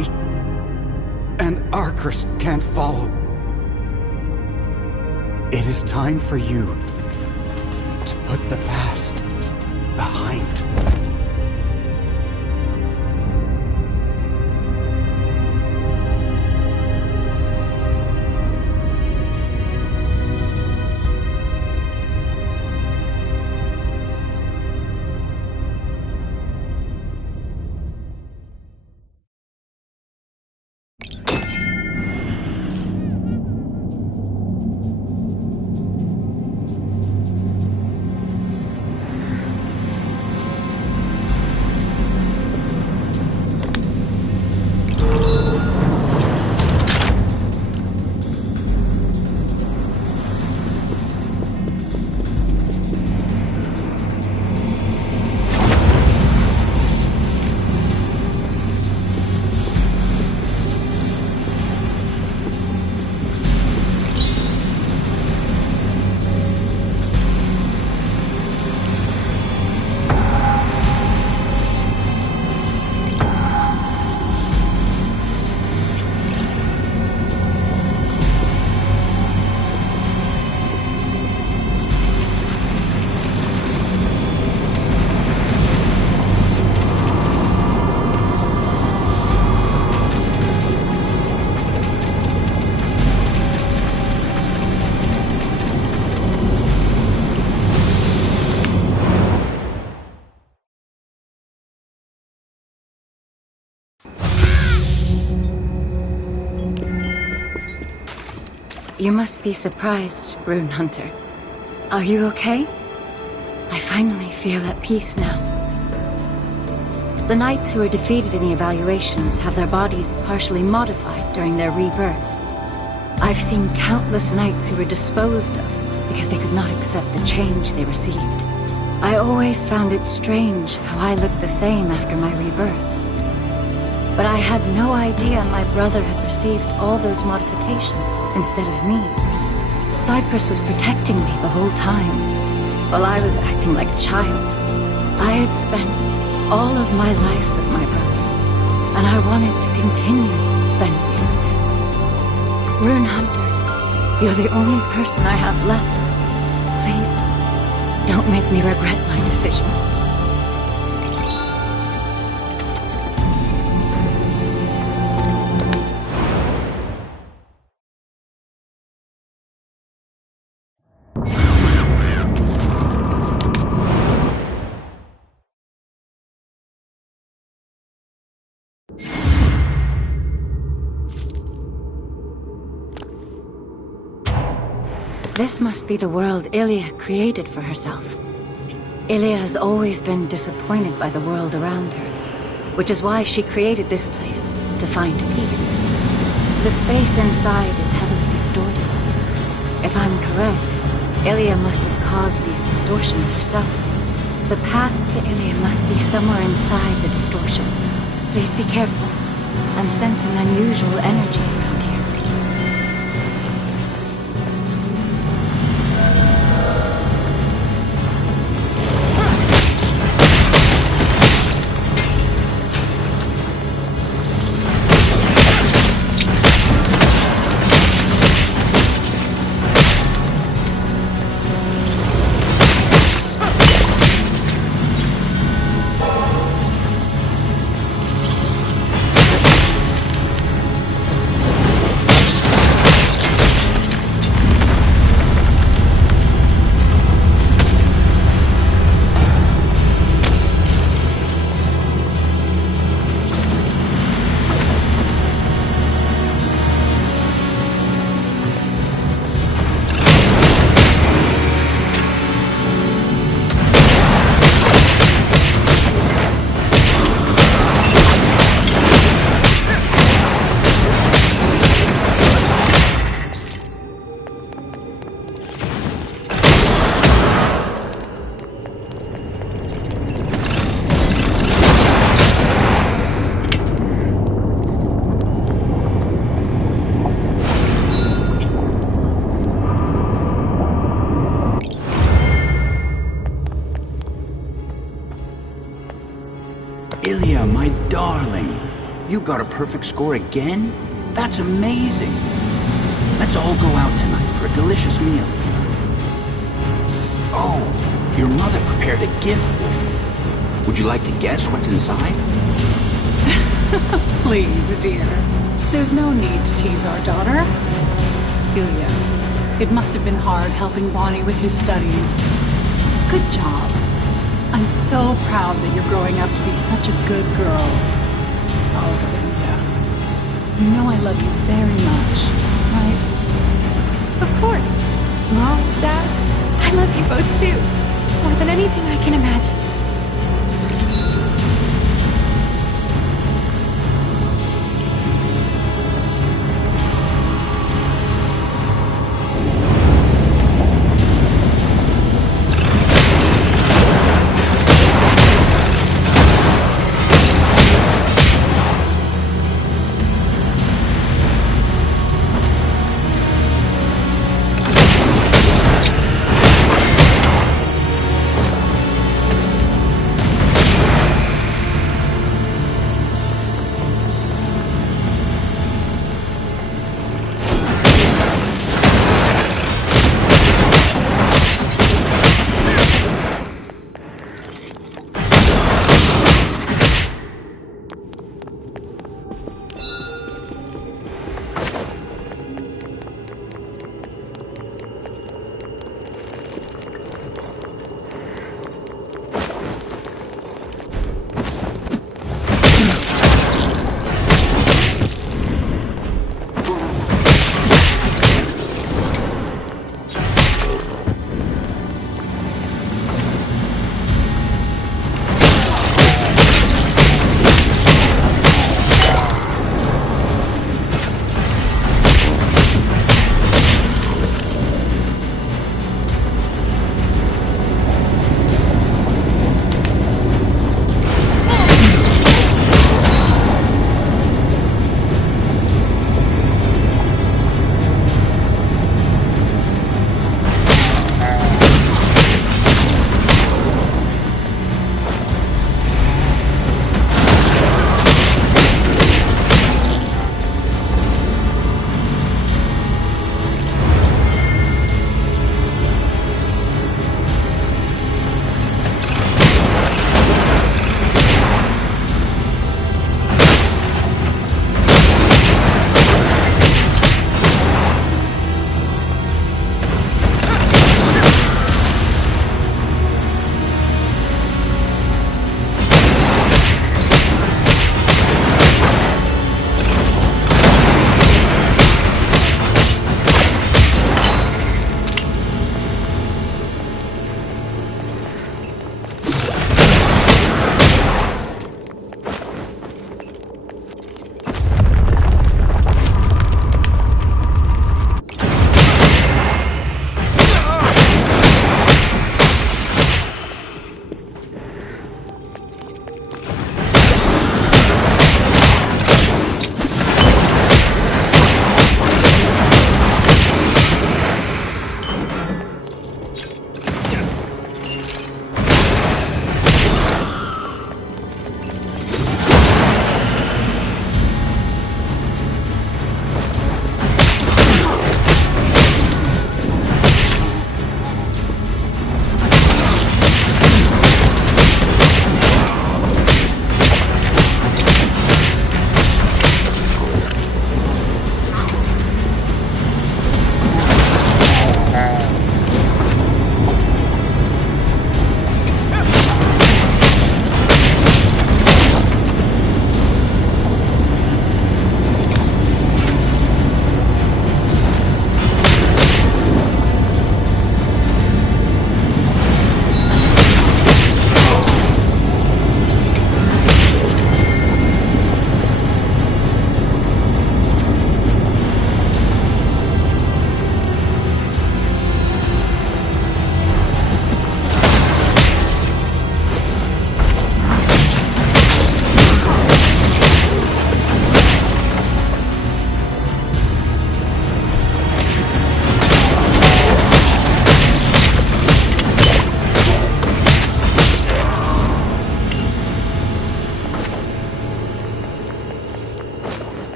and Arcris can't follow. It is time for you to put the past behind. You must be surprised, Rune Hunter. Are you okay? I finally feel at peace now. The knights who are defeated in the evaluations have their bodies partially modified during their rebirth. I've seen countless knights who were disposed of because they could not accept the change they received. I always found it strange how I looked the same after my rebirths. But I had no idea my brother had received all those modifications instead of me. Cyprus was protecting me the whole time, while I was acting like a child. I had spent all of my life with my brother, and I wanted to continue spending it with him. Rune Hunter, you're the only person I have left. Please, don't make me regret my decision. This must be the world Ilya created for herself. Ilya has always been disappointed by the world around her, which is why she created this place, to find peace. The space inside is heavily distorted. If I'm correct, Ilya must have caused these distortions herself. The path to Ilya must be somewhere inside the distortion. Please be careful. I'm sensing unusual energy around here. Ilya, my darling. You got a perfect score again? That's amazing. Let's all go out tonight for a delicious meal. Oh, your mother prepared a gift for you. Would you like to guess what's inside? Please, dear. There's no need to tease our daughter. Ilya, it must have been hard helping Bonnie with his studies. Good job. I'm so proud that you're growing up to be such a good girl. Oh, Ilya. You know I love you very much, right? Of course. Mom, Dad, I love you both too. More than anything I can imagine.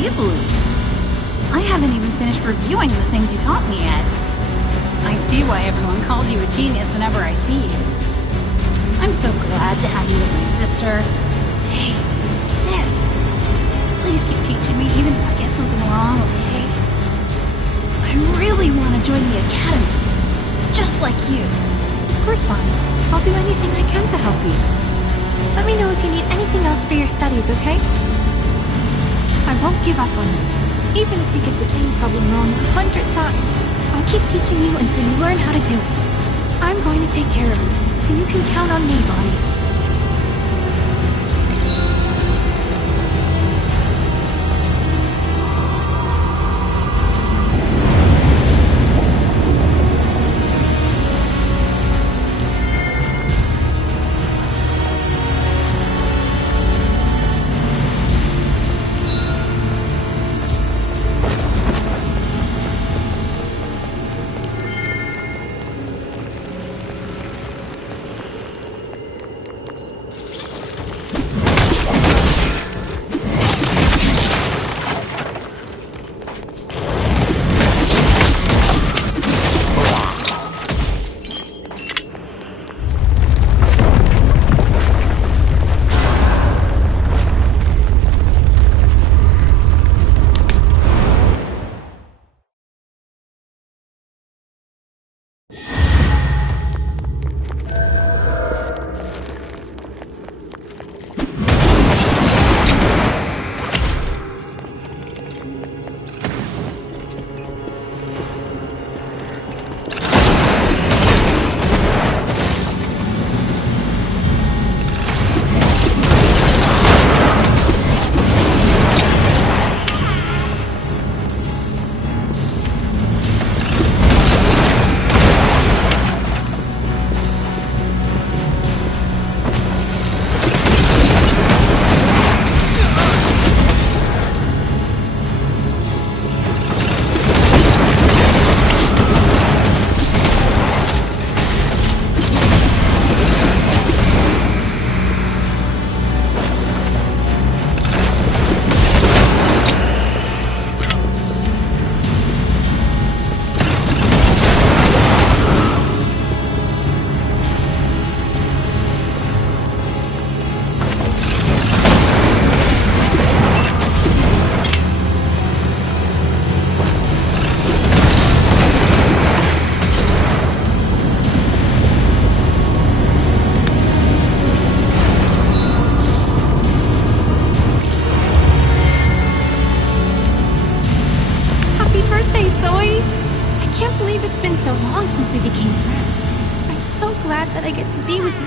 easily. I haven't even finished reviewing the things you taught me yet. I see why everyone calls you a genius whenever I see you. I'm so glad to have you as my sister. Hey, sis, please keep teaching me even if I get something wrong, okay? I really want to join the academy, just like you. Of course, Bonnie. I'll do anything I can to help you. Let me know if you need anything else for your studies, okay? I won't give up on you, even if you get the same problem wrong 100 times. I'll keep teaching you until you learn how to do it. I'm going to take care of you, so you can count on me, Bonnie.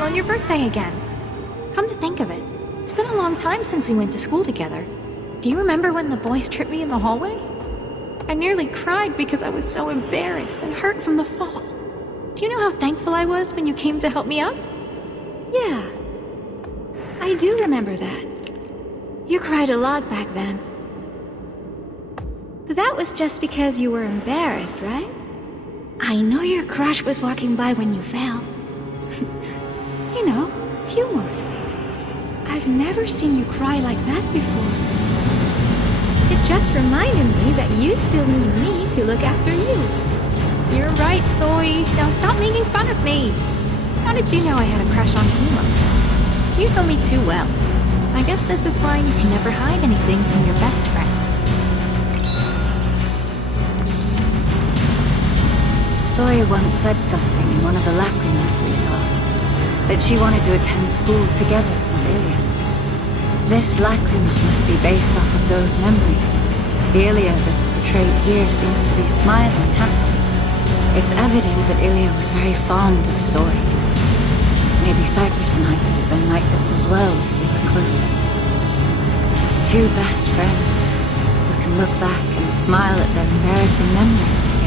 On your birthday again. Come to think of it, it's been a long time since we went to school together. Do you remember when the boys tripped me in the hallway? I nearly cried because I was so embarrassed and hurt from the fall. Do you know how thankful I was when you came to help me up? Yeah, I do remember that. You cried a lot back then. But that was just because you were embarrassed, right? I know your crush was walking by when you fell. You know, humors. I've never seen you cry like that before. It just reminded me that you still need me to look after you. You're right, Soy. Now stop making fun of me. How did you know I had a crush on humors? You know me too well. I guess this is why you can never hide anything from your best friend. Soy once said something in one of the lacrimas we saw. That she wanted to attend school together with Ilya. This lacrima must be based off of those memories. The Ilya that's portrayed here seems to be smiling happily. It's evident that Ilya was very fond of Soy. Maybe Cyprus and I could have been like this as well if we were closer. Two best friends who can look back and smile at their embarrassing memories together.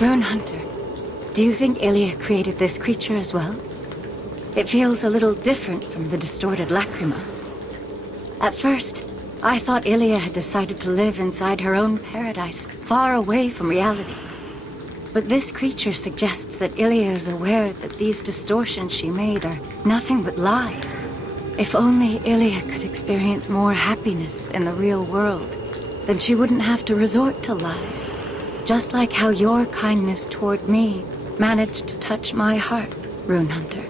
Rune Hunter, do you think Ilya created this creature as well? It feels a little different from the distorted lacrima. At first, I thought Ilya had decided to live inside her own paradise, far away from reality. But this creature suggests that Ilya is aware that these distortions she made are nothing but lies. If only Ilya could experience more happiness in the real world, then she wouldn't have to resort to lies. Just like how your kindness toward me managed to touch my heart, Rune Hunter.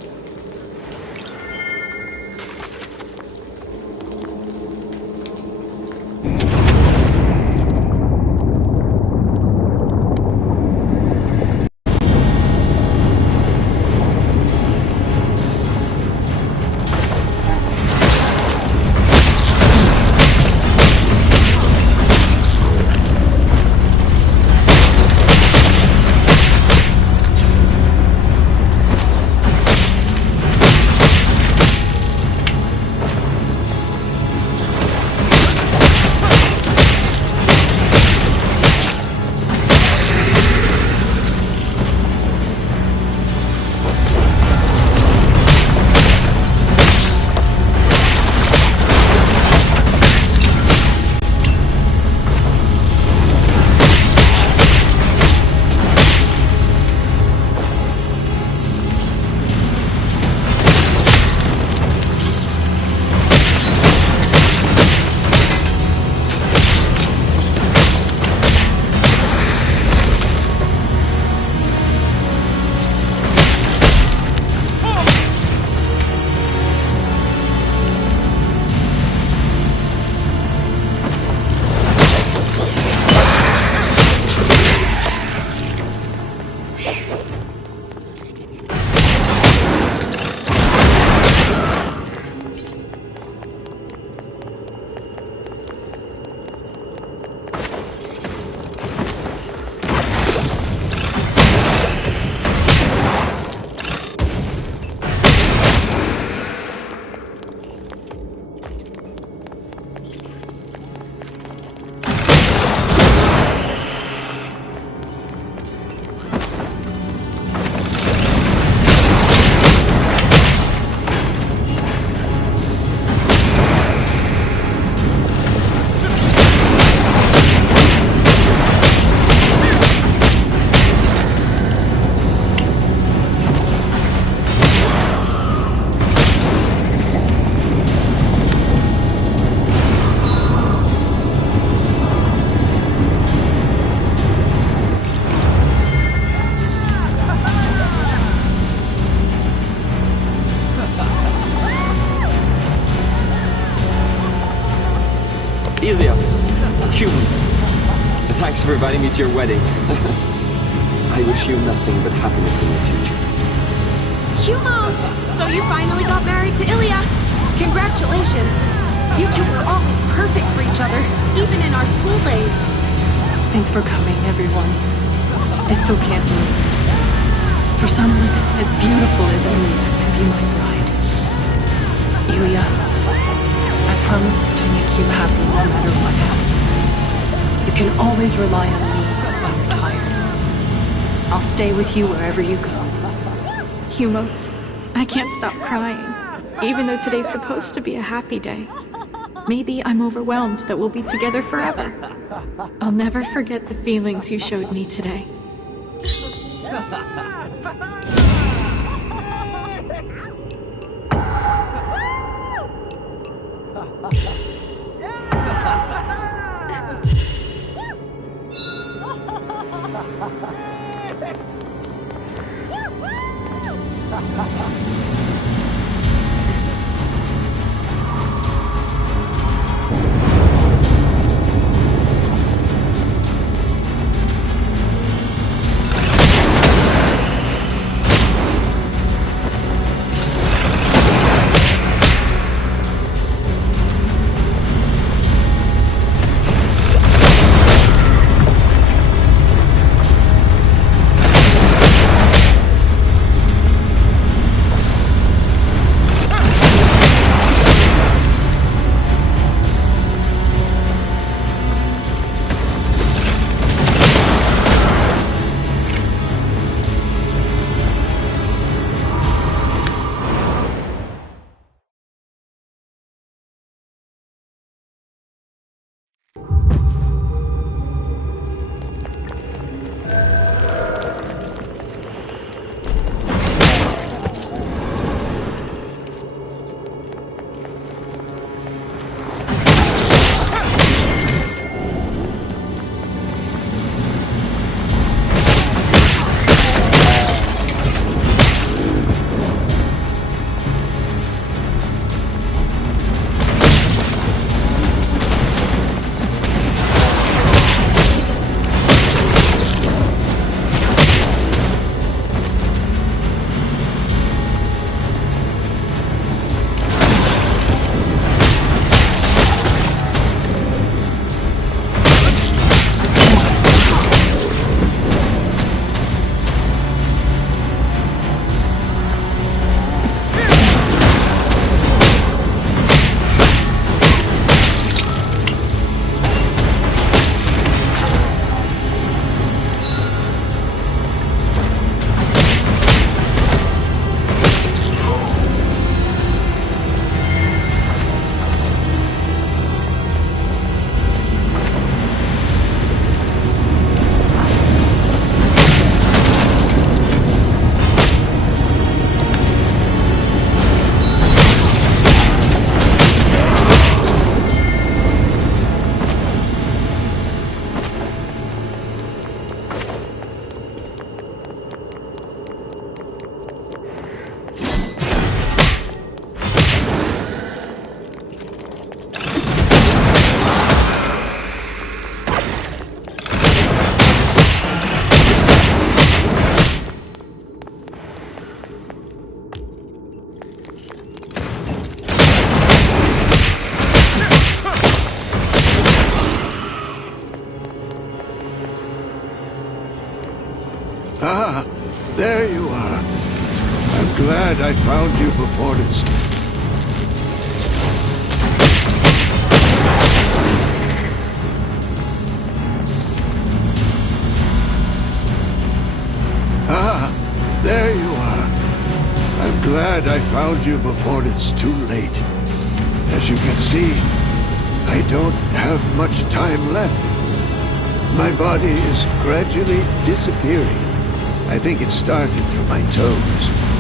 Ilya, humans, thanks for inviting me to your wedding. I wish you nothing but happiness in the future. Humos! So you finally got married to Ilya. Congratulations. You two were always perfect for each other, even in our school days. Thanks for coming, everyone. I still can't believe it. For someone as beautiful as Ilya to be my bride. Ilya, I promise to make you happy no matter what happens. You can always rely on me when you're tired. I'll stay with you wherever you go. Humos, I can't stop crying, even though today's supposed to be a happy day. Maybe I'm overwhelmed that we'll be together forever. I'll never forget the feelings you showed me today. glad I found you before it's... Ah, there you are. I'm glad I found you before it's too late. As you can see, I don't have much time left. My body is gradually disappearing. I think it started from my toes.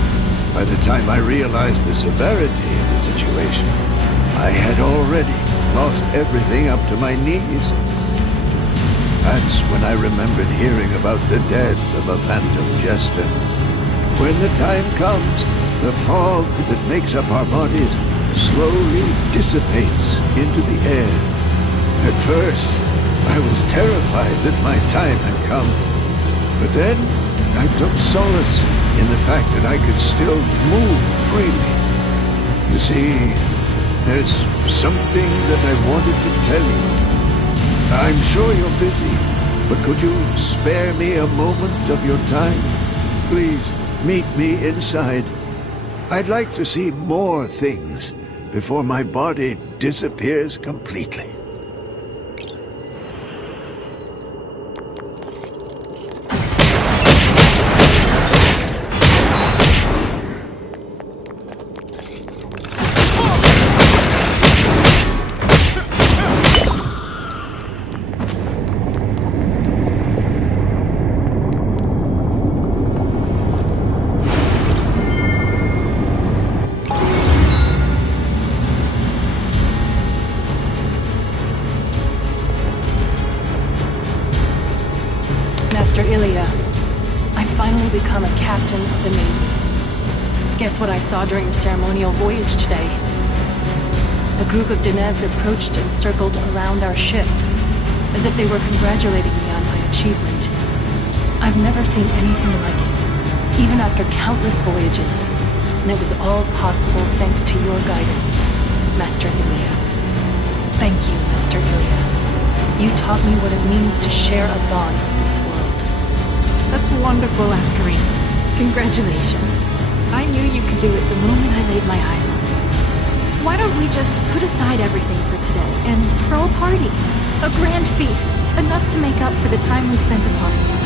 By the time I realized the severity of the situation, I had already lost everything up to my knees. That's when I remembered hearing about the death of a phantom jester. When the time comes, the fog that makes up our bodies slowly dissipates into the air. At first, I was terrified that my time had come. But then, I took solace in the fact that I could still move freely. You see, there's something that I wanted to tell you. I'm sure you're busy, but could you spare me a moment of your time? Please, meet me inside. I'd like to see more things before my body disappears completely. Ilya, I finally become a captain of the Navy. Guess what I saw during the ceremonial voyage today? A group of Denevs approached and circled around our ship, as if they were congratulating me on my achievement. I've never seen anything like it, even after countless voyages, and it was all possible thanks to your guidance, Master Ilya. Thank you, Master Ilya. You taught me what it means to share a bond with this world. That's wonderful, Askarina. Congratulations. I knew you could do it the moment I laid my eyes on you. Why don't we just put aside everything for today and throw a party? A grand feast, enough to make up for the time we spent apart.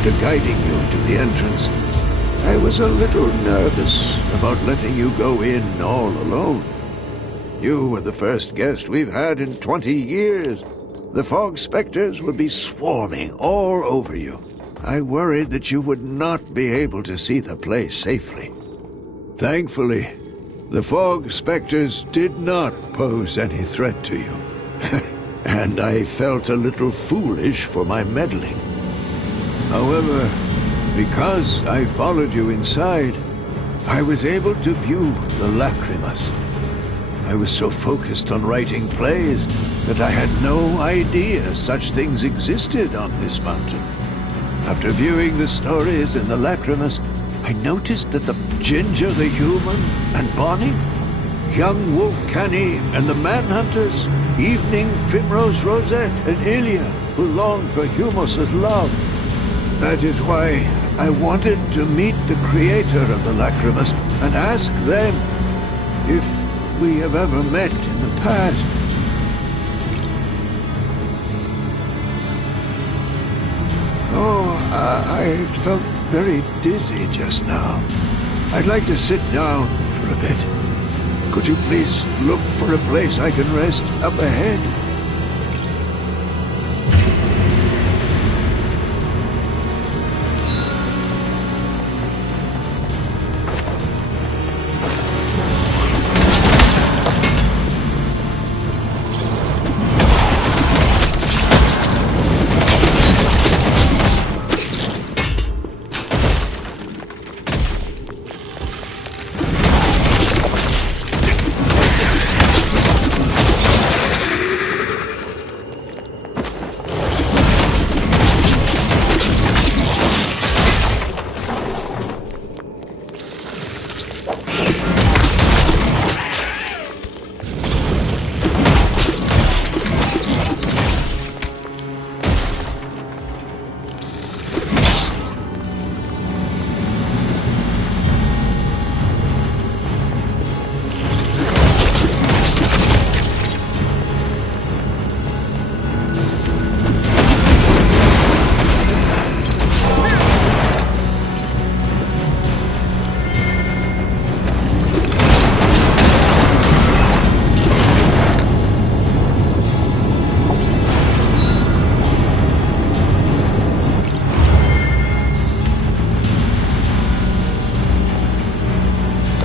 After guiding you to the entrance, I was a little nervous about letting you go in all alone. You were the first guest we've had in 20 years. the fog specters would be swarming all over you. I worried that you would not be able to see the place safely. Thankfully, the fog specters did not pose any threat to you. And I felt a little foolish for my meddling. However, because I followed you inside, I was able to view the Lacrimus. I was so focused on writing plays that I had no idea such things existed on this mountain. After viewing the stories in the Lacrimus, I noticed that the Ginger the Human and Bonnie, Young Wolf Canny and the Manhunters, Evening Primrose Rosette and Ilya, who longed for Humos's love. That is why I wanted to meet the creator of the Lacrimus and ask them if we have ever met in the past. Oh, I felt very dizzy just now. I'd like to sit down for a bit. Could you please look for a place I can rest up ahead?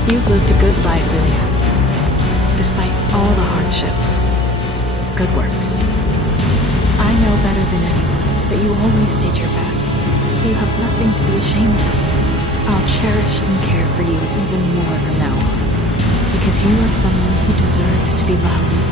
You've lived a good life, Ilya. Despite all the hardships. Good work. I know better than anyone that you always did your best, so you have nothing to be ashamed of. I'll cherish and care for you even more from now on, because you are someone who deserves to be loved.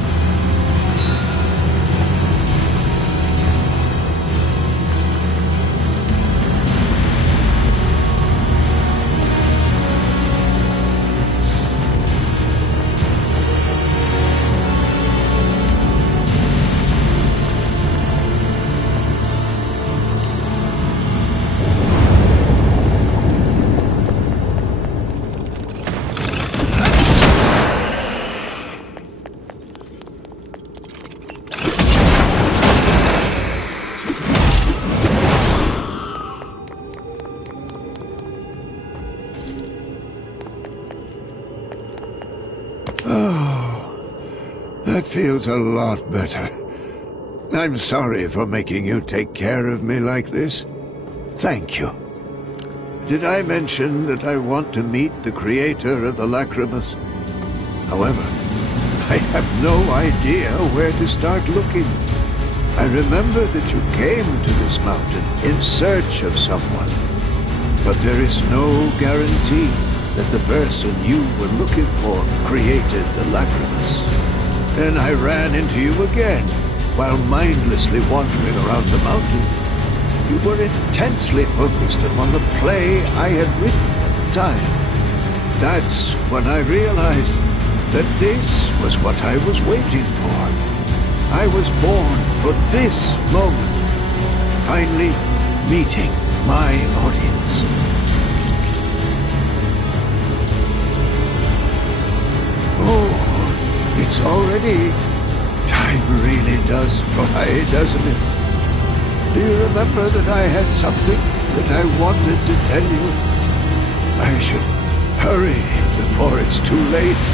That feels a lot better. I'm sorry for making you take care of me like this. Thank you. Did I mention that I want to meet the creator of the Lacrimus? However, I have no idea where to start looking. I remember that you came to this mountain in search of someone. But there is no guarantee that the person you were looking for created the Lacrimus. Then I ran into you again, while mindlessly wandering around the mountain. You were intensely focused upon the play I had written at the time. That's when I realized that this was what I was waiting for. I was born for this moment, finally meeting my audience. Oh, it's already... Time really does fly, doesn't it? Do you remember that I had something that I wanted to tell you? I should hurry before it's too late.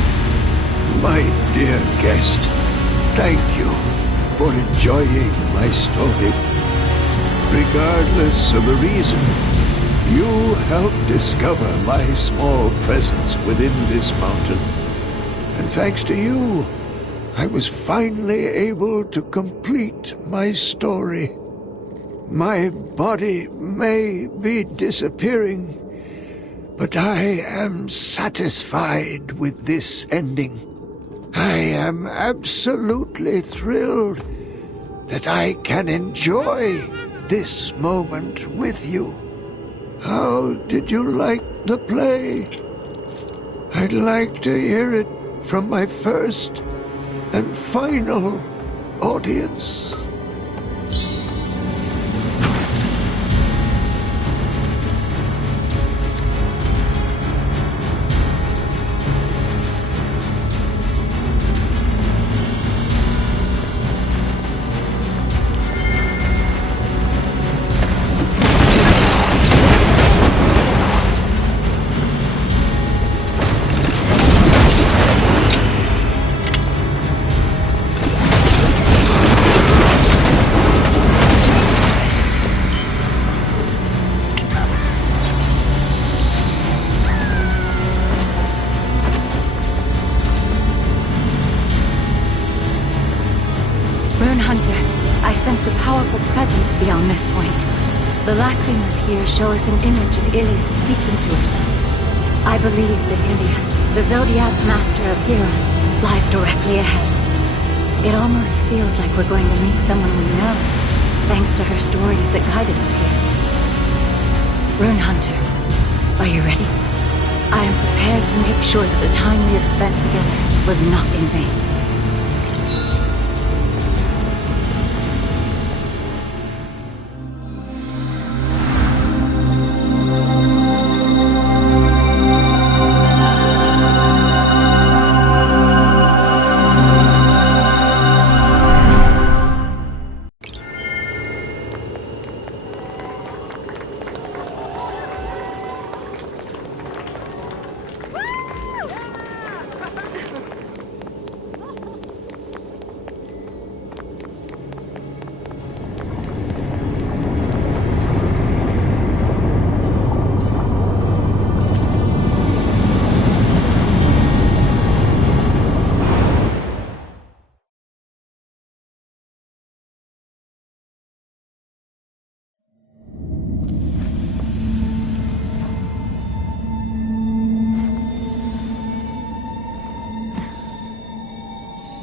My dear guest, thank you for enjoying my story. Regardless of the reason, you helped discover my small presence within this mountain. And thanks to you, I was finally able to complete my story. My body may be disappearing, but I am satisfied with this ending. I am absolutely thrilled that I can enjoy this moment with you. How did you like the play? I'd like to hear it from my first and final audience. Rune Hunter, I sense a powerful presence beyond this point. The lacrimas here show us an image of Ilya speaking to herself. I believe that Ilya, the Zodiac Master of Hira, lies directly ahead. It almost feels like we're going to meet someone we know, thanks to her stories that guided us here. Rune Hunter, are you ready? I am prepared to make sure that the time we have spent together was not in vain.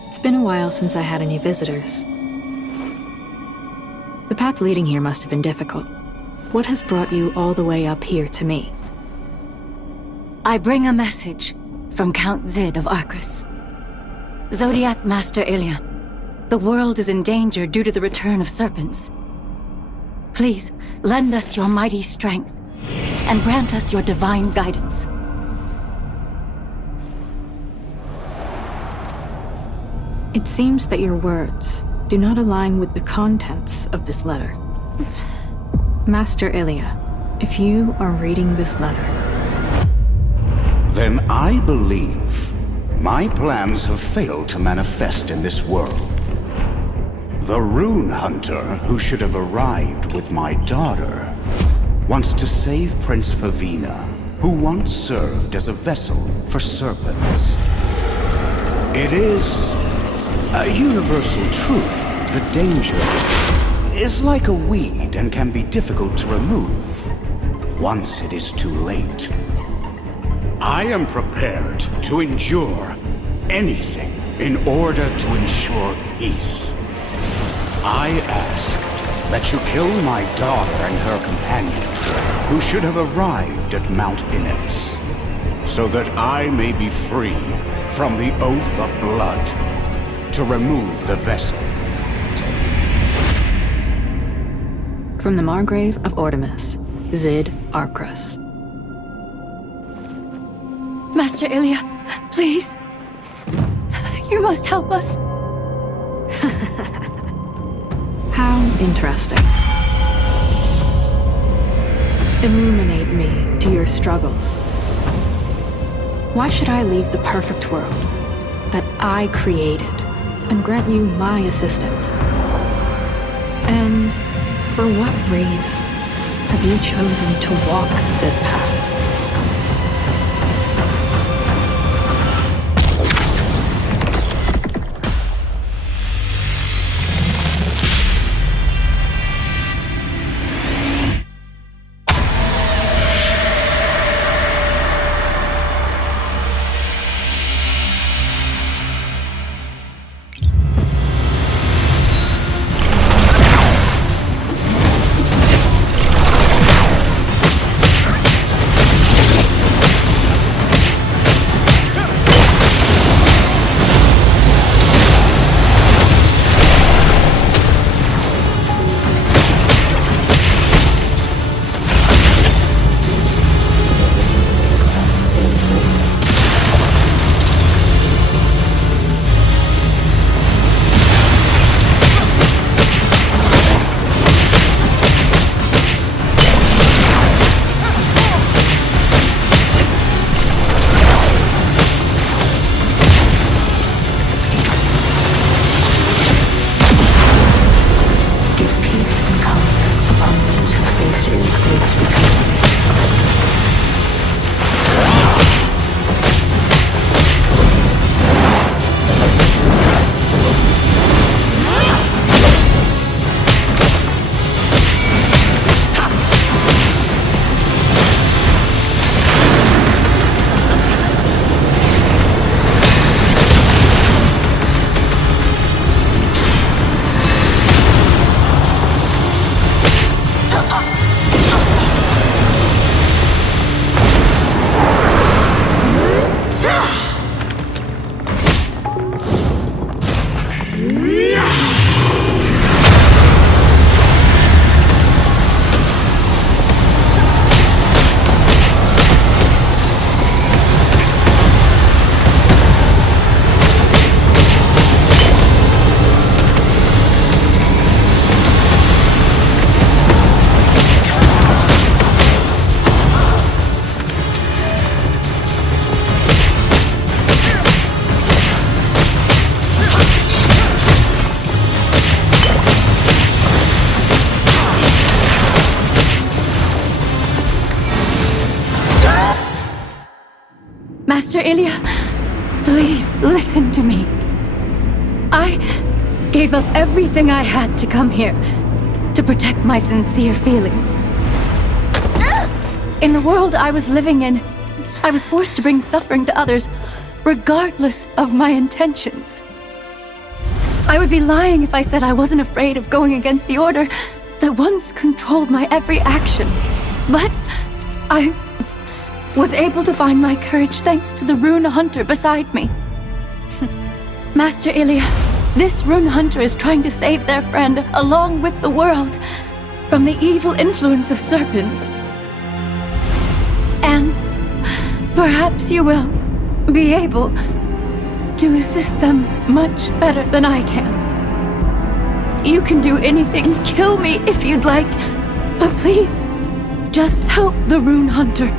It's been a while since I had any visitors. The path leading here must have been difficult. What has brought you all the way up here to me? I bring a message from Count Zid of Arcus. Zodiac Master Ilya, the world is in danger due to the return of serpents. Please, lend us your mighty strength, and grant us your divine guidance. It seems that your words do not align with the contents of this letter. Master Ilya, if you are reading this letter, then I believe my plans have failed to manifest in this world. The Rune Hunter, who should have arrived with my daughter, wants to save Prince Favina, who once served as a vessel for serpents. It is a universal truth. The danger is like a weed and can be difficult to remove once it is too late. I am prepared to endure anything in order to ensure peace. I ask that you kill my daughter and her companion, who should have arrived at Mount Ineps, so that I may be free from the oath of blood to remove the vessel. from the Margrave of Ordemus, Zid Arcrus. Master Ilya, please. You must help us. How interesting. Illuminate me to your struggles. Why should I leave the perfect world that I created and grant you my assistance. And for what reason have you chosen to walk this path? Master Ilya, please listen to me. I gave up everything I had to come here to protect my sincere feelings. In the world I was living in, I was forced to bring suffering to others, regardless of my intentions. I would be lying if I said I wasn't afraid of going against the order that once controlled my every action. But I was able to find my courage thanks to the Rune Hunter beside me. Master Ilya, this Rune Hunter is trying to save their friend, along with the world, from the evil influence of serpents. And perhaps you will be able to assist them much better than I can. You can do anything, kill me if you'd like, but please, just help the Rune Hunter.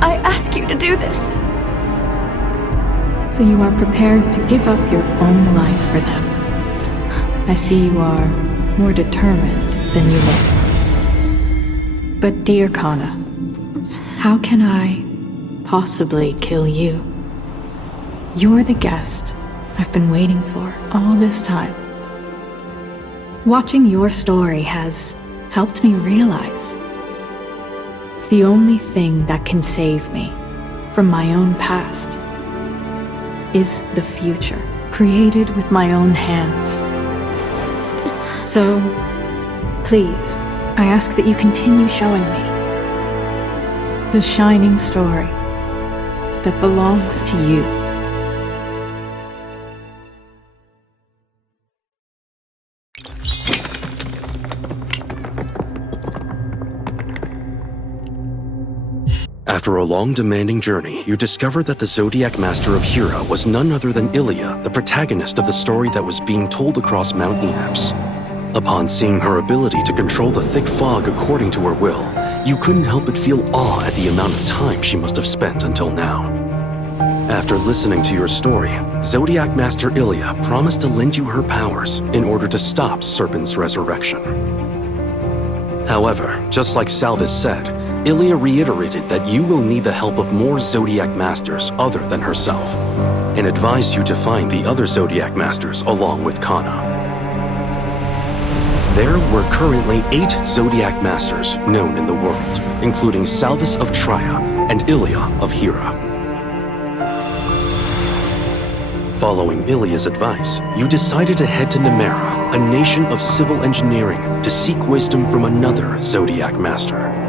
I ask you to do this. So you are prepared to give up your own life for them. I see you are more determined than you look. But dear Canna, how can I possibly kill you? You're the guest I've been waiting for all this time. Watching your story has helped me realize the only thing that can save me from my own past is the future, created with my own hands. So, please, I ask that you continue showing me the shining story that belongs to you. After a long, demanding journey, you discover that the Zodiac Master of Hira was none other than Ilya, the protagonist of the story that was being told across Mount Ineps. Upon seeing her ability to control the thick fog according to her will, you couldn't help but feel awe at the amount of time she must have spent until now. After listening to your story, Zodiac Master Ilya promised to lend you her powers in order to stop Serpent's resurrection. However, just like Salvis said, Ilya reiterated that you will need the help of more Zodiac Masters other than herself, and advised you to find the other Zodiac Masters along with Canna. There were currently 8 Zodiac Masters known in the world, including Salvis of Trier and Ilya of Hira. Following Ilya's advice, you decided to head to Nemera, a nation of civil engineering, to seek wisdom from another Zodiac Master.